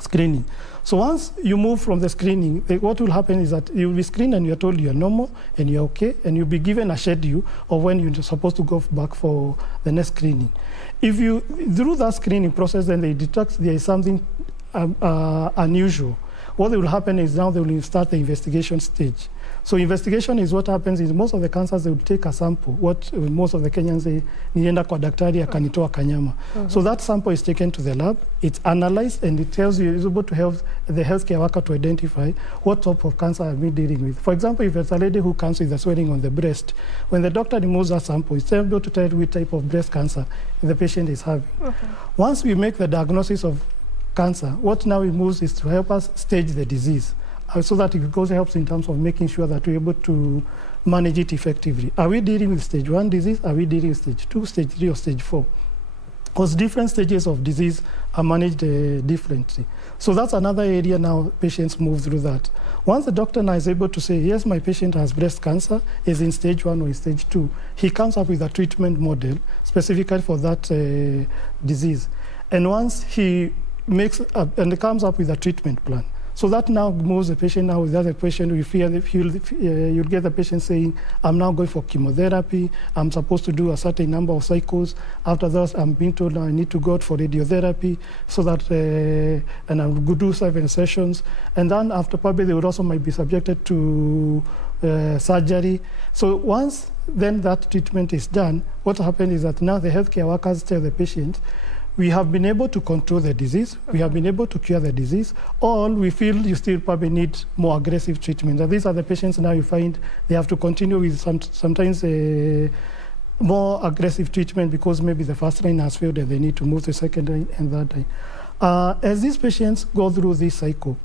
screening. So once you move from the screening, what will happen is that you will be screened and you're told you're normal and you're okay, and you'll be given a schedule of when you're supposed to go back for the next screening. If you, through that screening process, then they detect there is something unusual, what will happen is now they will start the investigation stage. So investigation is what happens is most of the cancers, they will take a sample. What most of the Kenyans say, nienda kwa daktari akanitoa kanyama. So that sample is taken to the lab, it's analyzed, and it tells you, it's able to help the healthcare worker to identify what type of cancer I've been dealing with. For example, if it's a lady who comes with a swelling on the breast, when the doctor removes that sample, it's able to tell which type of breast cancer the patient is having. Once we make the diagnosis of cancer, what now it moves is to help us stage the disease, so that it also helps in terms of making sure that we're able to manage it effectively. Are we dealing with stage 1 disease? Are we dealing with stage 2, stage 3, or stage 4? because different stages of disease are managed differently. So that's another area now patients move through that. Once the doctor now is able to say, yes, my patient has breast cancer, is in stage 1 or stage 2, he comes up with a treatment model specifically for that disease. And once he makes and comes up with a treatment plan, so that now moves the patient now with the other patient. We fear that you'll get the patient saying, I'm now going for chemotherapy. I'm supposed to do a certain number of cycles. After that, I'm being told now I need to go out for radiotherapy so that, and I'll do 7 sessions. And then after probably they would also might be subjected to surgery. So once then that treatment is done, what happens is that now the healthcare workers tell the patient, we have been able to control the disease, we have been able to cure the disease, or we feel you still probably need more aggressive treatment. And these are the patients now you find they have to continue with sometimes more aggressive treatment because maybe the first line has failed and they need to move to second line and third line. As these patients go through this cycle,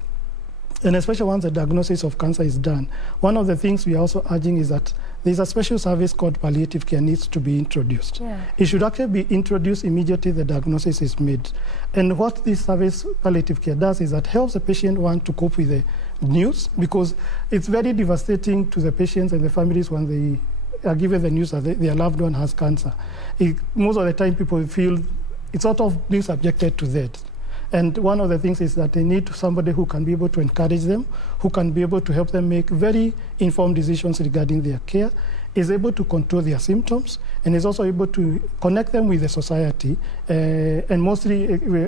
and especially once the diagnosis of cancer is done, one of the things we are also urging is that there's a special service called palliative care needs to be introduced. Yeah. It should actually be introduced immediately the diagnosis is made. And what this service, palliative care, does is that helps the patient want to cope with the news, because it's very devastating to the patients and the families when they are given the news that their loved one has cancer. Most of the time people feel it's sort of being subjected to that. And one of the things is that they need somebody who can be able to encourage them, who can be able to help them make very informed decisions regarding their care, is able to control their symptoms, and is also able to connect them with the society. And mostly,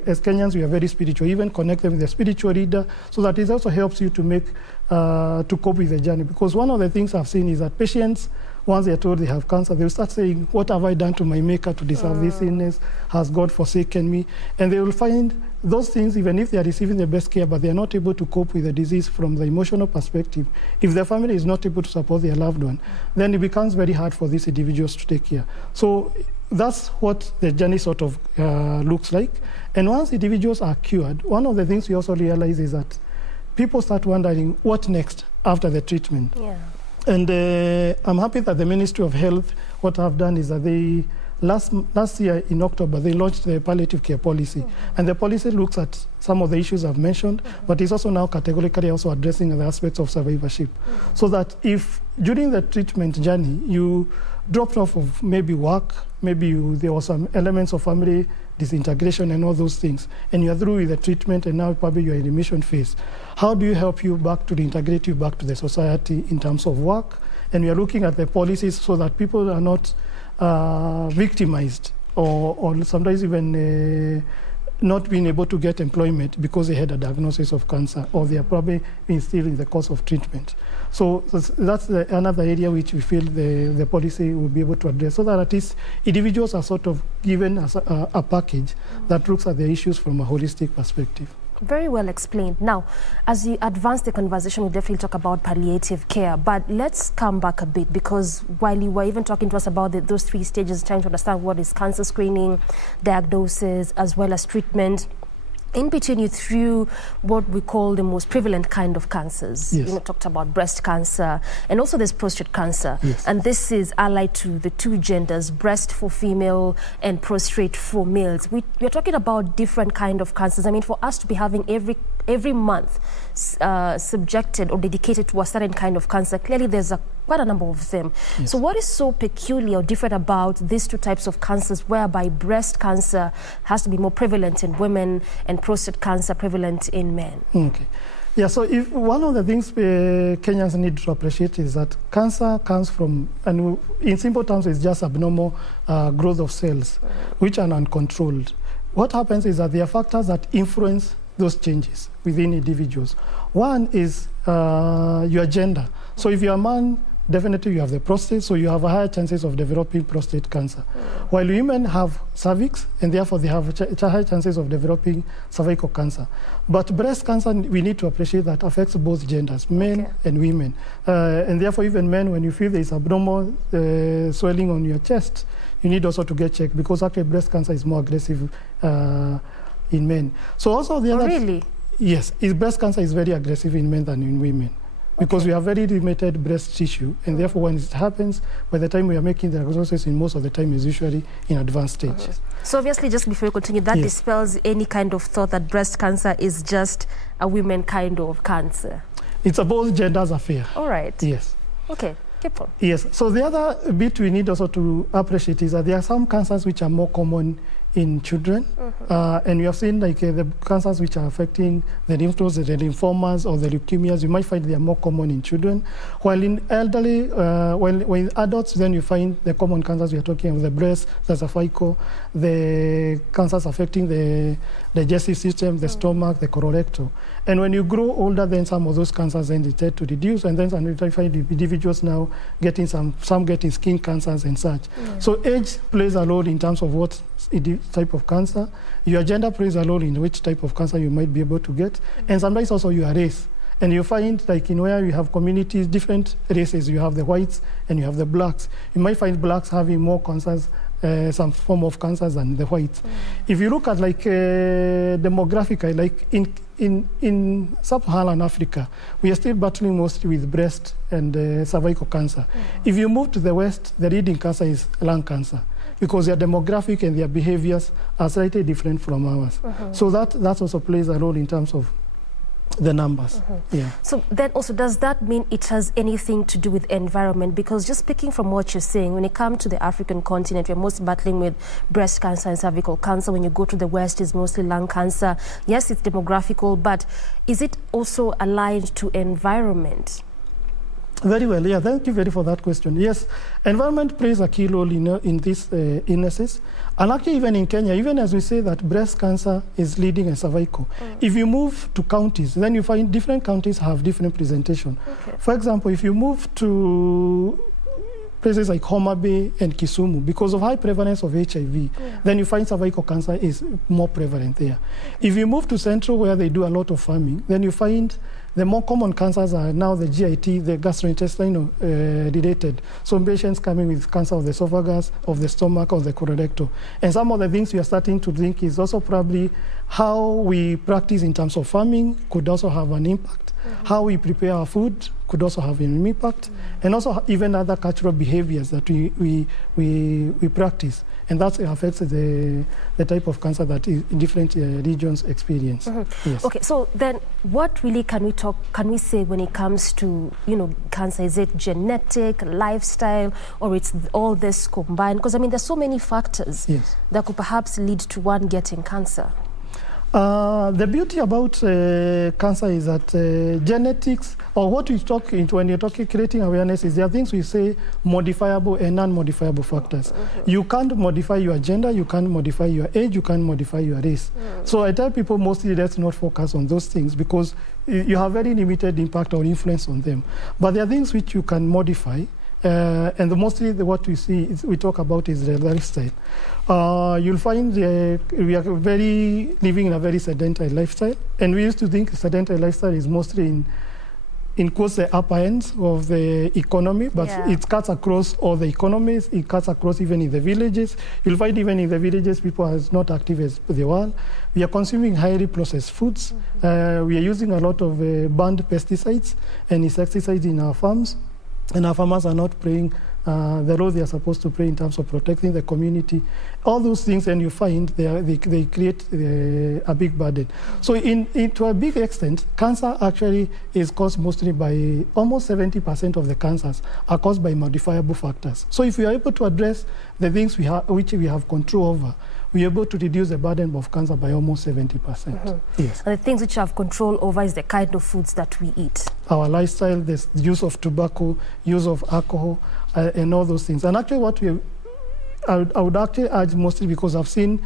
as Kenyans, we are very spiritual, even connect them with a spiritual leader, so that it also helps you to make, to cope with the journey. Because one of the things I've seen is that patients, once they are told they have cancer, they'll start saying, what have I done to my maker to deserve this illness? Has God forsaken me? And they will find those things, even if they are receiving the best care, but they are not able to cope with the disease from the emotional perspective. If their family is not able to support their loved one, then it becomes very hard for these individuals to take care. So that's what the journey sort of looks like. And once individuals are cured, one of the things we also realize is that people start wondering, what next after the treatment? Yeah. And I'm happy that the Ministry of Health, what I've done is that they, last year in October, they launched the palliative care policy. And the policy looks at some of the issues I've mentioned, but it's also now categorically also addressing the aspects of survivorship. So that if during the treatment journey, you dropped off of maybe work, maybe there was some elements of family disintegration and all those things, and you're through with the treatment and now probably you're in remission phase, how do you help you back to reintegrate you back to the society in terms of work? And we are looking at the policies so that people are not victimized or sometimes even not being able to get employment because they had a diagnosis of cancer, or they are probably still in the course of treatment. So that's another area which we feel the policy will be able to address, so that at least individuals are sort of given a package that looks at the issues from a holistic perspective. Very well explained. Now, as you advance the conversation, we'll definitely talk about palliative care, but let's come back a bit, because while you were even talking to us about those 3 stages, trying to understand what is cancer screening, diagnosis, as well as treatment, in between you threw what we call the most prevalent kind of cancers. Yes. You talked about breast cancer, and also there's prostate cancer. Yes. And this is allied to the 2 genders, breast for female and prostate for males. We're talking about different kind of cancers. I mean, for us to be having every month subjected or dedicated to a certain kind of cancer, clearly there's quite a number of them. Yes. So what is so peculiar or different about these 2 types of cancers, whereby breast cancer has to be more prevalent in women and prostate cancer prevalent in men? Okay. Yeah, so if one of the things Kenyans need to appreciate is that cancer comes from, and in simple terms, it's just abnormal growth of cells, which are uncontrolled. What happens is that there are factors that influence those changes within individuals. One is your gender. So if you're a man, definitely you have the prostate, so you have higher chances of developing prostate cancer. While women have cervix, and therefore they have higher chances of developing cervical cancer. But breast cancer, we need to appreciate that affects both genders, men and women. And therefore even men, when you feel there is abnormal swelling on your chest, you need also to get checked, because actually breast cancer is more aggressive in men. So also the other... Really? Yes, breast cancer is very aggressive in men than in women. because we have very limited breast tissue, and therefore when it happens, by the time we are making the diagnosis, in most of the time is usually in advanced stages. So obviously, just before we continue, that dispels any kind of thought that breast cancer is just a women kind of cancer. It's a both genders affair. All right. Yes. Okay, keep on. Yes, so the other bit we need also to appreciate is that there are some cancers which are more common in children, and we have seen like the cancers which are affecting the lymph nodes, the lymphomas or the leukemias, you might find they are more common in children, while in elderly, when adults, then you find the common cancers we are talking of the breast, the cervical, the cancers affecting the digestive system, the stomach, the colorectal. And when you grow older, then some of those cancers then they tend to reduce, and then you find individuals now getting some getting skin cancers and such. So age plays a role in terms of what type of cancer. Your gender plays a role in which type of cancer you might be able to get, and sometimes also your race. And you find like in where you have communities, different races, you have the whites and you have the blacks. You might find blacks having more cancers, some form of cancers than the whites. If you look at like demographically, like in sub-Saharan Africa, we are still battling mostly with breast and cervical cancer. If you move to the West, the leading cancer is lung cancer, because their demographic and their behaviors are slightly different from ours. So that also plays a role in terms of the numbers. So then also, does that mean it has anything to do with environment? Because just speaking from what you're saying, when it comes to the African continent, we're mostly battling with breast cancer and cervical cancer. When you go to the West, it's mostly lung cancer. Yes, it's demographical, but is it also aligned to environment? Very well, yeah, thank you for that question. Yes, environment plays a key role in these illnesses. And actually even in Kenya, even as we say that breast cancer is leading in cervical, if you move to counties, then you find different counties have different presentation. For example, if you move to places like Homa Bay and Kisumu, because of high prevalence of HIV, then you find cervical cancer is more prevalent there. If you move to Central, where they do a lot of farming, then you find the more common cancers are now the GIT, the gastrointestinal related. Some patients coming with cancer of the esophagus, of the stomach, of the colorectal. And some of the things we are starting to think is also probably how we practice in terms of farming could also have an impact. How we prepare our food could also have an impact. And also even other cultural behaviors that we practice. And that affects the type of cancer that different regions experience. Yes. Okay, so then what really can we say when it comes to, cancer? Is it genetic, lifestyle, or it's all this combined? Because I mean, there's so many factors that could perhaps lead to one getting cancer. The beauty about cancer is that genetics, or what we talk into when you're talking creating awareness, is there are things we say modifiable and non-modifiable factors. You can't modify your gender, you can't modify your age, you can't modify your race. So I tell people mostly let's not focus on those things because you have very limited impact or influence on them. But there are things which you can modify. And mostly what we talk about is the lifestyle. You'll find we are living in a very sedentary lifestyle, and we used to think sedentary lifestyle is mostly in quotes the upper ends of the economy, but it cuts across all the economies. It cuts across even in the villages. You'll find even in the villages people are not active as they were. We are consuming highly processed foods. We are using a lot of banned pesticides and insecticides in our farms. And our farmers are not playing the role they are supposed to play in terms of protecting the community. All those things, and you find they create a big burden. So to a big extent, cancer actually is caused mostly by almost 70% of the cancers are caused by modifiable factors. So if we are able to address the things which we have control over, we are able to reduce the burden of cancer by almost 70%. Yes. And the things which you have control over is the kind of foods that we eat. Our lifestyle, the use of tobacco, use of alcohol, and all those things. And actually what I would actually urge mostly, because I've seen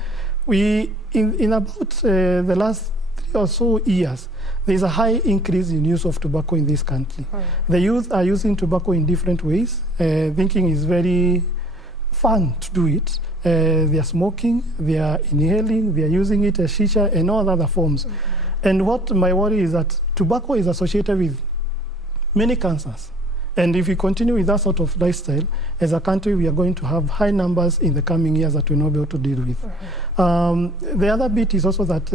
in about the last 3 or so years, there's a high increase in use of tobacco in this country. The youth are using tobacco in different ways, thinking it's very fun to do it. They are smoking, they are inhaling, they are using it as shisha and all other forms. And what my worry is that tobacco is associated with many cancers. And if we continue with that sort of lifestyle, as a country, we are going to have high numbers in the coming years that we'll not be able to deal with. The other bit is also that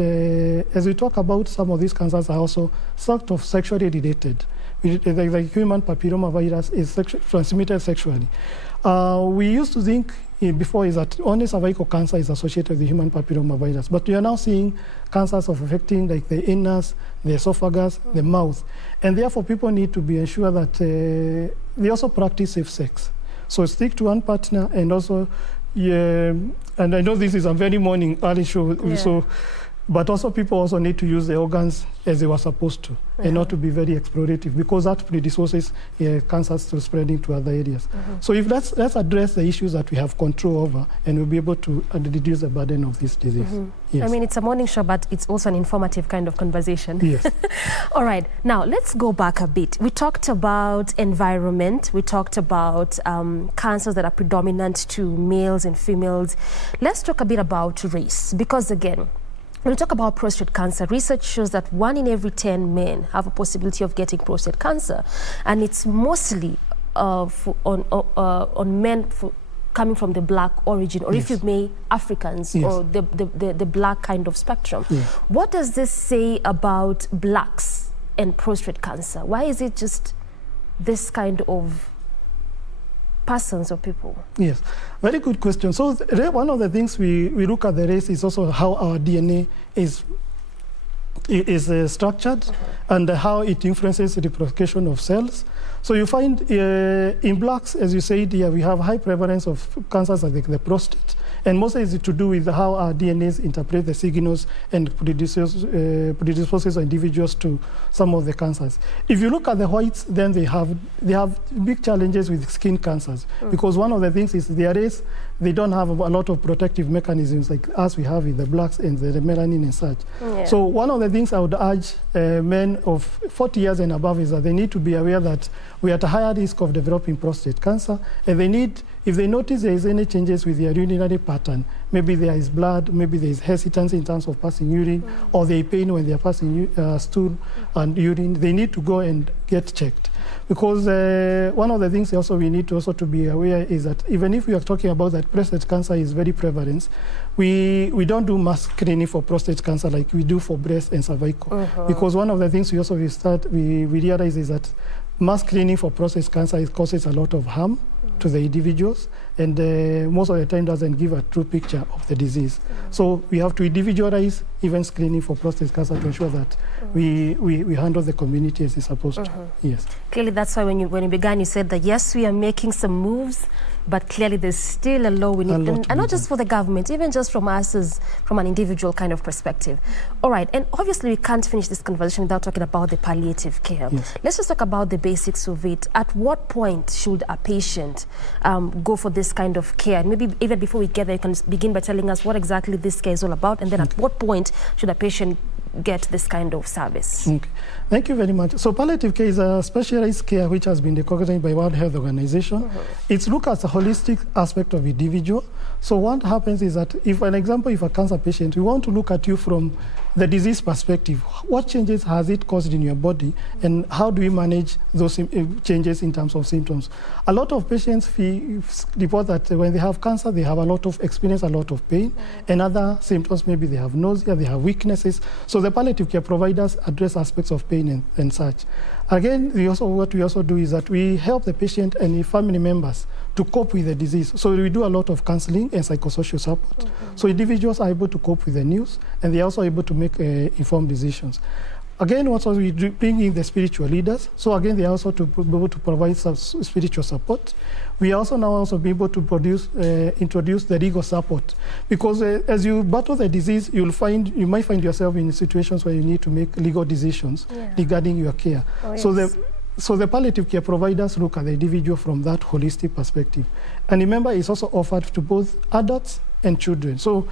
as we talk about some of these cancers are also sort of sexually related. the human papillomavirus is transmitted sexually. We used to think before is that only cervical cancer is associated with the human papillomavirus, but we are now seeing cancers affecting like the anus, the esophagus, the mouth, and therefore people need to be ensured that they also practice safe sex. So stick to one partner, and also, and I know this is a very morning early show, so. But also people also need to use the organs as they were supposed to, and not to be very explorative, because that predisposes cancers to spreading to other areas. So if let's address the issues that we have control over, and we'll be able to reduce the burden of this disease. Yes. I mean, it's a morning show, but it's also an informative kind of conversation. Yes. All right. Now, let's go back a bit. We talked about environment. We talked about cancers that are predominant to males and females. Let's talk a bit about race, because again, when we talk about prostate cancer, research shows that 1 in every 10 men have a possibility of getting prostate cancer, and it's mostly on men coming from the black origin, or if you may, Africans, or the black kind of spectrum. What does this say about blacks and prostate cancer? Why is it just this kind of persons or people? Yes, very good question. So one of the things we look at the race is also how our DNA is structured and how it influences the replication of cells. So you find in blacks, as you said here, we have high prevalence of cancers like the prostate, and mostly it's to do with how our DNAs interpret the signals and predisposes individuals to some of the cancers. If you look at the whites, then they have big challenges with skin cancers, because one of the things is their race, they don't have a lot of protective mechanisms like us we have with the blacks and the melanin and such. So one of the things I would urge men of 40 years and above is that they need to be aware that we are at a higher risk of developing prostate cancer, and they need, if they notice there is any changes with their urinary pattern, maybe there is blood, maybe there is hesitance in terms of passing urine, or they pain when they are passing stool and urine, they need to go and get checked. Because one of the things also we need to also to be aware is that even if we are talking about that prostate cancer is very prevalent, we don't do mass screening for prostate cancer like we do for breast and cervical. Because one of the things we also we realize is that mass screening for prostate cancer causes a lot of harm to the individuals, and most of the time doesn't give a true picture of the disease. So we have to individualize even screening for prostate cancer to ensure that we handle the community as it's supposed to. Yes. Clearly, that's why when you began, you said that yes, we are making some moves, but clearly there's still a lot we need, and not just for the government, even just from us as from an individual kind of perspective. All right, and obviously we can't finish this conversation without talking about the palliative care. Let's just talk about the basics of it. At what point should a patient go for this kind of care? And maybe even before we get there, you can begin by telling us what exactly this care is all about, and then at what point should a patient get this kind of service? Okay. Thank you very much. So palliative care is a specialized care which has been recognized by World Health Organization. It's looked at the holistic aspect of individual. So what happens is that if, an example, if a cancer patient, we want to look at you from the disease perspective. What changes has it caused in your body, and how do we manage those changes in terms of symptoms? A lot of patients report that when they have cancer, they have experience a lot of pain, and other symptoms, maybe they have nausea, they have weaknesses. So the palliative care providers address aspects of pain and such. Again, what we also do is that we help the patient and the family members to cope with the disease. So we do a lot of counseling and psychosocial support. So individuals are able to cope with the news, and they're also able to make informed decisions. Again, also we bring in the spiritual leaders. So again, they are also to be able to provide some spiritual support. We also now be able to introduce the legal support, because as you battle the disease, you might find yourself in situations where you need to make legal decisions regarding your care. So the palliative care providers look at the individual from that holistic perspective. And remember, it's also offered to both adults and children. So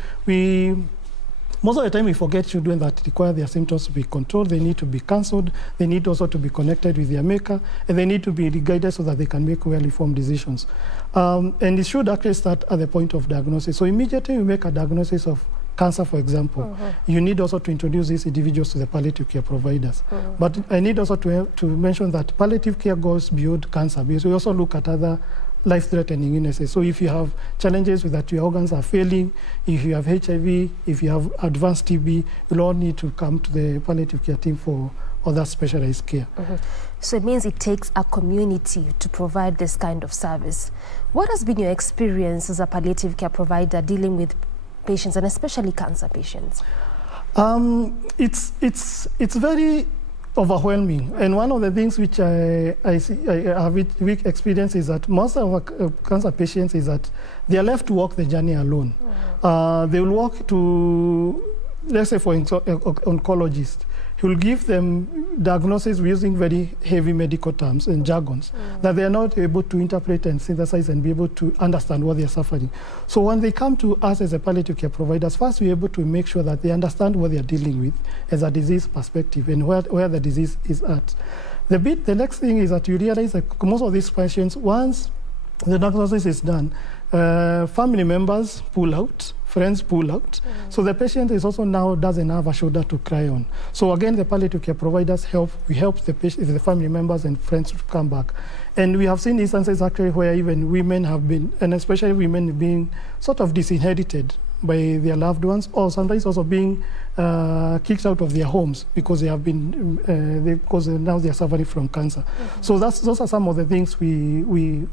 most of the time we forget children that require their symptoms to be controlled. They need to be counseled. They need also to be connected with their maker, and they need to be guided so that they can make well-informed decisions. And it should actually start at the point of diagnosis. So immediately we make a diagnosis of cancer, for example, you need also to introduce these individuals to the palliative care providers. But I need also to mention that palliative care goes beyond cancer, because we also look at other life-threatening illnesses. So if you have challenges with that your organs are failing, if you have HIV, if you have advanced TB, you'll all need to come to the palliative care team for or that specialized care. So it means it takes a community to provide this kind of service. What has been your experience as a palliative care provider dealing with patients, and especially cancer patients? It's very overwhelming, and one of the things which I have weak experience is that most of our cancer patients is that they are left to walk the journey alone. They will walk to, let's say for oncologist, he will give them diagnosis using very heavy medical terms and jargons that they are not able to interpret and synthesize and be able to understand what they are suffering. So when they come to us as a palliative care providers, first we're able to make sure that they understand what they are dealing with as a disease perspective and where the disease is at. The next thing is that you realize that most of these patients, once the diagnosis is done, family members pull out, friends pull out. So the patient is also now doesn't have a shoulder to cry on. So again, the palliative care providers we help the patient, the family members and friends to come back. And we have seen instances actually where even women have been, and especially women being sort of disinherited by their loved ones, or sometimes also being kicked out of their homes because they have been because now they are suffering from cancer. So those are some of the things we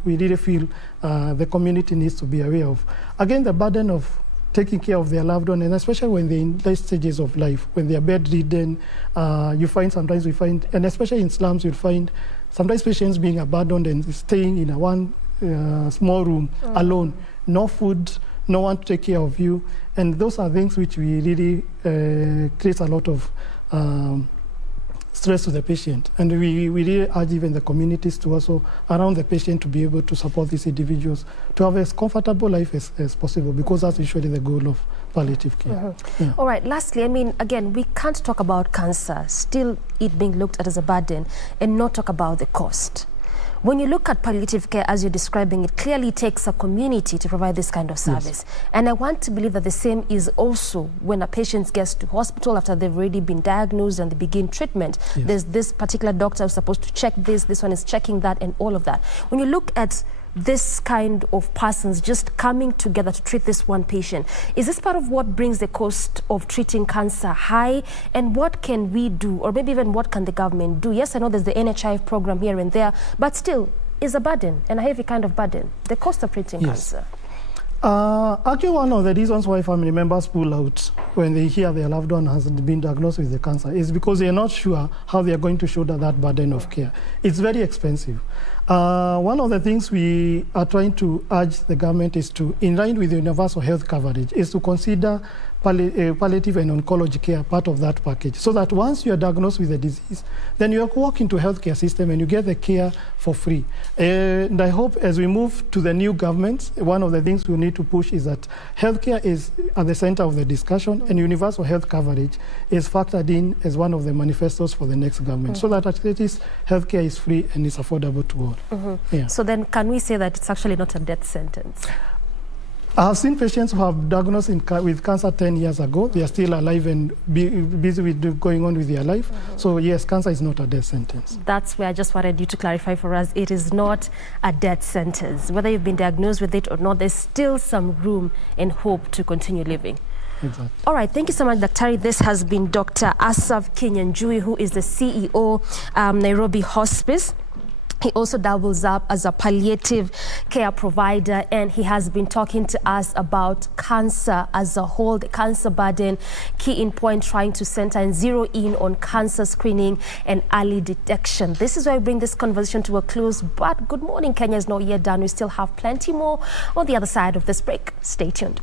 really feel the community needs to be aware of. Again, the burden of taking care of their loved one, and especially when they're in late stages of life, when they are bedridden, sometimes we find, and especially in slums, you'll find sometimes patients being abandoned and staying in one small room alone, no food, no one to take care of you. And those are things which we really create a lot of stress to the patient. And we really urge even the communities to also, around the patient, to be able to support these individuals to have as comfortable life as possible, because that's usually the goal of palliative care. Yeah. All right, lastly, I mean, again, we can't talk about cancer, still it being looked at as a burden, and not talk about the cost. When you look at palliative care, as you're describing it, clearly takes a community to provide this kind of service. Yes. And I want to believe that the same is also when a patient gets to hospital after they've already been diagnosed and they begin treatment. Yes. There's this particular doctor who's supposed to check this one is checking that, and all of that. When you look at this kind of persons just coming together to treat this one patient, is this part of what brings the cost of treating cancer high? And what can we do, or maybe even what can the government do? Yes, I know there's the NHIF program here and there, but still is a burden, and a heavy kind of burden, the cost of treating cancer. Actually, one of the reasons why family members pull out when they hear their loved one has been diagnosed with the cancer is because they are not sure how they are going to shoulder that burden of care. It's very expensive. One of the things we are trying to urge the government is to, in line with the universal health coverage, is to consider palliative and oncology care part of that package, so that once you are diagnosed with a disease, then you walk into a healthcare system and you get the care for free. And I hope as we move to the new government, one of the things we need to push is that healthcare is at the center of the discussion, and universal health coverage is factored in as one of the manifestos for the next government, so that at least healthcare is free and is affordable to all. Yeah. So then can we say that it's actually not a death sentence? I have seen patients who have diagnosed with cancer 10 years ago. They are still alive and busy with going on with their life. So yes, cancer is not a death sentence. That's where I just wanted you to clarify for us. It is not a death sentence. Whether you've been diagnosed with it or not, there's still some room and hope to continue living. Exactly. All right, thank you so much, Daktari. This has been Dr. Asaf Kinyanjui, who is the CEO, Nairobi Hospice. He also doubles up as a palliative care provider, and he has been talking to us about cancer as a whole, the cancer burden, key in point trying to center and zero in on cancer screening and early detection. This is why we bring this conversation to a close, but Good Morning Kenya is not yet done. We still have plenty more on the other side of this break. Stay tuned.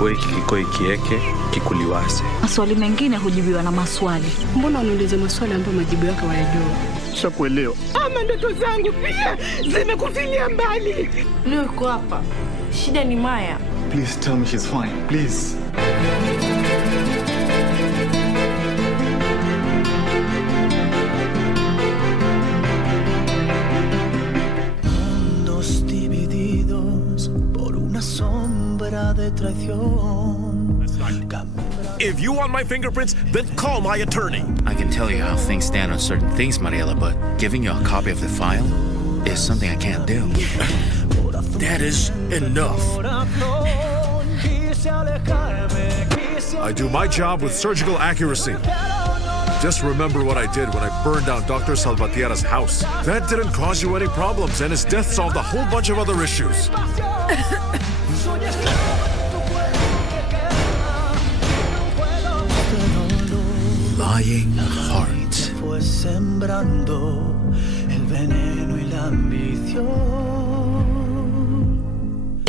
we kikoi kieke kikuliwase. Maswali mengine hujibiwa na maswali. Mbona unauliza maswali ambayo majibu yake hayajua? Shakuelewa. Ama ndoto zangu pia zimekufilia mbali. Leo uko hapa. Shida ni Maya. Please tell me she's fine. Please. Mundos divididos por una sombra de traición. If you want my fingerprints, then call my attorney. I can tell you how things stand on certain things, Mariela, but giving you a copy of the file is something I can't do. That is enough. I do my job with surgical accuracy. Just remember what I did when I burned down Dr. Salvatierra's house. That didn't cause you any problems, and his death solved a whole bunch of other issues. Lying heart. Fue sembrando el veneno y la ambición.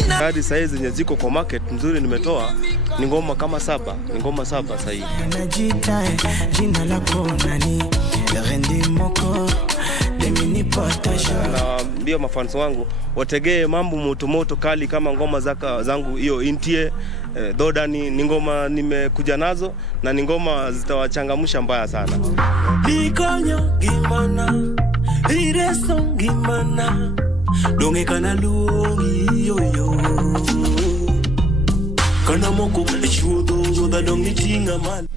Hadi saizi zenye ziko kwa market nzuri nimetoa ni ngoma kama 7, ni ngoma 7 sasa hivi. Najita jina lako nani? Rendi moko demini potasho. Na ndio mafans wangu wategee mambo moto kali kama ngoma zangu hiyo intie Dodani ni ngoma nimekuja nazo na ni ngoma zitawachangamsha mbaya sana. Likonyo gimana ireso gimana donge kana luongi yo kana moko chudo da donge tinga mal.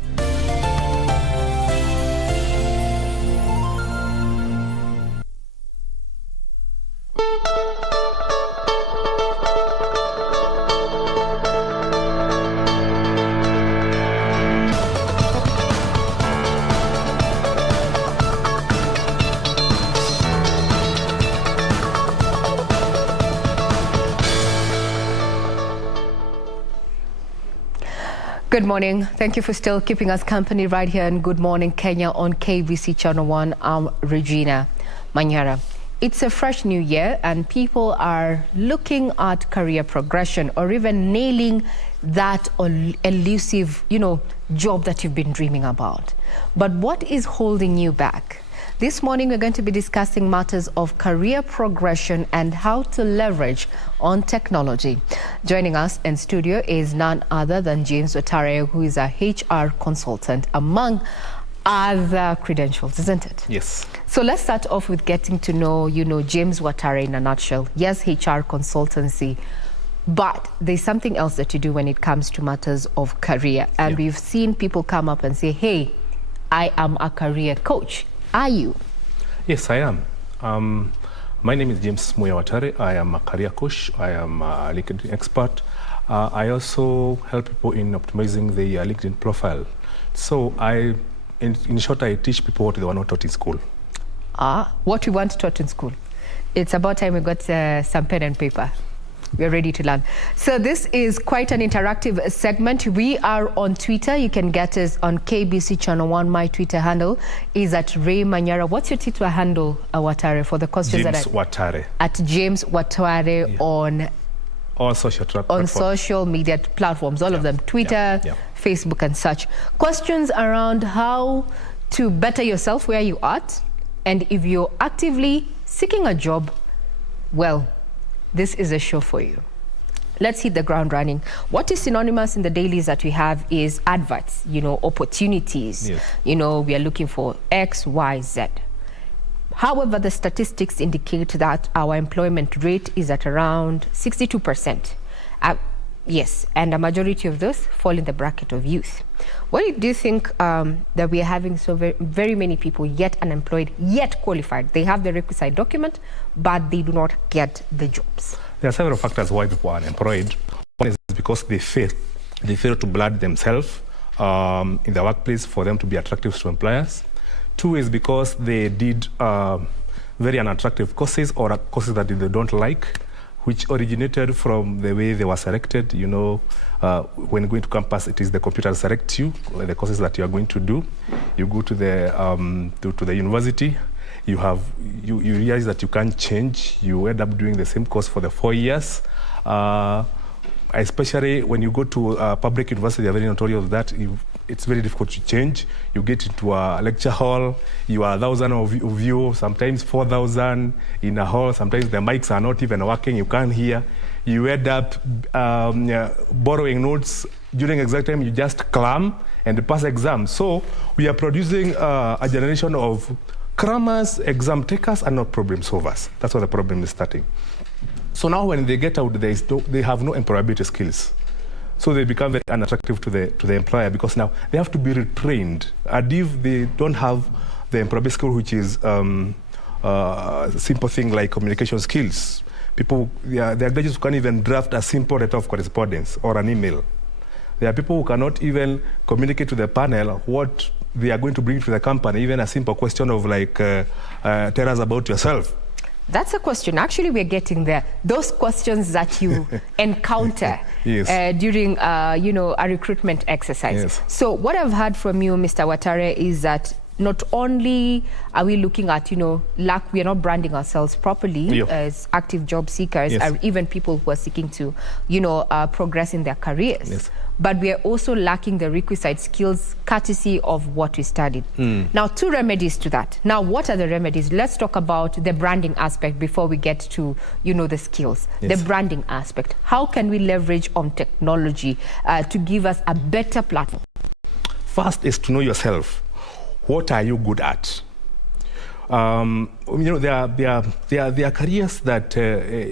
Good morning. Thank you for still keeping us company right here in Good Morning Kenya on KBC Channel 1. I'm Regina Manyara. It's a fresh new year and people are looking at career progression or even nailing that elusive, job that you've been dreaming about. But what is holding you back? This morning, we're going to be discussing matters of career progression and how to leverage on technology. Joining us in studio is none other than James Watare, who is a HR consultant, among other credentials, isn't it? Yes. So let's start off with getting to know, James Watare in a nutshell. Yes, HR consultancy, but there's something else that you do when it comes to matters of career. And we've seen people come up and say, hey, I am a career coach. Are you? Yes, I am. My name is James Watare. I am a career coach. I am a LinkedIn expert. I also help people in optimizing their LinkedIn profile. So in short, I teach people what they were not taught in school. What we weren't taught in school. It's about time we got some pen and paper. We're ready to learn. So this is quite an interactive segment. We are on Twitter. You can get us on KBC Channel 1. My Twitter handle is at Ray Manyara. What's your Twitter handle, Watare, for the questions James Watare. At James Watare on all social media platforms, all of them, Twitter, Facebook and such. Questions around how to better yourself where you are, and if you're actively seeking a job, well, this is a show for you. Let's hit the ground running. What is synonymous in the dailies that we have is adverts, opportunities. Yes. We are looking for X, Y, Z. However, the statistics indicate that our employment rate is at around 62%. Yes, and a majority of those fall in the bracket of youth. Why do you think that we are having so very many people yet unemployed, yet qualified? They have the requisite document, but they do not get the jobs. There are several factors why people are unemployed. One is because they fail to blood themselves in the workplace for them to be attractive to employers. Two is because they did very unattractive courses or courses that they don't like, which originated from the way they were selected. When going to campus, it is the computer that selects you, the courses that you are going to do. You go to the university, you realize that you can't change. You end up doing the same course for the 4 years. especially when you go to a public university, they're very notorious that it's very difficult to change. You get into a lecture hall, you are 1,000 of you, sometimes 4,000 in a hall, sometimes the mics are not even working, you can't hear. You end up borrowing notes during exam time, you just cram and pass exam. So we are producing a generation of crammers, exam takers, and not problem solvers. That's where the problem is starting. So now when they get out, they have no employability skills. So they become very unattractive to the employer because now they have to be retrained. And if they don't have the employability skill, which is a simple thing like communication skills, people, there are graduates who can't even draft a simple letter of correspondence or an email. There are people who cannot even communicate to the panel what they are going to bring to the company, even a simple question of like, tell us about yourself. That's a question. Actually, we're getting there. Those questions that you encounter during, a recruitment exercise. Yes. So what I've heard from you, Mr. Watare, is that not only are we looking at, we are not branding ourselves properly as active job seekers, or even people who are seeking to, progress in their careers. But we are also lacking the requisite skills courtesy of what we studied. Now, 2 remedies to that. Now, what are the remedies? Let's talk about the branding aspect before we get to, the skills. The branding aspect. How can we leverage on technology to give us a better platform? First is to know yourself. What are you good at? There are careers that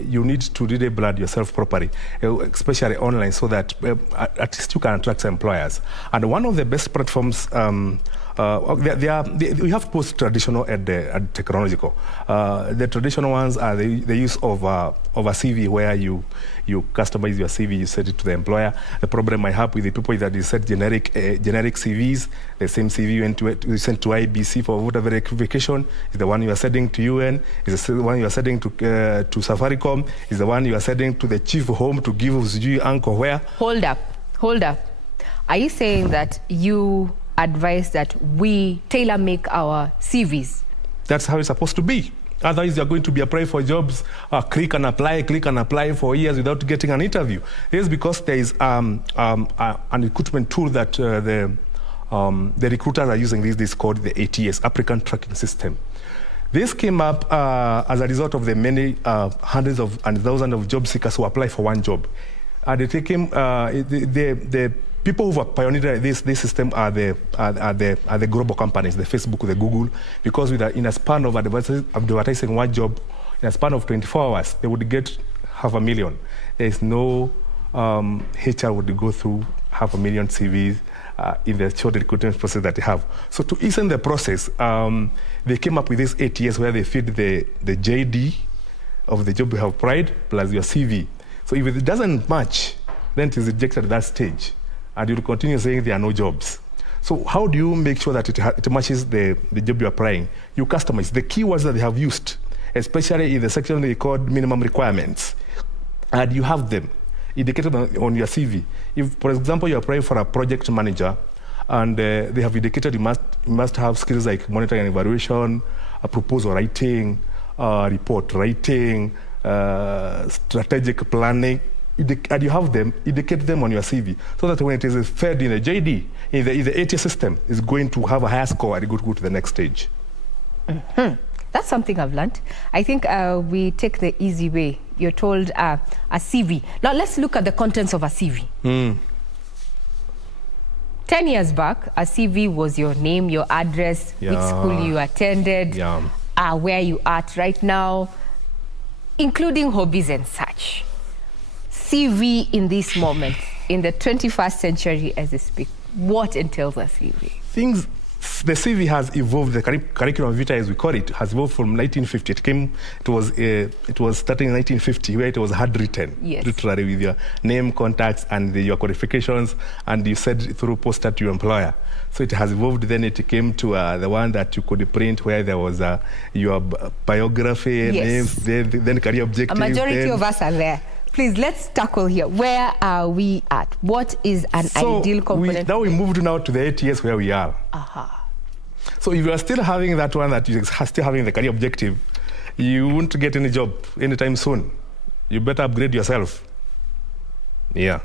you need to really brand yourself properly, especially online, so that at least you can attract employers. And one of the best platforms, we have both traditional and technological. The traditional ones are the use of a CV, where you customize your CV, you send it to the employer. The problem I have with the people is that you set generic CVs. The same CV you send to IBC for whatever verification is the one you are sending to UN, is the one you are sending to Safaricom, is the one you are sending to the chief home to give uncle where. Hold up. Are you saying that you advise that we tailor-make our CVs? That's how it's supposed to be. Otherwise, you're going to be applying for jobs, click and apply for years without getting an interview. This is because there is an recruitment tool that the recruiters are using. This is called the ATS, Applicant Tracking System. This came up as a result of the many hundreds and thousands of job seekers who apply for one job. They became the people who have pioneered this system are the global companies, the Facebook, the Google, because in a span of advertising one job, in a span of 24 hours, they would get 500,000. There is no HR would go through 500,000 CVs in the short recruitment process that they have. So to ease in the process, they came up with this ATS where they feed the JD of the job you have applied plus your CV. So if it doesn't match, then it is rejected at that stage. And you'll continue saying there are no jobs. So how do you make sure that it matches the job you're applying? You customize the keywords that they have used, especially in the section they called minimum requirements. And you have them indicated on your CV. If, for example, you're applying for a project manager, and they have indicated you must have skills like monitoring and evaluation, proposal writing, report writing, strategic planning, and you have them, indicate them on your CV, so that when it is fed in a JD, in the ATS system, is going to have a higher score and go to the next stage. That's something I've learned. I think we take the easy way. You're told a CV. Now let's look at the contents of a CV. 10 years back, a CV was your name, your address, which school you attended, where you are at right now, including hobbies and such. CV in this moment, in the 21st century as we speak, what entails a CV? The CV has evolved. The curriculum vitae, as we call it, has evolved from 1950. It was starting in 1950, where it was handwritten, literally with your name, contacts, and your qualifications, and you sent through poster to your employer. So it has evolved. Then it came to the one that you could print, where there was your biography, names, then career objectives. A majority of us are there. Please, let's tackle here. Where are we at? What is an ideal component? Now we moved to the ATS where we are. So if you are still having that one, that you're still having the career objective, you won't get any job anytime soon. You better upgrade yourself. Yeah.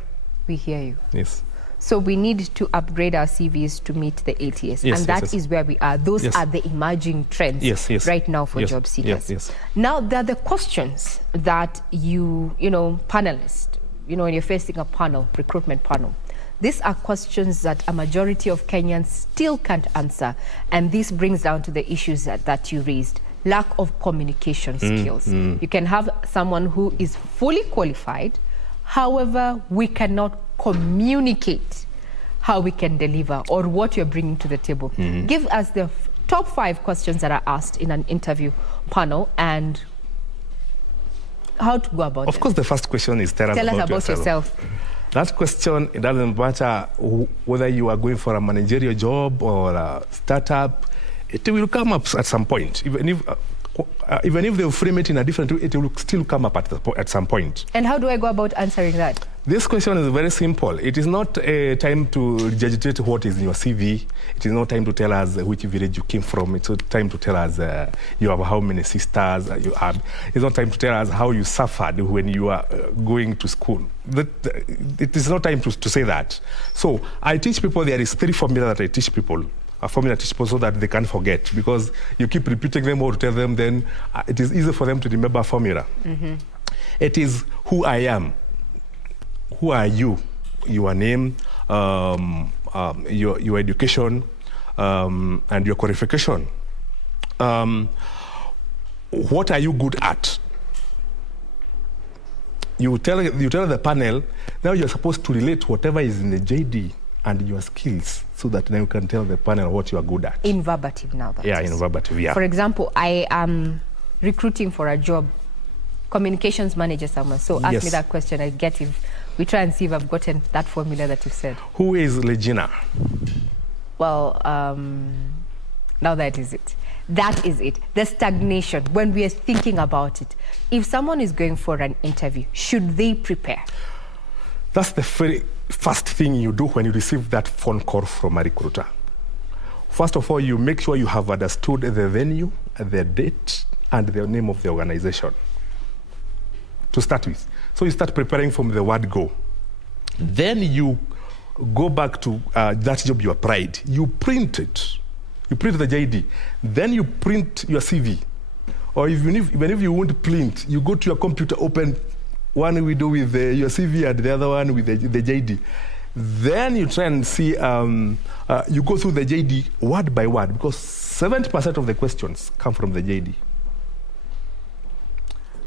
We hear you. Yes. So we need to upgrade our CVs to meet the ATS. Yes, and that is where we are. Those are the emerging trends right now for job seekers. Yes. Now, there are the questions that you panelists, when you're facing a panel, recruitment panel, these are questions that a majority of Kenyans still can't answer. And this brings down to the issues that you raised. Lack of communication skills. You can have someone who is fully qualified, however, we cannot communicate how we can deliver or what you're bringing to the table. Give us the top 5 questions that are asked in an interview panel and how to go about it. Of course, the first question is tell us about yourself. That question, it doesn't matter whether you are going for a managerial job or a startup, it will come up at some point. Even if they frame it in a different way, it will still come up at some point. And how do I go about answering that? This question is very simple. It is not a time to regurgitate what is in your CV. It is not time to tell us which village you came from. It's not time to tell us you have how many sisters you have. It's not time to tell us how you suffered when you are going to school. It is not time to say that. So I teach people, there is 3 formulas that I teach people. A formula teach people so that they can't forget, because you keep repeating them or tell them, then it is easy for them to remember a formula. It is who I am. Who are you? Your name, your education, and your qualification. What are you good at? You tell the panel, now you're supposed to relate whatever is in the JD and your skills, so that then you can tell the panel what you are good at. In verbatim now. In verbatim, yeah. For example, I am recruiting for a job, communications manager somewhere. So ask me that question, I get it. We try and see if I've gotten that formula that you said. Who is Regina? Well, now that is it. That is it. The stagnation, when we are thinking about it. If someone is going for an interview, should they prepare? That's the very first thing you do when you receive that phone call from a recruiter. First of all, you make sure you have understood the venue, the date, and the name of the organization to start with. So you start preparing from the word go. Then you go back to that job you applied. You print it. You print the JD. Then you print your CV. Or even if you won't print, you go to your computer, open one we do with your CV and the other one with the JD. Then you try and see, you go through the JD word by word, because 70% of the questions come from the JD.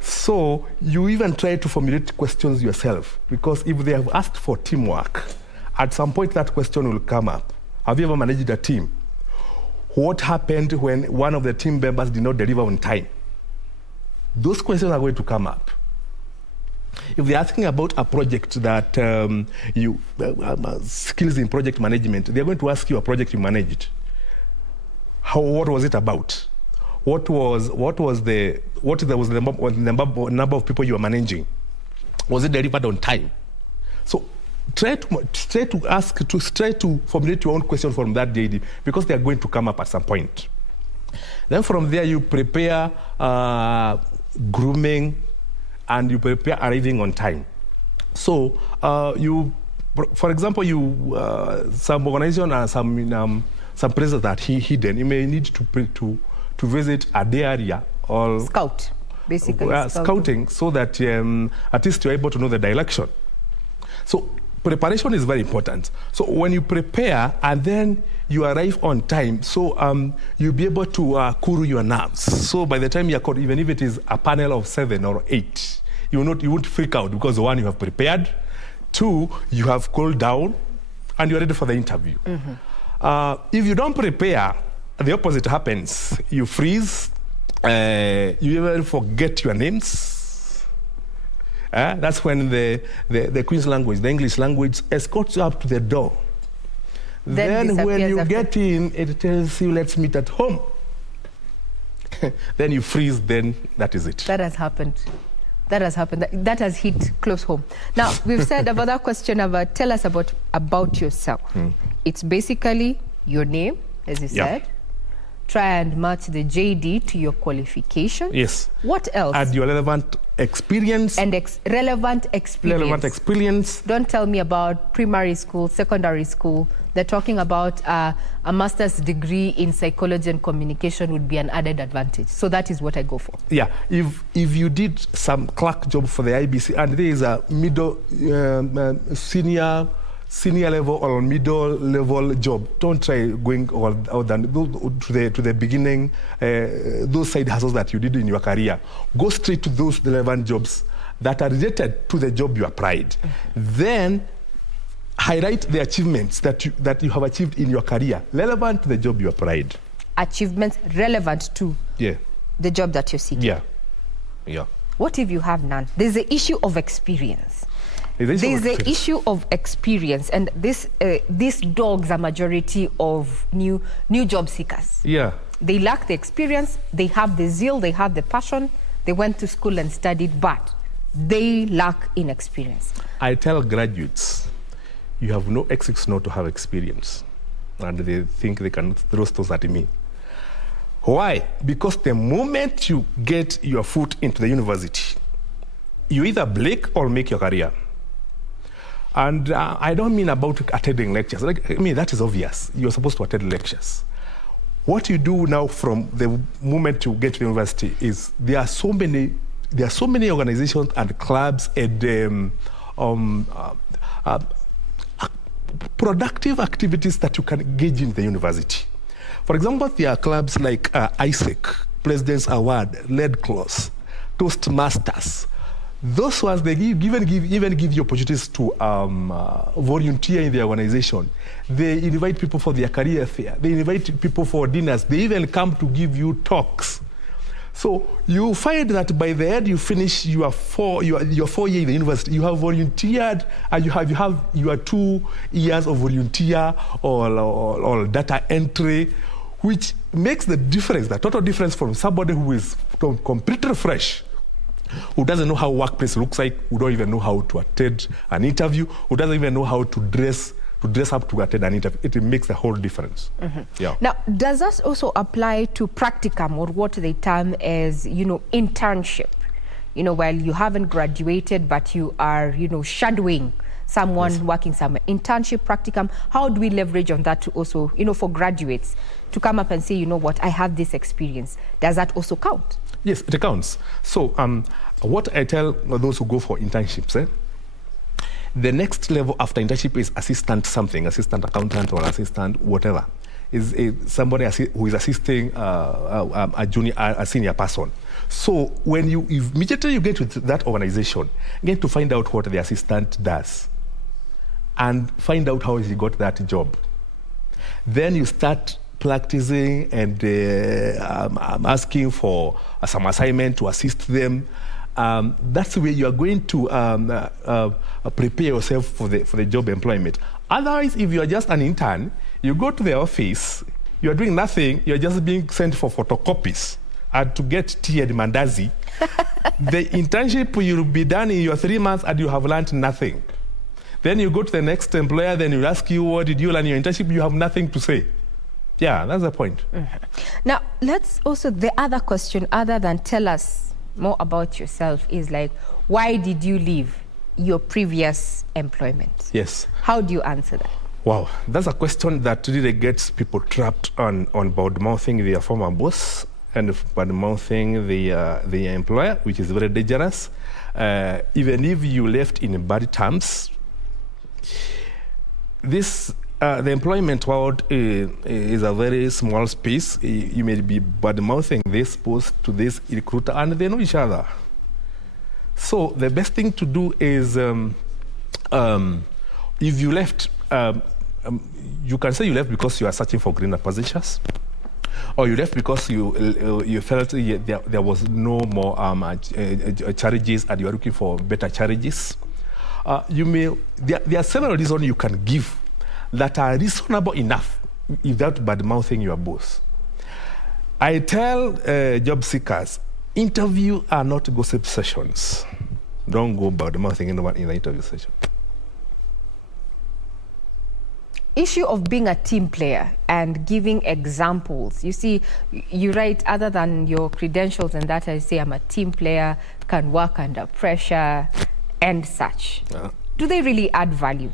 So you even try to formulate questions yourself, because if they have asked for teamwork, at some point that question will come up. Have you ever managed a team? What happened when one of the team members did not deliver on time? Those questions are going to come up. If they're asking about a project that skills in project management, they're going to ask you a project you managed. What was it about? What was the number of people you were managing? Was it delivered on time? So try to formulate your own question from that JD, because they are going to come up at some point. Then from there you prepare grooming, and you prepare arriving on time. So for example, some organization or some places that hidden, you may need to visit a day area or scout, basically scouting, so that at least you're able to know the direction. So preparation is very important. So when you prepare and then you arrive on time, so you'll be able to cool your nerves. So by the time you're called, even if it is a panel of 7 or 8, you won't freak out, because 1, you have prepared, 2, you have cooled down, and you're ready for the interview. If you don't prepare, the opposite happens. You freeze, you even forget your names. That's when the Queen's language, the English language, escorts you up to the door. Then when you get in, it tells you, let's meet at home. Then you freeze, then that is it. That has happened. That has happened. That has hit close home. Now, we've said about that question about, tell us about yourself. It's basically your name, as you said. Try and match the JD to your qualification. Yes. What else? Add your relevant experience. And relevant experience. Relevant experience. Don't tell me about primary school, secondary school. They're talking about a master's degree in psychology and communication would be an added advantage. So that is what I go for. Yeah, if you did some clerk job for the IBC and there is a middle, senior level or middle level job, don't try going to the beginning, those side hustles that you did in your career. Go straight to those relevant jobs that are related to the job you applied. Then highlight the achievements that you have achieved in your career, relevant to the job you applied. Achievements relevant to the job that you're seeking. Yeah. What if you have none? There's the issue of experience. There's the issue of experience, and these dogs are majority of new job seekers. Yeah. They lack the experience, they have the zeal, they have the passion, they went to school and studied, but they lack in experience. I tell graduates, you have no excuse not to have experience. And they think they can throw stones at me. Why? Because the moment you get your foot into the university, you either break or make your career. And I don't mean about attending lectures. That is obvious. You're supposed to attend lectures. What you do now from the moment you get to the university is there are so many organizations and clubs and productive activities that you can engage in the university. For example, there are clubs like ISEC, President's Award, Red Cross, Toastmasters. Those ones, they even give you opportunities to volunteer in the organization. They invite people for their career fair. They invite people for dinners. They even come to give you talks. So you find that by the end you finish your 4 years in the university, you have volunteered, and you have your 2 years of volunteer or data entry, which makes the difference, the total difference from somebody who is completely fresh, who doesn't know how workplace looks like, who don't even know how to attend an interview, who doesn't even know how to dress up to attend an interview. It makes a whole difference. Yeah. Now, does that also apply to practicum, or what they term as, internship? While you haven't graduated, but you are, shadowing someone working somewhere. Internship, practicum, how do we leverage on that to also, for graduates to come up and say, you know what, I have this experience. Does that also count? Yes, it counts. So what I tell those who go for internships, the next level after internship is assistant something, assistant accountant or assistant whatever, is somebody who is assisting a senior person. So when immediately you get to that organization, you get to find out what the assistant does and find out how he got that job. Then you start practicing and asking for some assignment to assist them. That's the way you are going to prepare yourself for the job employment. Otherwise, if you are just an intern, you go to the office, you are doing nothing, you are just being sent for photocopies and to get tea and mandazi. The internship will be done in your 3 months and you have learned nothing. Then you go to the next employer, then you'll ask you, what did you learn in your internship? You have nothing to say. Yeah, that's the point. Now, let's also, the other question, other than tell us more about yourself, is like, why did you leave your previous employment? Yes. How do you answer that? Wow, that's a question that really gets people trapped on bad-mouthing their former boss and bad-mouthing the employer, which is very dangerous. Even if you left in bad terms, the employment world is a very small space. You may be bad-mouthing this boss to this recruiter, and they know each other. So the best thing to do is, if you left, you can say you left because you are searching for greener positions, or you left because you felt there was no more charges and you are looking for better charges. There are several reasons you can give that are reasonable enough without bad-mouthing your boss. I tell job seekers, interview are not gossip sessions. Don't go bad-mouthing anyone in the interview session. issue of being a team player and giving examples. You see, you write, other than your credentials and that, I say I'm a team player, can work under pressure and such. Do they really add value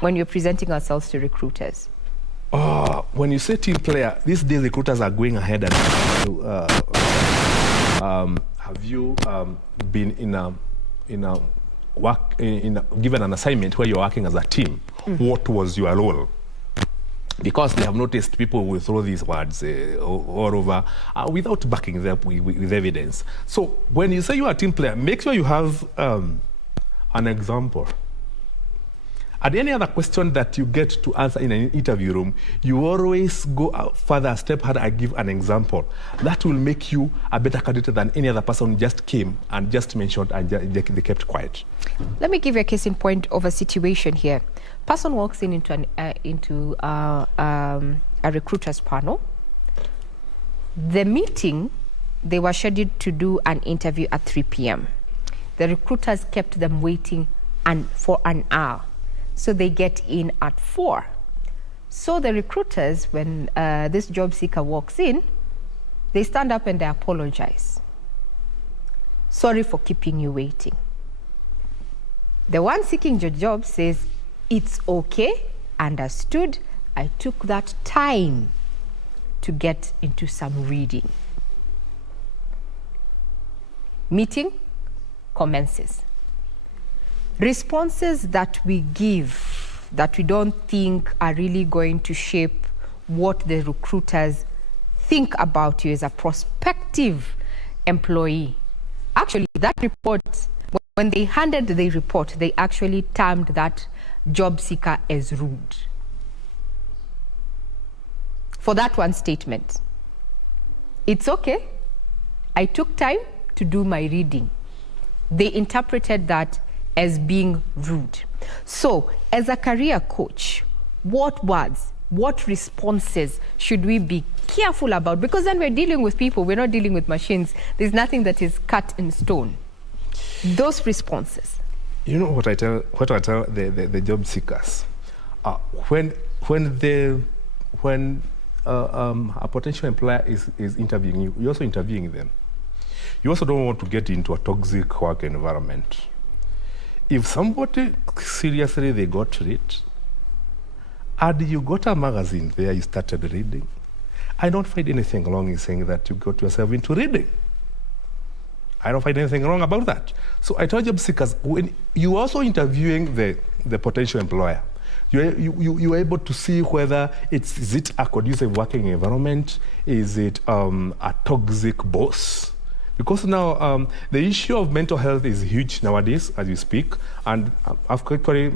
when you're presenting ourselves to recruiters? When you say team player, these days recruiters are going ahead and have you been given an assignment where you're working as a team? What was your role? Because they have noticed people will throw these words all over without backing them up with evidence. So when you say you are a team player, make sure you have an example. And any other question that you get to answer in an interview room, you always go further, a step further, and give an example. That will make you a better candidate than any other person who just came and just mentioned and they kept quiet. Let me give you a case in point of a situation here. Person walks in into a recruiter's panel. The meeting, they were scheduled to do an interview at 3 p.m. The recruiters kept them waiting for an hour. So they get in at 4. So the recruiters, when this job seeker walks in, they stand up and they apologize. Sorry for keeping you waiting. The one seeking your job says, it's okay, understood. I took that time to get into some reading. Meeting commences. Responses that we give that we don't think are really going to shape what the recruiters think about you as a prospective employee. Actually, that report, when they handed the report, they actually termed that job seeker as rude. For that one statement, it's okay, I took time to do my reading. They interpreted that as being rude. So, as a career coach, what words, what responses should we be careful about? Because then we're dealing with people, we're not dealing with machines. There's nothing that is cut in stone. Those responses. You know what I tell the job seekers? When a potential employer is interviewing you, you're also interviewing them. You also don't want to get into a toxic work environment. If somebody seriously they got read, and you got a magazine there, you started reading, I don't find anything wrong in saying that you got yourself into reading. I don't find anything wrong about that. So I tell job seekers, when you're also interviewing the potential employer, you're able to see whether is it a conducive working environment, is it a toxic boss? Because now the issue of mental health is huge nowadays as we speak, and actually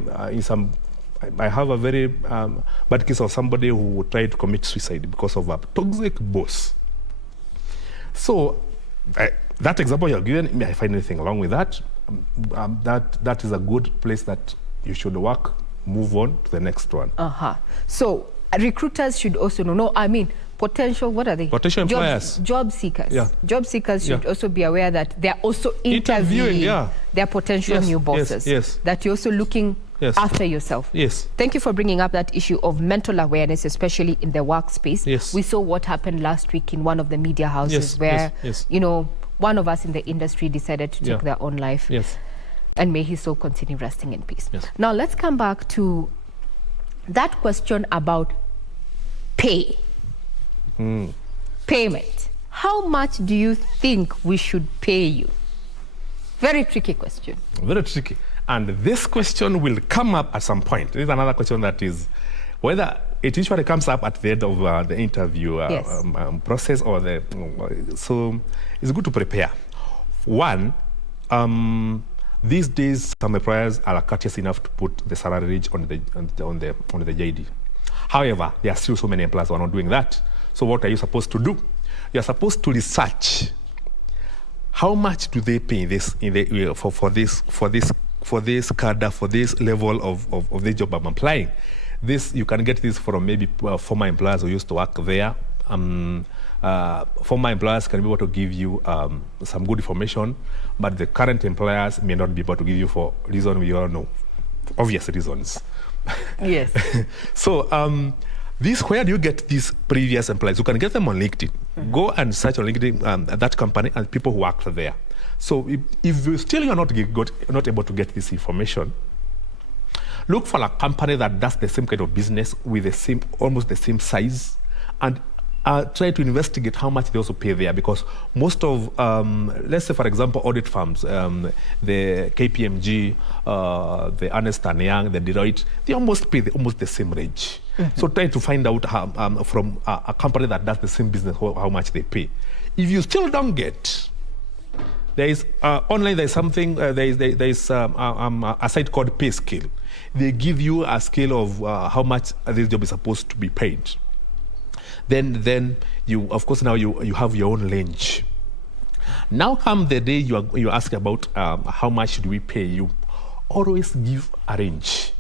I have a very bad case of somebody who tried to commit suicide because of a toxic boss. So that example you're given, I find anything wrong with that. That is a good place that you should work, move on to the next one. So recruiters should also know, potential, what are they? Potential employers. Job seekers. Yeah. Job seekers should also be aware that they're also interviewing their potential new bosses. Yes. That you're also looking after yourself. Yes. Thank you for bringing up that issue of mental awareness, especially in the workspace. Yes. We saw what happened last week in one of the media houses where, one of us in the industry decided to take their own life. Yes. And may his soul continue resting in peace. Yes. Now let's come back to that question about pay. Payment. How much do you think we should pay you? Very tricky question. Very tricky. And this question will come up at some point. This is another question that is whether it usually comes up at the end of the interview process or so it's good to prepare. One, these days some employers are courteous enough to put the salary range on the JD. However, there are still so many employers who are not doing that. So what are you supposed to do? You're supposed to research how much do they pay for this cadre, for this level of the job I'm applying. This you can get this from maybe former employers who used to work there. Former employers can be able to give you some good information, but the current employers may not be able to give you for reasons we all know, obvious reasons. Yes. So where do you get these previous employees? You can get them on LinkedIn. Go and search on LinkedIn that company and people who work there. So if you still you're not able to get this information, look for a company that does the same kind of business with almost the same size, and try to investigate how much they also pay there, because most of, let's say for example, audit firms, the KPMG, the Ernst & Young, the Deloitte, they almost pay almost the same range. So try to find out how, from a company that does the same business how much they pay. If you still don't get, there is online. There is something. There is a site called Pay Scale. They give you a scale of how much this job is supposed to be paid. Then you, of course, now you have your own range. Now come the day you ask about how much should we pay you. Always give a range,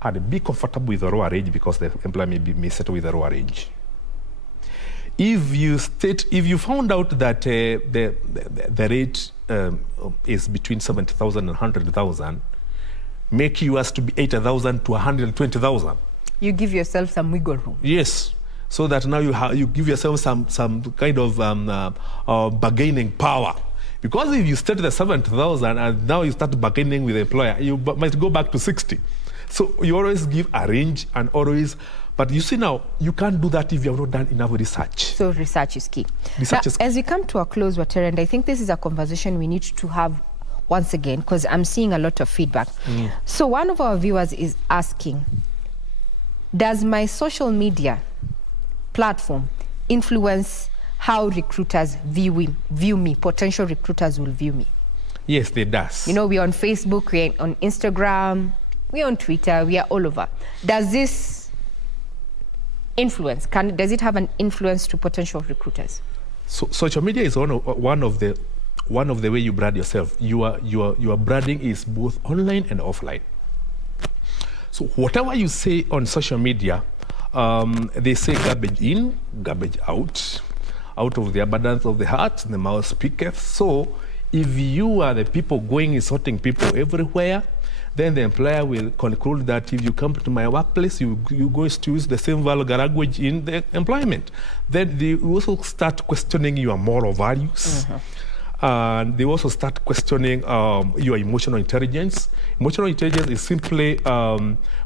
and be comfortable with the lower range, because the employer may settle with the lower range. If you found out that the rate is between 70,000 and 100,000, make yours to be 80,000 to 120,000. You give yourself some wiggle room. Yes, so that now you give yourself some kind of bargaining power. Because if you start at 70,000 and now you start bargaining with the employer, you might go back to 60. So you always give a range, and always. But you see now, you can't do that if you have not done enough research. So research is key. Research is key. As we come to a close, Watere, and I think this is a conversation we need to have once again, because I'm seeing a lot of feedback. So one of our viewers is asking, does my social media platform influence how recruiters view me, potential recruiters will view me? Yes, it does. You know, we're on Facebook, we're on Instagram, we're on Twitter, we are all over. Does this influence, does it have an influence to potential recruiters? So social media is one of the way you brand yourself. Your branding is both online and offline. So whatever you say on social media, they say garbage in, garbage out. Out of the abundance of the heart, the mouth speaketh. So if you are the people going insulting people everywhere, then the employer will conclude that if you come to my workplace, you go to use the same vulgar language in the employment. Then they also start questioning your moral values. And they also start questioning your emotional intelligence. Emotional intelligence is simply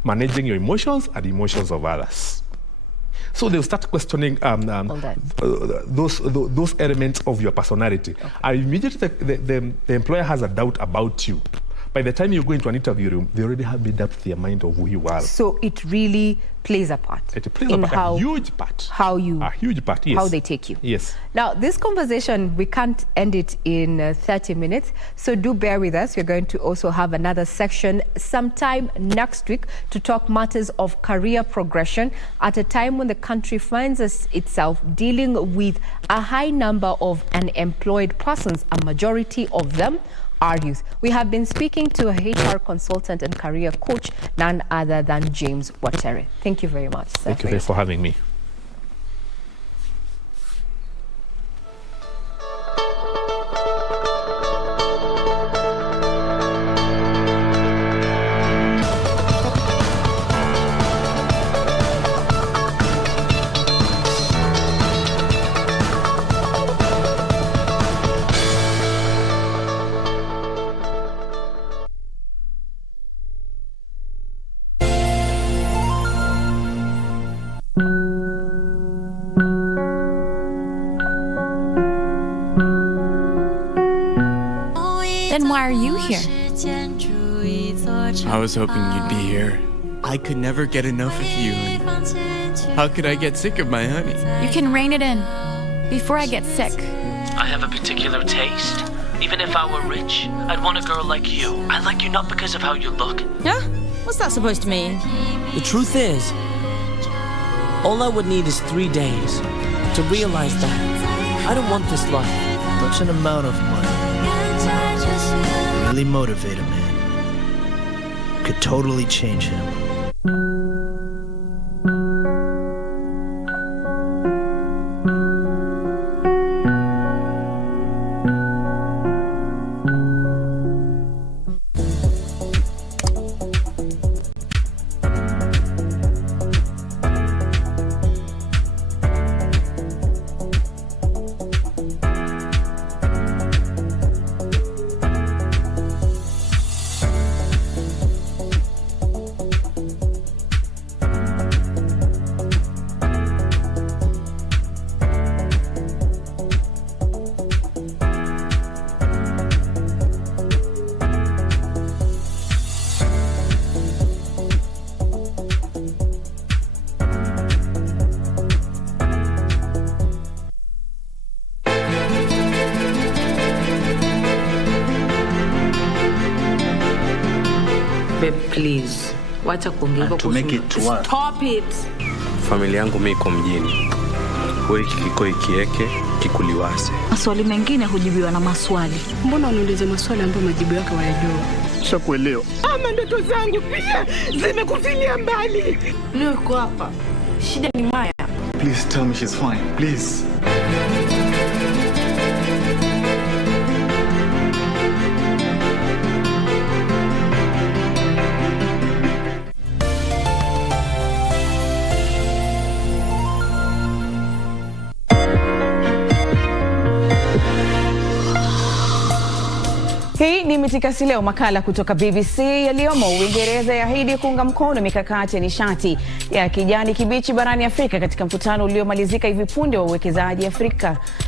managing your emotions and emotions of others. So they'll start questioning those elements of your personality. And immediately the employer has a doubt about you. By the time you go into an interview room, they already have made up their mind of who you are. So it really plays a part. It plays a huge part. A huge part, yes. How they take you. Yes. Now, this conversation, we can't end it in 30 minutes, so do bear with us. We're going to also have another section sometime next week to talk matters of career progression at a time when the country finds itself dealing with a high number of unemployed persons, a majority of them are youth. We have been speaking to a HR consultant and career coach, none other than James Watere. Thank you very much, sir. Thank you for having me. Then why are you here? I was hoping you'd be here. I could never get enough of you. How could I get sick of my honey? You can rein it in before I get sick. I have a particular taste. Even if I were rich, I'd want a girl like you. I like you not because of how you look. Huh? What's that supposed to mean? The truth is, all I would need is 3 days to realize that I don't want this life. Such an amount of money really motivate a man. Could totally change him. Please, wacha kuongea to make it work. Stop it. Familia yangu mimi iko mjini. Wewe kikoi kieke, kikuliwase. Maswali mengine hujibiwa na maswali. Mbona unauliza maswali ambayo majibu yake hayajua? Nishakuelewa. Ama ndoto zangu pia zimekufilia mbali. Leo uko hapa. Shida ni Maya. Please tell me she's fine. Please. Hii ni Mitikasi Leo, makala kutoka BBC yaliyomo. Uingereza yaahidi kuunga mkono mikakati ya nishati ya kijani kibichi barani Afrika katika mkutano uliomalizika hivi punde wa uwekezaji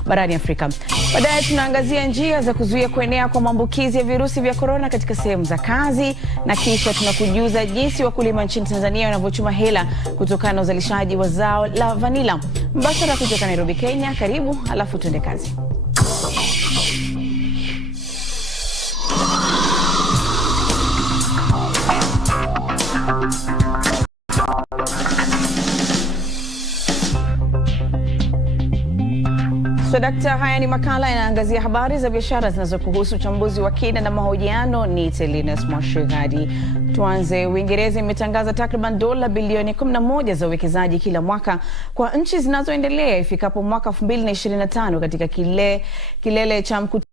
barani Afrika. Baadaye tunaangazia njia za kuzuia kuenea kwa maambukizi ya virusi vya korona katika sehemu za kazi, na kisha tunakujuza jinsi wakulima nchini Tanzania wanavyochuma hela kutokana na uzalishaji wa zao la vanila. Mbashara kutoka Nairobi, Kenya. Karibu, alafu tuende kazi. Dakta, haya ni makala yanaangazia habari za biashara zinazokuhusu. Uchambuzi wa kina na mahojiano ni Linus Mwashigadi. Tuanze. Uingereza imetangaza takriban dola bilioni 11 za uwekezaji kila mwaka kwa nchi zinazoendelea ifikapo mwaka 2025 katika kilele cha mkutano